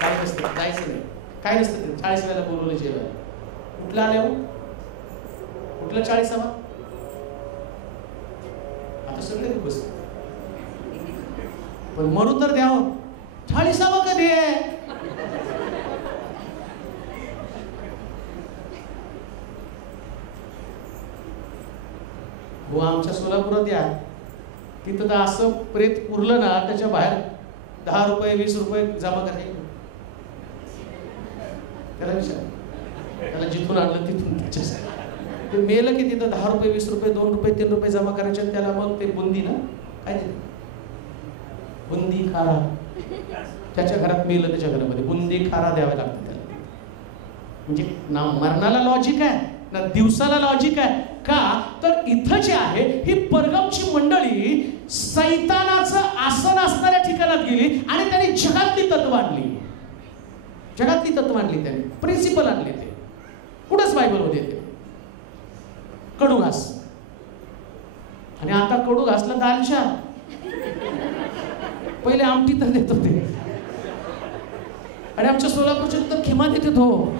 काय नसतं, जायचं नाही, काय नसतं. 40 वेळेला बोलवलं जेवायला, कुठलं आल्या हो, कुठलं 40वा? आता सगळे बस, पण म्हणून तर द्या 40वा कधी आहे? हो आमच्या सोलापुरात या, तिथं तर असं प्रेत उरलं ना, त्याच्या बाहेर 10 रुपये 20 रुपये जमा करायचे. त्याला विचार, त्याला जिथून आणलं तिथून ते मेलं की तिथं 10 रुपये 20 रुपये 2 रुपये 3 रुपये जमा करायचे. त्याला मग ते बुंदी ना, काय ते बुंदी खारा, त्याच्या घरात मेलं, त्याच्या घरामध्ये बुंदी खारा द्यावा लागतं त्याला. म्हणजे ना मरणाला लॉजिक आहे ना दिवसाला लॉजिक आहे का? तर इथं जे आहे ही परगमची मंडळी सैतानाचं आसन असणाऱ्या ठिकाणात गेली आणि त्यांनी जगातली तत्व आणली. त्यांनी प्रिन्सिपल आणले. ते कुठंच बायबलमध्ये येते. कडू घास, आणि आता कडू घासला दालच्या, पहिले आमटी तर देत होते, आणि आमच्या सोलापूरच्या तर खिमा देते तो.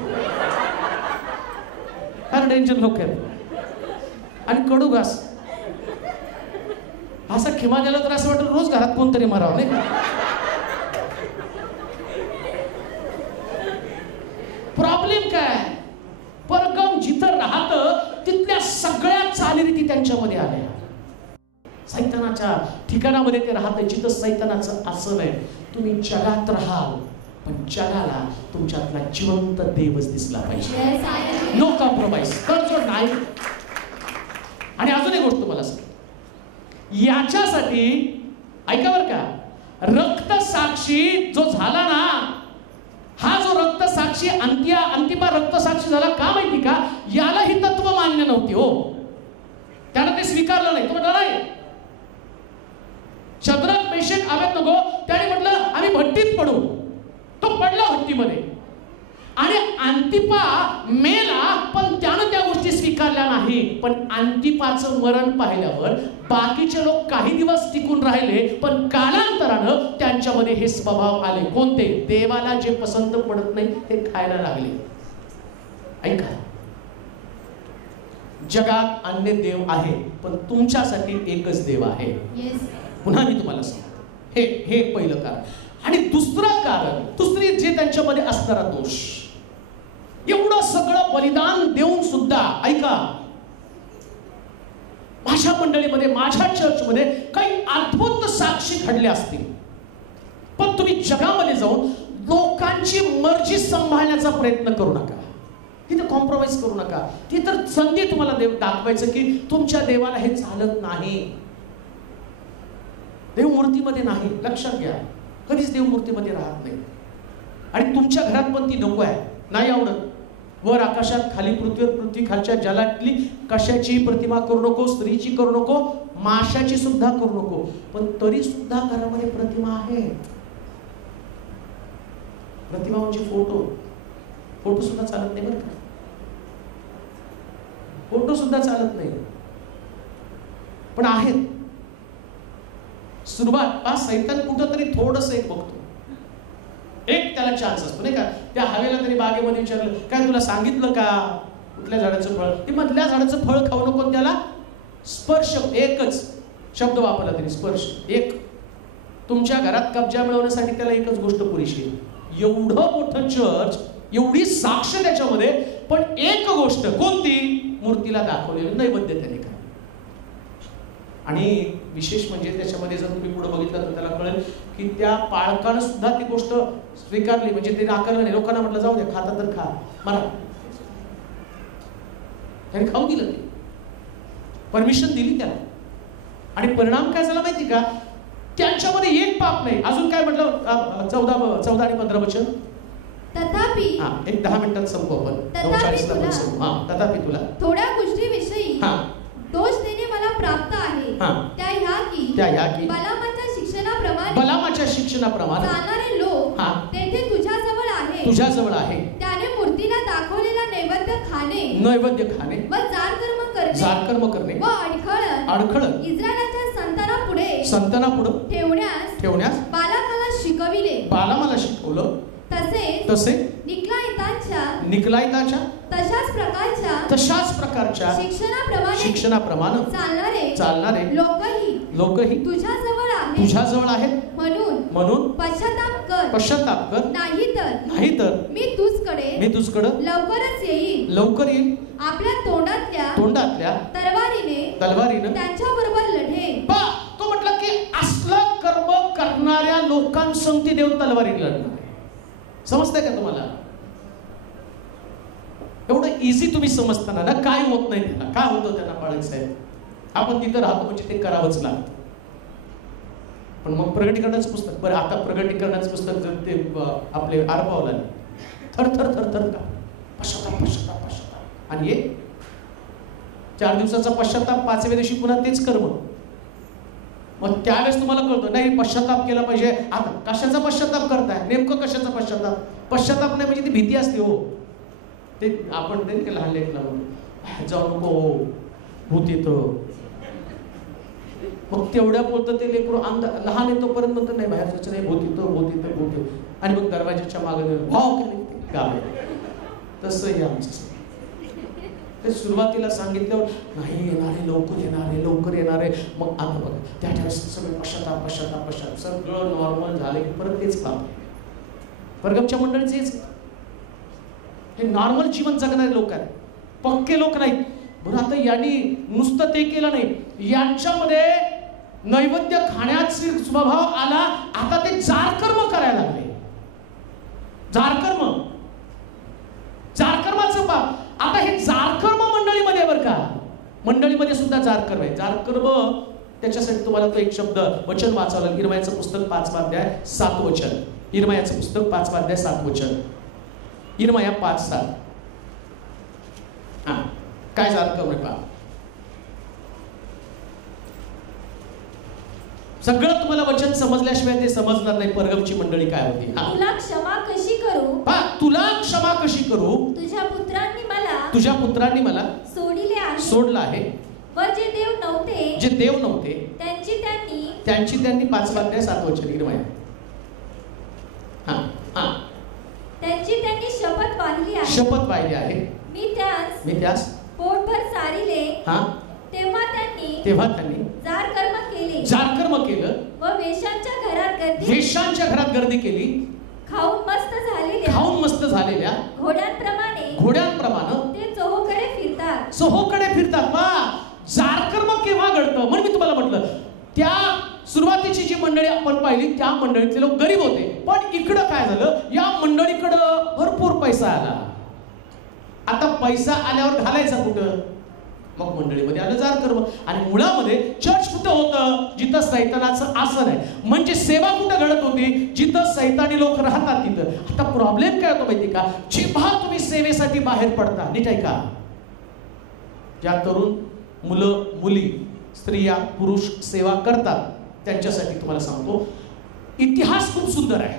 फार डेंजर लोक आहेत. आणि कडू घास असा खिमा दिला तर असं वाटतं रोज घरात कोणतरी मारावं, नाही का? प्रॉब्लेम काय? परगम जिथं राहतं तिथल्या सगळ्या चालीरीती त्यांच्यामध्ये आल्या. सैतानाच्या ठिकाणामध्ये ते राहतं जिथं सैतानाचं आसन आहे. तुम्ही जगात राहाल, पण जगाला तुमच्यातला जिवंत देवच दिसला पाहिजे. नो कॉम्प्रोमाइज, तडजोड नाही. आणि अजून एक गोष्ट मला सांग, याच्यासाठी ऐका बरं का, रक्त साक्षी जो झाला ना, हा जो रक्त साक्षी रक्तसाक्षी अंतिपा रक्तसाक्षी झाला का माहिती का? याला ही तत्व मान्य नव्हती हो, त्याला ते स्वीकारलं नाही. तो म्हटलं नाही, शद्रक मेशक अबेदnego त्याने म्हटलं आम्ही भट्टीत पडू. तो पडला भट्टीमध्ये आणि अंतिपा मेला, पण त्यानं त्या गोष्टी स्वीकारल्या नाही. पण अंतिपाचं मरण पाहिल्यावर बाकीचे लोक काही दिवस टिकून राहिले, पण कालांतरानं त्यांच्यामध्ये हे स्वभाव आले. कोणते? देवाला जे पसंत पडत नाही ते खायला लागले. ऐका, जगात अन्य देव आहे, पण तुमच्यासाठी एकच देव आहे. पुन्हा मी तुम्हाला सांगतो, हे पहिलं कारण. आणि दुसरं कारण, दुसरी जे त्यांच्यामध्ये असणारा दोष, एवढं सगळं बलिदान देऊन सुद्धा, ऐका, माझ्या मंडळीमध्ये, माझ्या चर्चमध्ये काही अद्भुत साक्षी घडल्या असतील, पण तुम्ही जगामध्ये जाऊन लोकांची मर्जी सांभाळण्याचा प्रयत्न करू नका. तिथे कॉम्प्रोमाइज करू नका. ती तर संधी तुम्हाला देव दाखवायचं की तुमच्या देवाला हे चालत नाही. देव मूर्तीमध्ये नाही, लक्षात घ्या. कधीच देव मूर्तीमध्ये राहत नाही. आणि तुमच्या घरात पण ती नको आहे, नाही आवडत. वर आकाशात, खाली पृथ्वीवर, पृथ्वी खालच्या जलातली कशाची प्रतिमा करू नको, स्त्रीची करू नको, माशाची सुद्धा करू नको. पण तरी सुद्धा घरामध्ये प्रतिमा आहे. प्रतिमा म्हणजे फोटो सुद्धा चालत नाही बरं का. फोटो सुद्धा चालत नाही, पण आहेत. सुरुवात सैतान कुठंतरी थोडंसं एक बघतो, एक त्याला चान्स असतो नाही का. त्या हवेला तरी बागेमध्ये विचारलं, काय तुला सांगितलं का कुठल्या झाडाचं फळ? ते मधल्या झाडाचं फळ खाऊ नको. त्याला स्पर्श, एकच शब्द वापरला तरी, स्पर्श. एक तुमच्या घरात कब्जा मिळवण्यासाठी त्याला एकच गोष्ट पुरेशी आहे. एवढं मोठं चर्च, एवढी साक्ष त्याच्यामध्ये, पण एक गोष्ट कोणती? मूर्तीला दाखवलेलं नैवेद्य त्याने खा. आणि विशेष म्हणजे त्याच्यामध्ये जर तुम्ही पुढे बघितलं तर त्याला कळेल की त्या पाळकानं सुद्धा ती गोष्ट स्वीकारली, म्हणजे ते नाकारलं नाही. लोकांना म्हटलं जाऊ द्या, खाता तर खा, मारा. त्याने खाऊ दिलं, ते परमिशन दिली त्याला. आणि परिणाम काय झाला माहिती का? त्यांच्यामध्ये एक पाप नाही. अजून काय म्हटलं? 14 आणि 15 वचन. तथापि, एक 10 मिनिटात संपू आपण. तथापि तुला थोड्या गोष्टीविषयी दोष देणे मला प्राप्त आहे. त्या ह्या की बलामाच्या शिक्षणाप्रमाणे चालणारे लोक तेथे तुझ्याजवळ आहे. त्याने मूर्तीला दाखवलेला नैवेद्य खाणे व जार कर्म करणे व अडखळ इस्रायलाच्या संतानापुढे ठेवण्यास बालामाला शिकवलं. तसे निकलाइताच्या तशाच प्रकारच्या शिक्षणाप्रमाणे चालणारे लोकही तुझ्याजवळ आहेत. म्हणून पश्चाताप कर. नाहीतर मी तुझकडे लवकर येईल. आपल्या तोंडातल्या तलवारीने त्यांच्याबरोबर लढेन. तो म्हटलं की असलं कर्म करणाऱ्या लोकांसंगती देव तलवारीने लढणार. समजतंय का तुम्हाला? एवढं इझी तुम्ही समजताना ना, काय होत नाही त्यांना. काय होतं त्यांना बाळक साहेब? आपण तिथं राहतो म्हणजे ते करावंच लागतं. पण मग प्रगटीकरणाचं पुस्तक, बरं आता प्रगटीकरणाचं पुस्तक जर ते आपले आरपावला थर का पश्चाताप. आणि 4 दिवसाचा पश्चाताप, 5व्या दिवशी पुन्हा तेच कर्म. मग त्यावेळेस तुम्हाला कळतं नाही पश्चाताप केला पाहिजे. आता कशाचा पश्चाताप करताय? नेमकं कशाचा पश्चाताप? पश्चाताप नाही म्हणजे ती भीती असते हो. ते आपण ते लहान लेकला जाऊ नको, भूत येतं. मग तेवढ्या बोलतं ते लेकरू लहान येतो पर्यंत म्हणतं नाही बाहेर जायचं नाही, भूत येतो. आणि मग दरवाजाच्या मागे भाव गाव. तसं हे आमचं ते सुरुवातीला सांगितल्यावर नाही येणारे, लवकर येणारे. मग आता बघा त्यावेळेस सगळे पश्चाताप सगळं नॉर्मल झालं की परत तेच काम. परगमच्या मंडळीचेच हे नॉर्मल जीवन जगणारे लोक आहेत, पक्के लोक नाहीत. बरं आता यांनी नुसतं ते केलं नाही, यांच्यामध्ये नैवेद्य खाण्याचा स्वभाव आला. आता ते जारकर्म करायला लागले. जारकर्माचं पाप. आता हे जारकर्म मंडळीमध्ये बरं का, मंडळीमध्ये सुद्धा जारकर्म आहे. जारकर्म त्याच्यासाठी तुम्हाला तो एक शब्द वचन वाचावं. इर्मयाचं पुस्तक 5वा अध्याय 7 वचन. इर्मयाचं पुस्तक 5वा अध्याय 7 वचन. इरमया 5:7. हा, काय जारकर्म आहे पहा. सगळं तुम्हाला वचन समजल्याशिवाय ते समजणार नाही. परगमची मंडळी काय होती. तुला क्षमा कशी करू, तुला क्षमा कशी करू, तुझ्या पुत्रांनी मला सोडलं आहे. व जे देव नव्हते त्यांची त्यांनी 5:7 वचन इरमया. त्यांनी शपथ वाहिली आहे. मी त्यास पोटभर चारिले. तेव्हा त्यांनी जारकर्म केलं व वेश्यांच्या घरात गर्दी केली. खाऊन मस्त झालेल्या घोड्यांप्रमाणे ते चोहोकडे फिरतात. जारकर्म केव्हा घडतं. म्हणून मी तुम्हाला म्हटलं, त्या सुरुवातीची जी मंडळी आपण पाहिली त्या मंडळीतले लोक गरीब होते. पण इकडं काय झालं, या मंडळीकडं भरपूर पैसा आला. आता पैसा आल्यावर घालायचा कुठं, मग मंडळीमध्ये आलं जारकर्म. आणि मुळामध्ये चर्च कुठं होतं, जिथं सैतानाचं आसन आहे. म्हणजे सेवा कुठं घडत होती, जिथं सैतानी लोक राहतात तिथं. आता प्रॉब्लेम काय होतो माहिती का, जेव्हा तुम्ही सेवेसाठी बाहेर पडता, नीट आहे का, ज्या तरुण मुलं मुली स्त्रिया पुरुष सेवा करतात त्यांच्यासाठी तुम्हाला सांगतो, इतिहास खूप सुंदर आहे.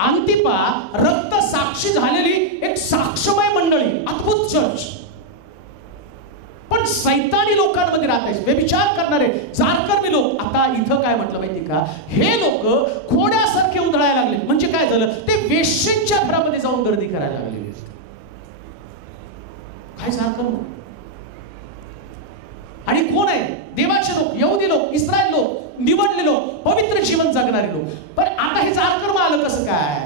अंतिपा रक्त साक्षी झालेली एक साक्षमय मंडळी, अद्भुत चर्च. पण सैतानी लोकांमध्ये राहतायचे, व्यभिचार करणारे जारकर्मी लोक. आता इथं काय म्हटलं माहिती का, हे लोक घोड्यासारखे उधळायला लागले. म्हणजे काय झालं, ते वेश्यांच्या घरामध्ये जाऊन गर्दी करायला लागले. काय जारकर्म. आणि कोण आहे, देवाचे लोक, यहुदी लोक, इस्रायल लोक, निवडले लोक, पवित्र जीवन जगणारे लोक. पण आता हे जारकर्म आलं कसं काय,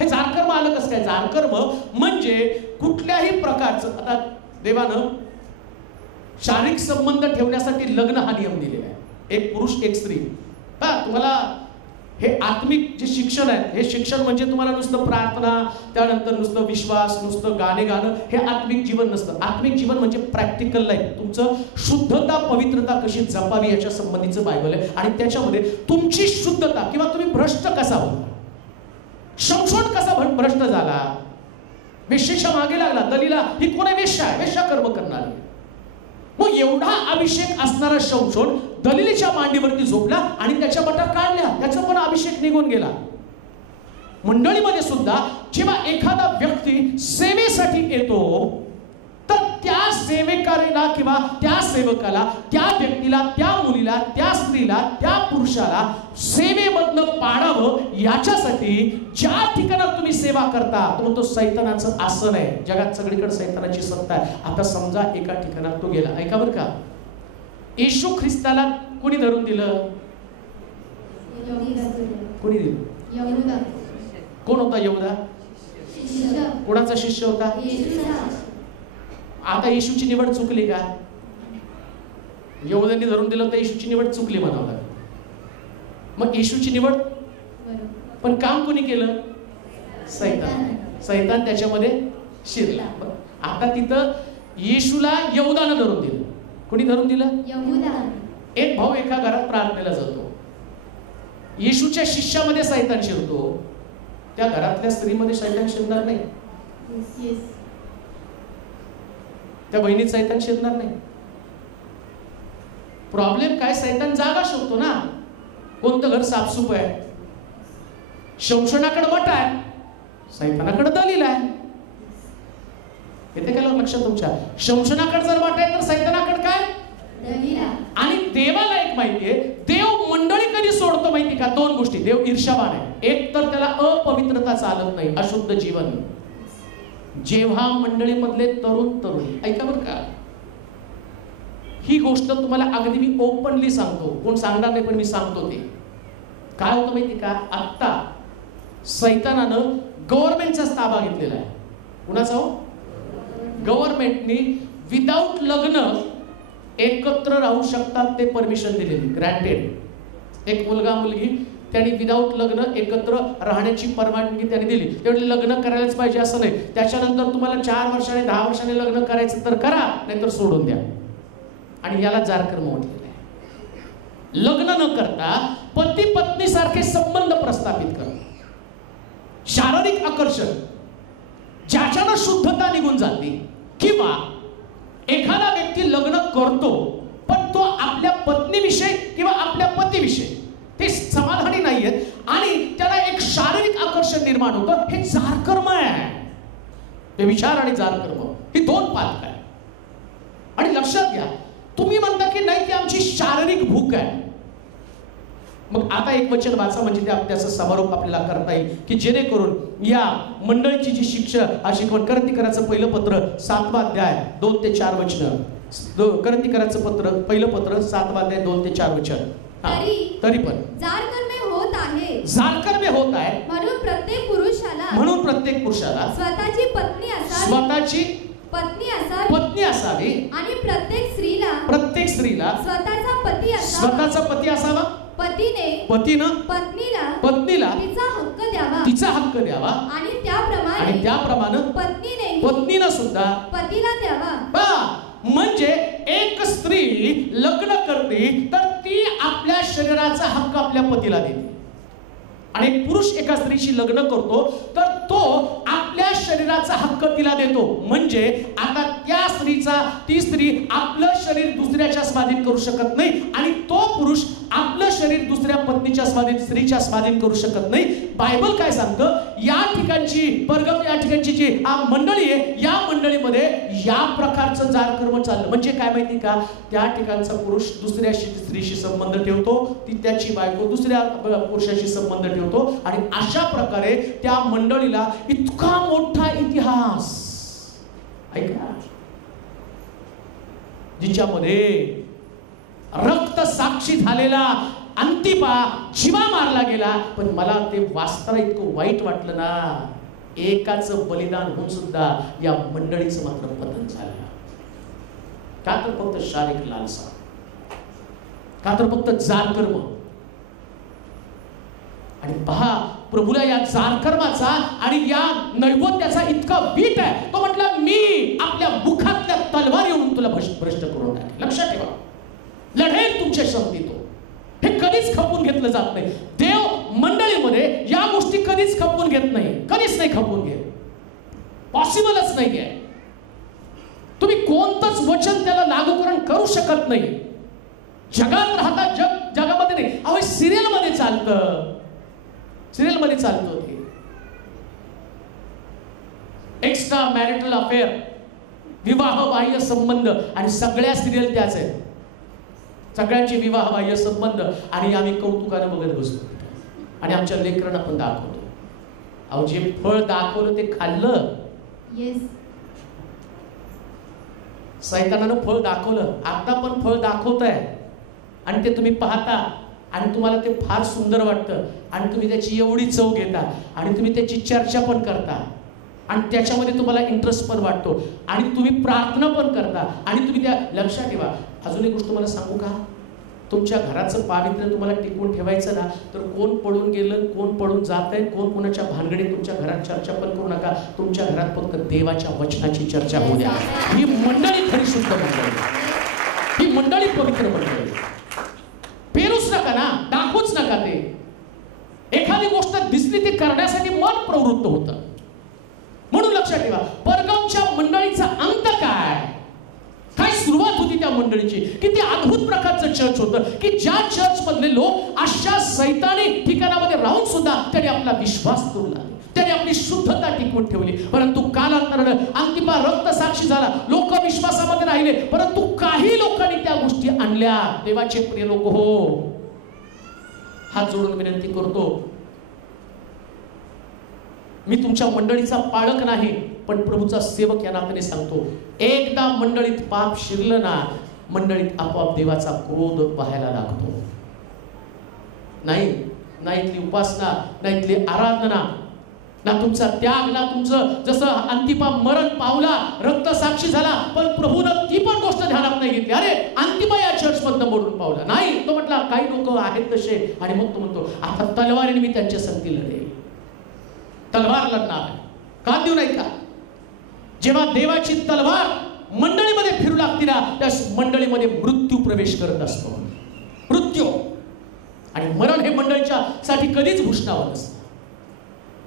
हे जारकर्म आलं कसं काय. जारकर्म म्हणजे कुठल्याही प्रकारचं, आता देवानं शारीरिक संबंध ठेवण्यासाठी लग्न हा नियम दिलेला आहे. एक पुरुष एक स्त्री. तुम्हाला हे आत्मिक जे शिक्षण आहे, हे शिक्षण म्हणजे तुम्हाला नुसतं प्रार्थना, त्यानंतर नुसतं विश्वास, नुसतं गाणे गाणं, हे आत्मिक जीवन नसतं. आत्मिक जीवन म्हणजे प्रॅक्टिकल लाईफ. तुमचं शुद्धता पवित्रता कशी जपावी याच्या संबंधीचं बायबल आहे. आणि त्याच्यामध्ये तुमची शुद्धता किंवा तुम्ही भ्रष्ट कसा होता, शमशोन कसा भ्रष्ट झाला, वेश्येच्या मागे लागला. दलीला ही कोण आहे, वेश्या आहे, वेश्या कर्म करणारी. मग एवढा अभिषेक असणारा शमशोन दलिलीच्या मांडीवरती झोपला आणि त्याच्या बटा काढल्या, त्याचा पण अभिषेक निघून गेला. मंडळीमध्ये सुद्धा जेव्हा एखादा व्यक्ती सेवेसाठी येतो, तर त्या सेवेकारीला किंवा त्या सेवकाला, त्या व्यक्तीला, त्या मुलीला, त्या स्त्रीला, त्या पुरुषाला सेवेमधनं पाडावं याच्यासाठी ज्या ठिकाणात तुम्ही सेवा करता, तो सैतानाचं आसन आहे. जगात सगळीकडे सैतानाची सत्ता आहे. आता समजा एका ठिकाणात तो गेला, ऐका बरं का, येशू ख्रिस्ताला कोणी धरून दिलं, कोणी दिलं, कोण होता यहुदा, कोणाचा शिष्य होता. आता येशूची निवड चुकली का, यहुदांनी धरून दिलं तर येशूची निवड चुकली म्हणावं लागेल. मग येशूची निवड, पण काम कोणी केलं, सैतान त्याच्यामध्ये शिरला. आता तिथं येशूला यहुदानं धरून दिलं. कोणी धरून दिलं, एक भाऊ एका घरात प्रार्थनेला जातो, येशूच्या शिष्यामध्ये सैतान शिरतो, त्या घरातल्या स्त्रीमध्ये सैतान शिरणार नाही, त्या बहिणीत सैतान शिरणार नाही. प्रॉब्लेम काय, सैतान जागा शोधतो ना. कोणतं घर साफसूफ आहे, शमशोनाकडे बट आहे, सैतानाकडे दलील आहे. येते काय लक्षात तुमच्या, शमशोनाकडे जर बट आहे तर सैतानाकडे काय दलील आहे. आणि देवाला एक माहितीये, देव मंडळी कधी सोडतो माहिती का, दोन गोष्टी. देव ईर्ष्यावान आहे. एक तर त्याला अपवित्रता चालत नाही, अशुद्ध जीवन. जेव्हा मंडळीमधले तरुण ऐका बरं का, ही गोष्ट तुम्हाला अगदी मी ओपनली सांगतो, कोण सांगणार नाही पण मी सांगतो. ते काय होतं माहिती का, आत्ता सैतानानं गव्हर्नमेंटचाच ताबा घेतलेला आहे. कुणाचा हो, गव्हर्नमेंटनी विदाऊट लग्न एकत्र राहू शकतात ते परमिशन दिलेली, ग्रँटेड. एक मुलगा मुलगी त्यांनी विदाऊट लग्न एकत्र राहण्याची परवानगी त्यांनी दिली. तेवढे लग्न करायलाच पाहिजे असं नाही. त्याच्यानंतर तुम्हाला 4 वर्षाने 10 वर्षाने लग्न करायचं तर करा, नाहीतर सोडून द्या. आणि याला जारकर्म म्हटलेलं आहे. लग्न न करता पती पत्नी सारखे संबंध प्रस्थापित करणं, शारीरिक आकर्षण ज्याच्यानं शुद्धता निघून जाते, किंवा एखादा व्यक्ती लग्न करतो पण तो आपल्या पत्नीविषयी किंवा आपल्या पतीविषयी ते समाधानी नाहीयेत आणि त्याला एक शारीरिक आकर्षण निर्माण होतं, हे जारकर्म आहे. ते विचार आणि जारकर्म ही दोन पातक आहे. आणि लक्षात घ्या, तुम्ही म्हणता की नाही ती आमची शारीरिक भूक आहे. मग आता एक वचन वाचा म्हणजे त्याचा समारोप आपल्याला करता येईल, की जेणेकरून या मंडळीची जी शिकवण करंथीकराचं पहिलं पत्र 7वा अध्याय 2 ते 4 वचन, करंथीकराचं पत्र पहिलं पत्र 7वा अध्याय 2 ते 4 वचन. तरी पण जारकर्मे होत आहे, जारकर्मे होत आहे, म्हणून प्रत्येक पुरुषाला स्वतःची पत्नी असावी आणि प्रत्येक स्त्रीला स्वतःचा पती असावा. पतीनं पत्नीला तिचा हक्क द्यावा आणि त्याप्रमाणे पत्नीनं सुद्धा पतीला द्यावा. म्हणजे एक स्त्री लग्न करते तर ती आपल्या शरीराचा हक्क आपल्या पतीला देते, आणि एक पुरुष एका स्त्रीशी लग्न करतो तर तो आपल्या शरीराचा हक्क तिला देतो. म्हणजे आता ती स्त्री आपलं शरीर दुसऱ्याच्या स्वाधीन करू शकत नाही, आणि तो पुरुष आपलं शरीर दुसऱ्या पत्नीच्या स्त्रीच्या स्वाधीन करू शकत नाही. बायबल काय सांगतं, या ठिकाणची परगम या ठिकाणची जी मंडळी आहे, या मंडळीमध्ये या प्रकारचं जारकर्म चाललं. म्हणजे काय माहिती का, त्या ठिकाणचा पुरुष दुसऱ्या स्त्रीशी संबंध ठेवतो, ती त्याची बायको दुसऱ्या पुरुषाशी संबंध ठेवतो, आणि अशा प्रकारे त्या मंडळीला इतका मोठा इतिहास ऐका, जिच्यामध्ये रक्त साक्षी झालेला अंतिपा जीवा मारला गेला. पण मला ते वाचताना इतकं वाईट वाटलं ना, एकाचं बलिदान होऊन सुद्धा या मंडळीचं मात्र पतन झालं. का तर फक्त शारीरिक लालसा, का तर फक्त जारकर्म. आणि पहा, प्रभूला या जारकर्माचा आणि या नैवेद्याचा इतका वीट आहे. तो म्हटला, मी आपल्या मुखातल्या तलवार येऊन तुला भ्रष्ट करून टाकेल. लक्षात ठेवा, लढेल तुमच्या शब्दी. तो हे कधीच खपवून घेतलं जात नाही. देव मंडळीमध्ये या गोष्टी कधीच खपवून घेत नाही, कधीच नाही खपवून घेत, पॉसिबलच नाहीये. तुम्ही कोणतंच वचन त्याला लागूकरण करू शकत नाही. जगात राहता, जगामध्ये नाही. अहो, सिरियल मध्ये चालतं, सिरियल मध्ये चालतं ते एक्स्ट्रा मॅरिटल अफेअर, विवाह बाह्य संबंध, आणि सगळ्या सिरियल त्याच आहेत. सगळ्यांचे विवाह बाह्य संबंध, आणि आम्ही कौतुकाने बघत बसतो आणि आमच्या लेकरांना पण दाखवतो. अहो, जे फळ दाखवलं ते खाल्लं. सैतानानं फळ दाखवलं, आता पण फळ दाखवत आहे, आणि ते तुम्ही पाहता आणि तुम्हाला ते फार सुंदर वाटतं, आणि तुम्ही त्याची एवढी चव घेता, आणि तुम्ही त्याची चर्चा पण करता, आणि त्याच्यामध्ये तुम्हाला इंटरेस्ट पण वाटतो, आणि तुम्ही प्रार्थना पण करता, आणि तुम्ही त्या लक्षात ठेवा. अजून एक गोष्ट मला सांगू का, तुमच्या घराचं पावित्र्य तुम्हाला टिकवून ठेवायचं ना, तर कोण पळून गेलं, कोण पळून जात आहे, कोण कोणाच्या भानगडीत तुमच्या घरात चर्चा पण करू नका. तुमच्या घरात फक्त देवाच्या वचनाची चर्चा होऊ द्या. ही मंडळी खरी शुद्ध मंडळी, ही मंडळी पवित्र मंडळी. पेरूच नका ना, दाखवूच नका. ते एखादी गोष्ट दिसली ती करण्यासाठी मन प्रवृत्त होतं. म्हणून लक्षात ठेवा, परगामच्या मंडळीचा अंत काय सुरुवात होती त्या मंडळीची, की ते अद्भुत प्रकारचं चर्च होतं, की ज्या चर्च मधले लोक अशा सैतानी ठिकाणामध्ये राहून सुद्धा त्यांनी आपला विश्वास तोडला, त्यांनी आपली शुद्धता टिकवून ठेवली. परंतु कालांतरानं अंतिमा रक्त साक्षी झाला, लोक विश्वासामध्ये राहिले, परंतु काही लोकांनी त्या गोष्टी आणल्या. देवाचे प्रिय लोक हो, हात जोडून विनंती करतो, मी तुमच्या मंडळीचा पाळक नाही, पण प्रभूचा सेवक या नात्याने सांगतो, एकदा मंडळीत पाप शिरलं ना, मंडळीत आपोआप देवाचा क्रोध पाहायला लागतो. नाही इथली उपासना, नाही इथली आराधना, ना तुमचा त्याग, ना तुमचं जसं अंतिपा मरण पावला, रक्त साक्षी झाला, पण प्रभूनं ती पण गोष्ट ध्यानात नाही घेतली. अरे अंतिपा या चर्च मधनं मोडून पावला नाही. तो म्हटला काही लोक आहेत तसे, आणि मग तो म्हणतो आता तलवारीने मी त्यांच्या संगती लढेल. तलवार लढणार का देऊ नाही का? जेव्हा देवाची तलवार मंडळीमध्ये फिरू लागते ना, त्या मंडळीमध्ये मृत्यू प्रवेश करत असतो. मृत्यू आणि मरण हे मंडळीच्या साठी कधीच घुसणावं नसतं.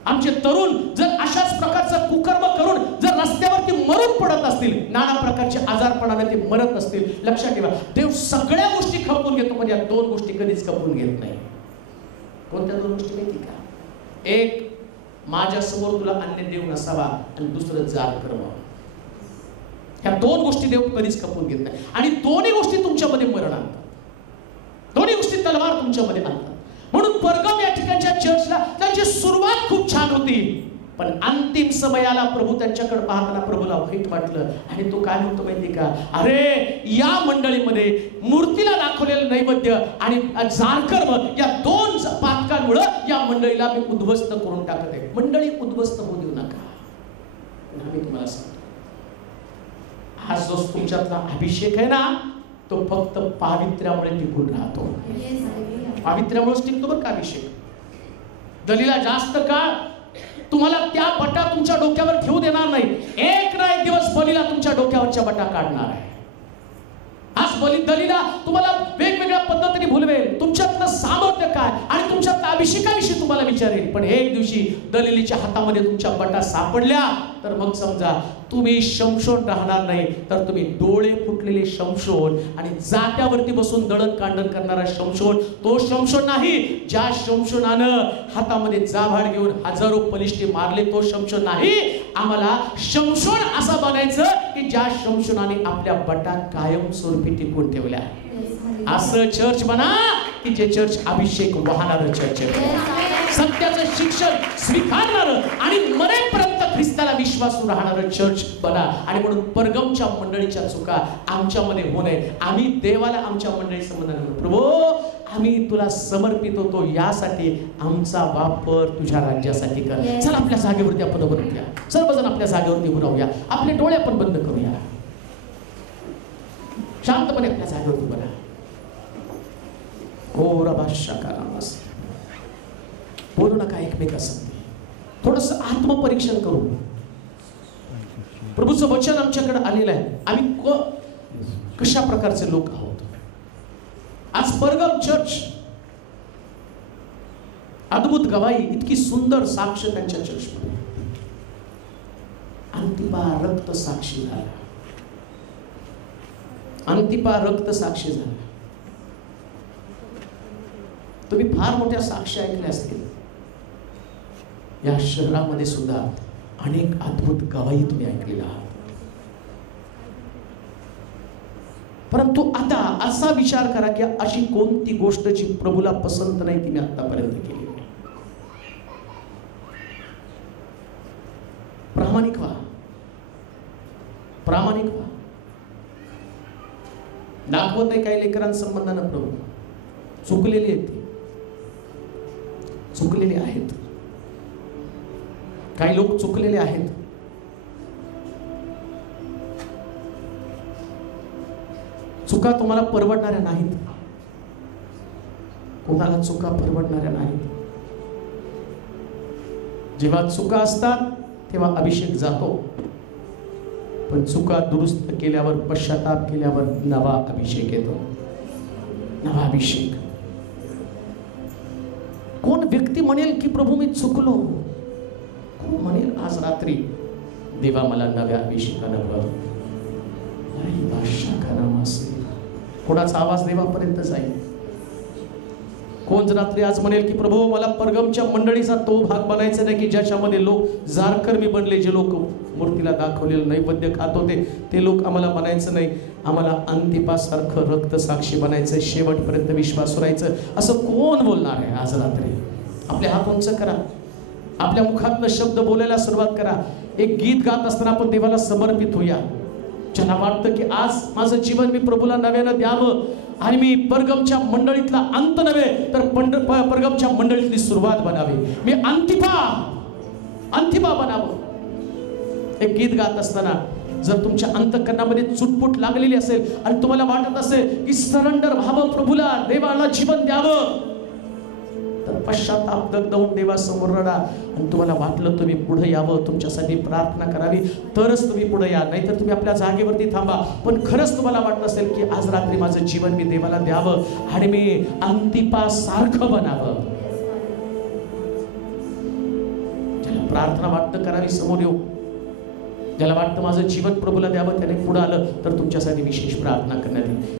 आमचे तरुण जर अशाच प्रकारचं कुकर्म करून जर रस्त्यावरती मरून पडत असतील, नाना प्रकारचे आजारपणाने ते मरत असतील, लक्षात ठेवा देव सगळ्या गोष्टी खपवून घेतो, म्हणजे या दोन गोष्टी कधीच खपवून घेत नाही. कोणत्या दोन गोष्टी माहिती का? एक, माझ्या समोर तुला अन्य देव नसावा, आणि दुसरं जार कर्म. ह्या दोन गोष्टी देव कधीच खपवून घेत नाही. आणि दोन्ही गोष्टी तुमच्यामध्ये मरण आणतात, दोन्ही गोष्टी तलवार तुमच्यामध्ये आणतात. म्हणून परगम या ठिकाणच्या चर्चला त्यांची सुरुवात खूप छान होती, पण अंतिम समयाला प्रभू त्यांच्याकडे पाहताना प्रभूला वाईट वाटलं, आणि तो काय म्हणतो माहिती का? अरे या मंडळीमध्ये मूर्तीला दाखवलेलं नैवेद्य आणि जारकर्म या दोन पातकांमुळे या मंडळीला मी उद्ध्वस्त करून टाकत आहे. मंडळी उद्ध्वस्त होऊ देऊ नका. मी तुम्हाला सांगतो, हा जो तुमच्यातला अभिषेक आहे ना, तो फक्त पावित्र्यामुळे टिकून राहतो. पावित्र्यामुळेच टिकतो बरं का अभिषेक. दलीला जास्त काळ तुम्हाला त्या बटा तुमच्या डोक्यावर ठेवू देणार नाही. एक ना एक दिवस बलीला तुमच्या डोक्यावरच्या बटा काढणार आहे. आज दलीला तुम्हाला वेगवेगळ्या पद्धतीने भुलवेल, तुमच्यातलं सामर्थ्य काय आणि तुमच्यातल्या अभिषेकाविषयी तुम्हाला विचारेल. पण एक दिवशी दलिलीच्या हातामध्ये तुमच्या बटा सापडल्या तर मग समजा तुम्ही शमशोन राहणार नाही, तर तुम्ही डोळे फुटलेले शमशोन आणि जात्यावरती बसून दळण कांडण करणारा शमशोन, तो शमशोन नाही. ज्या शमशोनानं हातामध्ये जाभाड घेऊन हजारो बलिष्ठे मारले, तो शमशोन नाही. आम्हाला शमशोन असा बनायचं की ज्या शमशोनाने आपल्या बटा कायमस्वरूपी टिकून ठेवल्या. असं चर्च बना की जे चर्च अभिषेक वाहणारं चर्च आहे, सत्याचं शिक्षण स्वीकारणारं आणि मरेपर्यंत ख्रिस्ताला विश्वासू राहणारं चर्च बना. आणि म्हणून परगमच्या मंडळीच्या चुका आमच्यामध्ये होऊ नये. आम्ही देवाला आमच्या मंडळी संबंधाने, प्रभू आम्ही तुला समर्पित होतो, यासाठी आमचा वापर तुझ्या राज्यासाठी कर. चल आपल्या जागेवरती आपण उभं राहूया, सर्वजण आपल्या जागेवरती उभं राहूया, आपले डोळे आपण बंद करूया, शांतपणे आपल्या जागेवरती उभं राहा. ओ रबाशाकारामस, बोलू नका एकमेकांसंग, थोडंसं आत्मपरीक्षण करू. प्रभूचं वचन आमच्याकडे आलेलं आहे, आम्ही कशा प्रकारचे लोक आहोत. आज परगम चर्च अद्भुत गवाही, इतकी सुंदर साक्ष त्यांच्या चर्चमध्ये. अंतिपा रक्त साक्षी झाला, अंतिपा रक्त साक्षी झाला. तुम्ही फार मोठ्या साक्ष्या ऐकल्या असतील. या शहरामध्ये सुद्धा अनेक अद्भुत गवाही तुम्ही ऐकलेल्या आहात. परंतु आता असा विचार करा की अशी कोणती गोष्ट जी प्रभूला पसंत नाही ती मी आतापर्यंत केली. प्रामाणिक व्हा, प्रामाणिक व्हा. दाखवत आहे काही लेकरांसंबंधानं प्रभू चुकलेले आहेत, चुकलेले आहेत. काही लोक चुकलेले आहेत. चुका तुम्हाला परवडणाऱ्या नाहीत, कोणाला चुका परवडणाऱ्या नाहीत. जेव्हा चुका असतात तेव्हा अभिषेक जातो, पण चुका दुरुस्त केल्यावर, पश्चाताप केल्यावर नवा अभिषेक येतो, नवा अभिषेक. कोण व्यक्ती म्हणेल की प्रभू मी चुकलो, कोण म्हणेल आज रात्री देवा मला नव्या अभिषेकानं भर. कोणाचा आवाज देवापर्यंत जाईल. कोण रात्री आज म्हणेल की प्रभू मला परगमच्या मंडळीचा तो भाग बनायचा नाही की ज्याच्यामध्ये लोक जारकर्मी बनले, जे लोक मूर्तीला दाखवलेलं नैवेद्य खात होते ते लोक आम्हाला बनायचं नाही. आम्हाला अंतिपासारखं रक्त साक्षी बनायचं, शेवटपर्यंत विश्वास राहायचं. असं कोण बोलणार आहे आज रात्री? आपले हात उंच करा, आपल्या मुखातनं शब्द बोलायला सुरुवात करा. एक गीत गात असताना आपण देवाला समर्पित होऊया. ज्यांना वाटतं की आज माझं जीवन मी प्रभूला नव्यानं द्यावं आणि मी परगमच्या मंडळीतला अंत नव्हे तर परगमच्या मंडळीतली सुरुवात बनावी, मी अंतिपा बनावं. एक गीत गात असताना जर तुमच्या अंतःकरणामध्ये चुटपुट लागलेली असेल आणि तुम्हाला वाटत असेल की सरेंडर व्हावं, प्रभूला देवाला जीवन द्यावं, तर पश्चाताप दगदवून देवासमोर रडा. आणि तुम्हाला वाटलं तुम्ही पुढे यावं, तुमच्यासाठी प्रार्थना करावी, तरच तुम्ही पुढे या, नाहीतर तुम्ही आपल्या जागेवरती थांबा. पण खरंच तुम्हाला वाटत असेल की आज रात्री माझं जीवन मी देवाला द्यावं आणि मी अंतिपासारखं बनावं, प्रार्थना वाटतं करावी समोर येऊ. ज्याला वाटतं माझं जीवन प्रभूला द्यावं त्याने पुढे आलं तर तुमच्यासाठी विशेष प्रार्थना करण्यात येईल.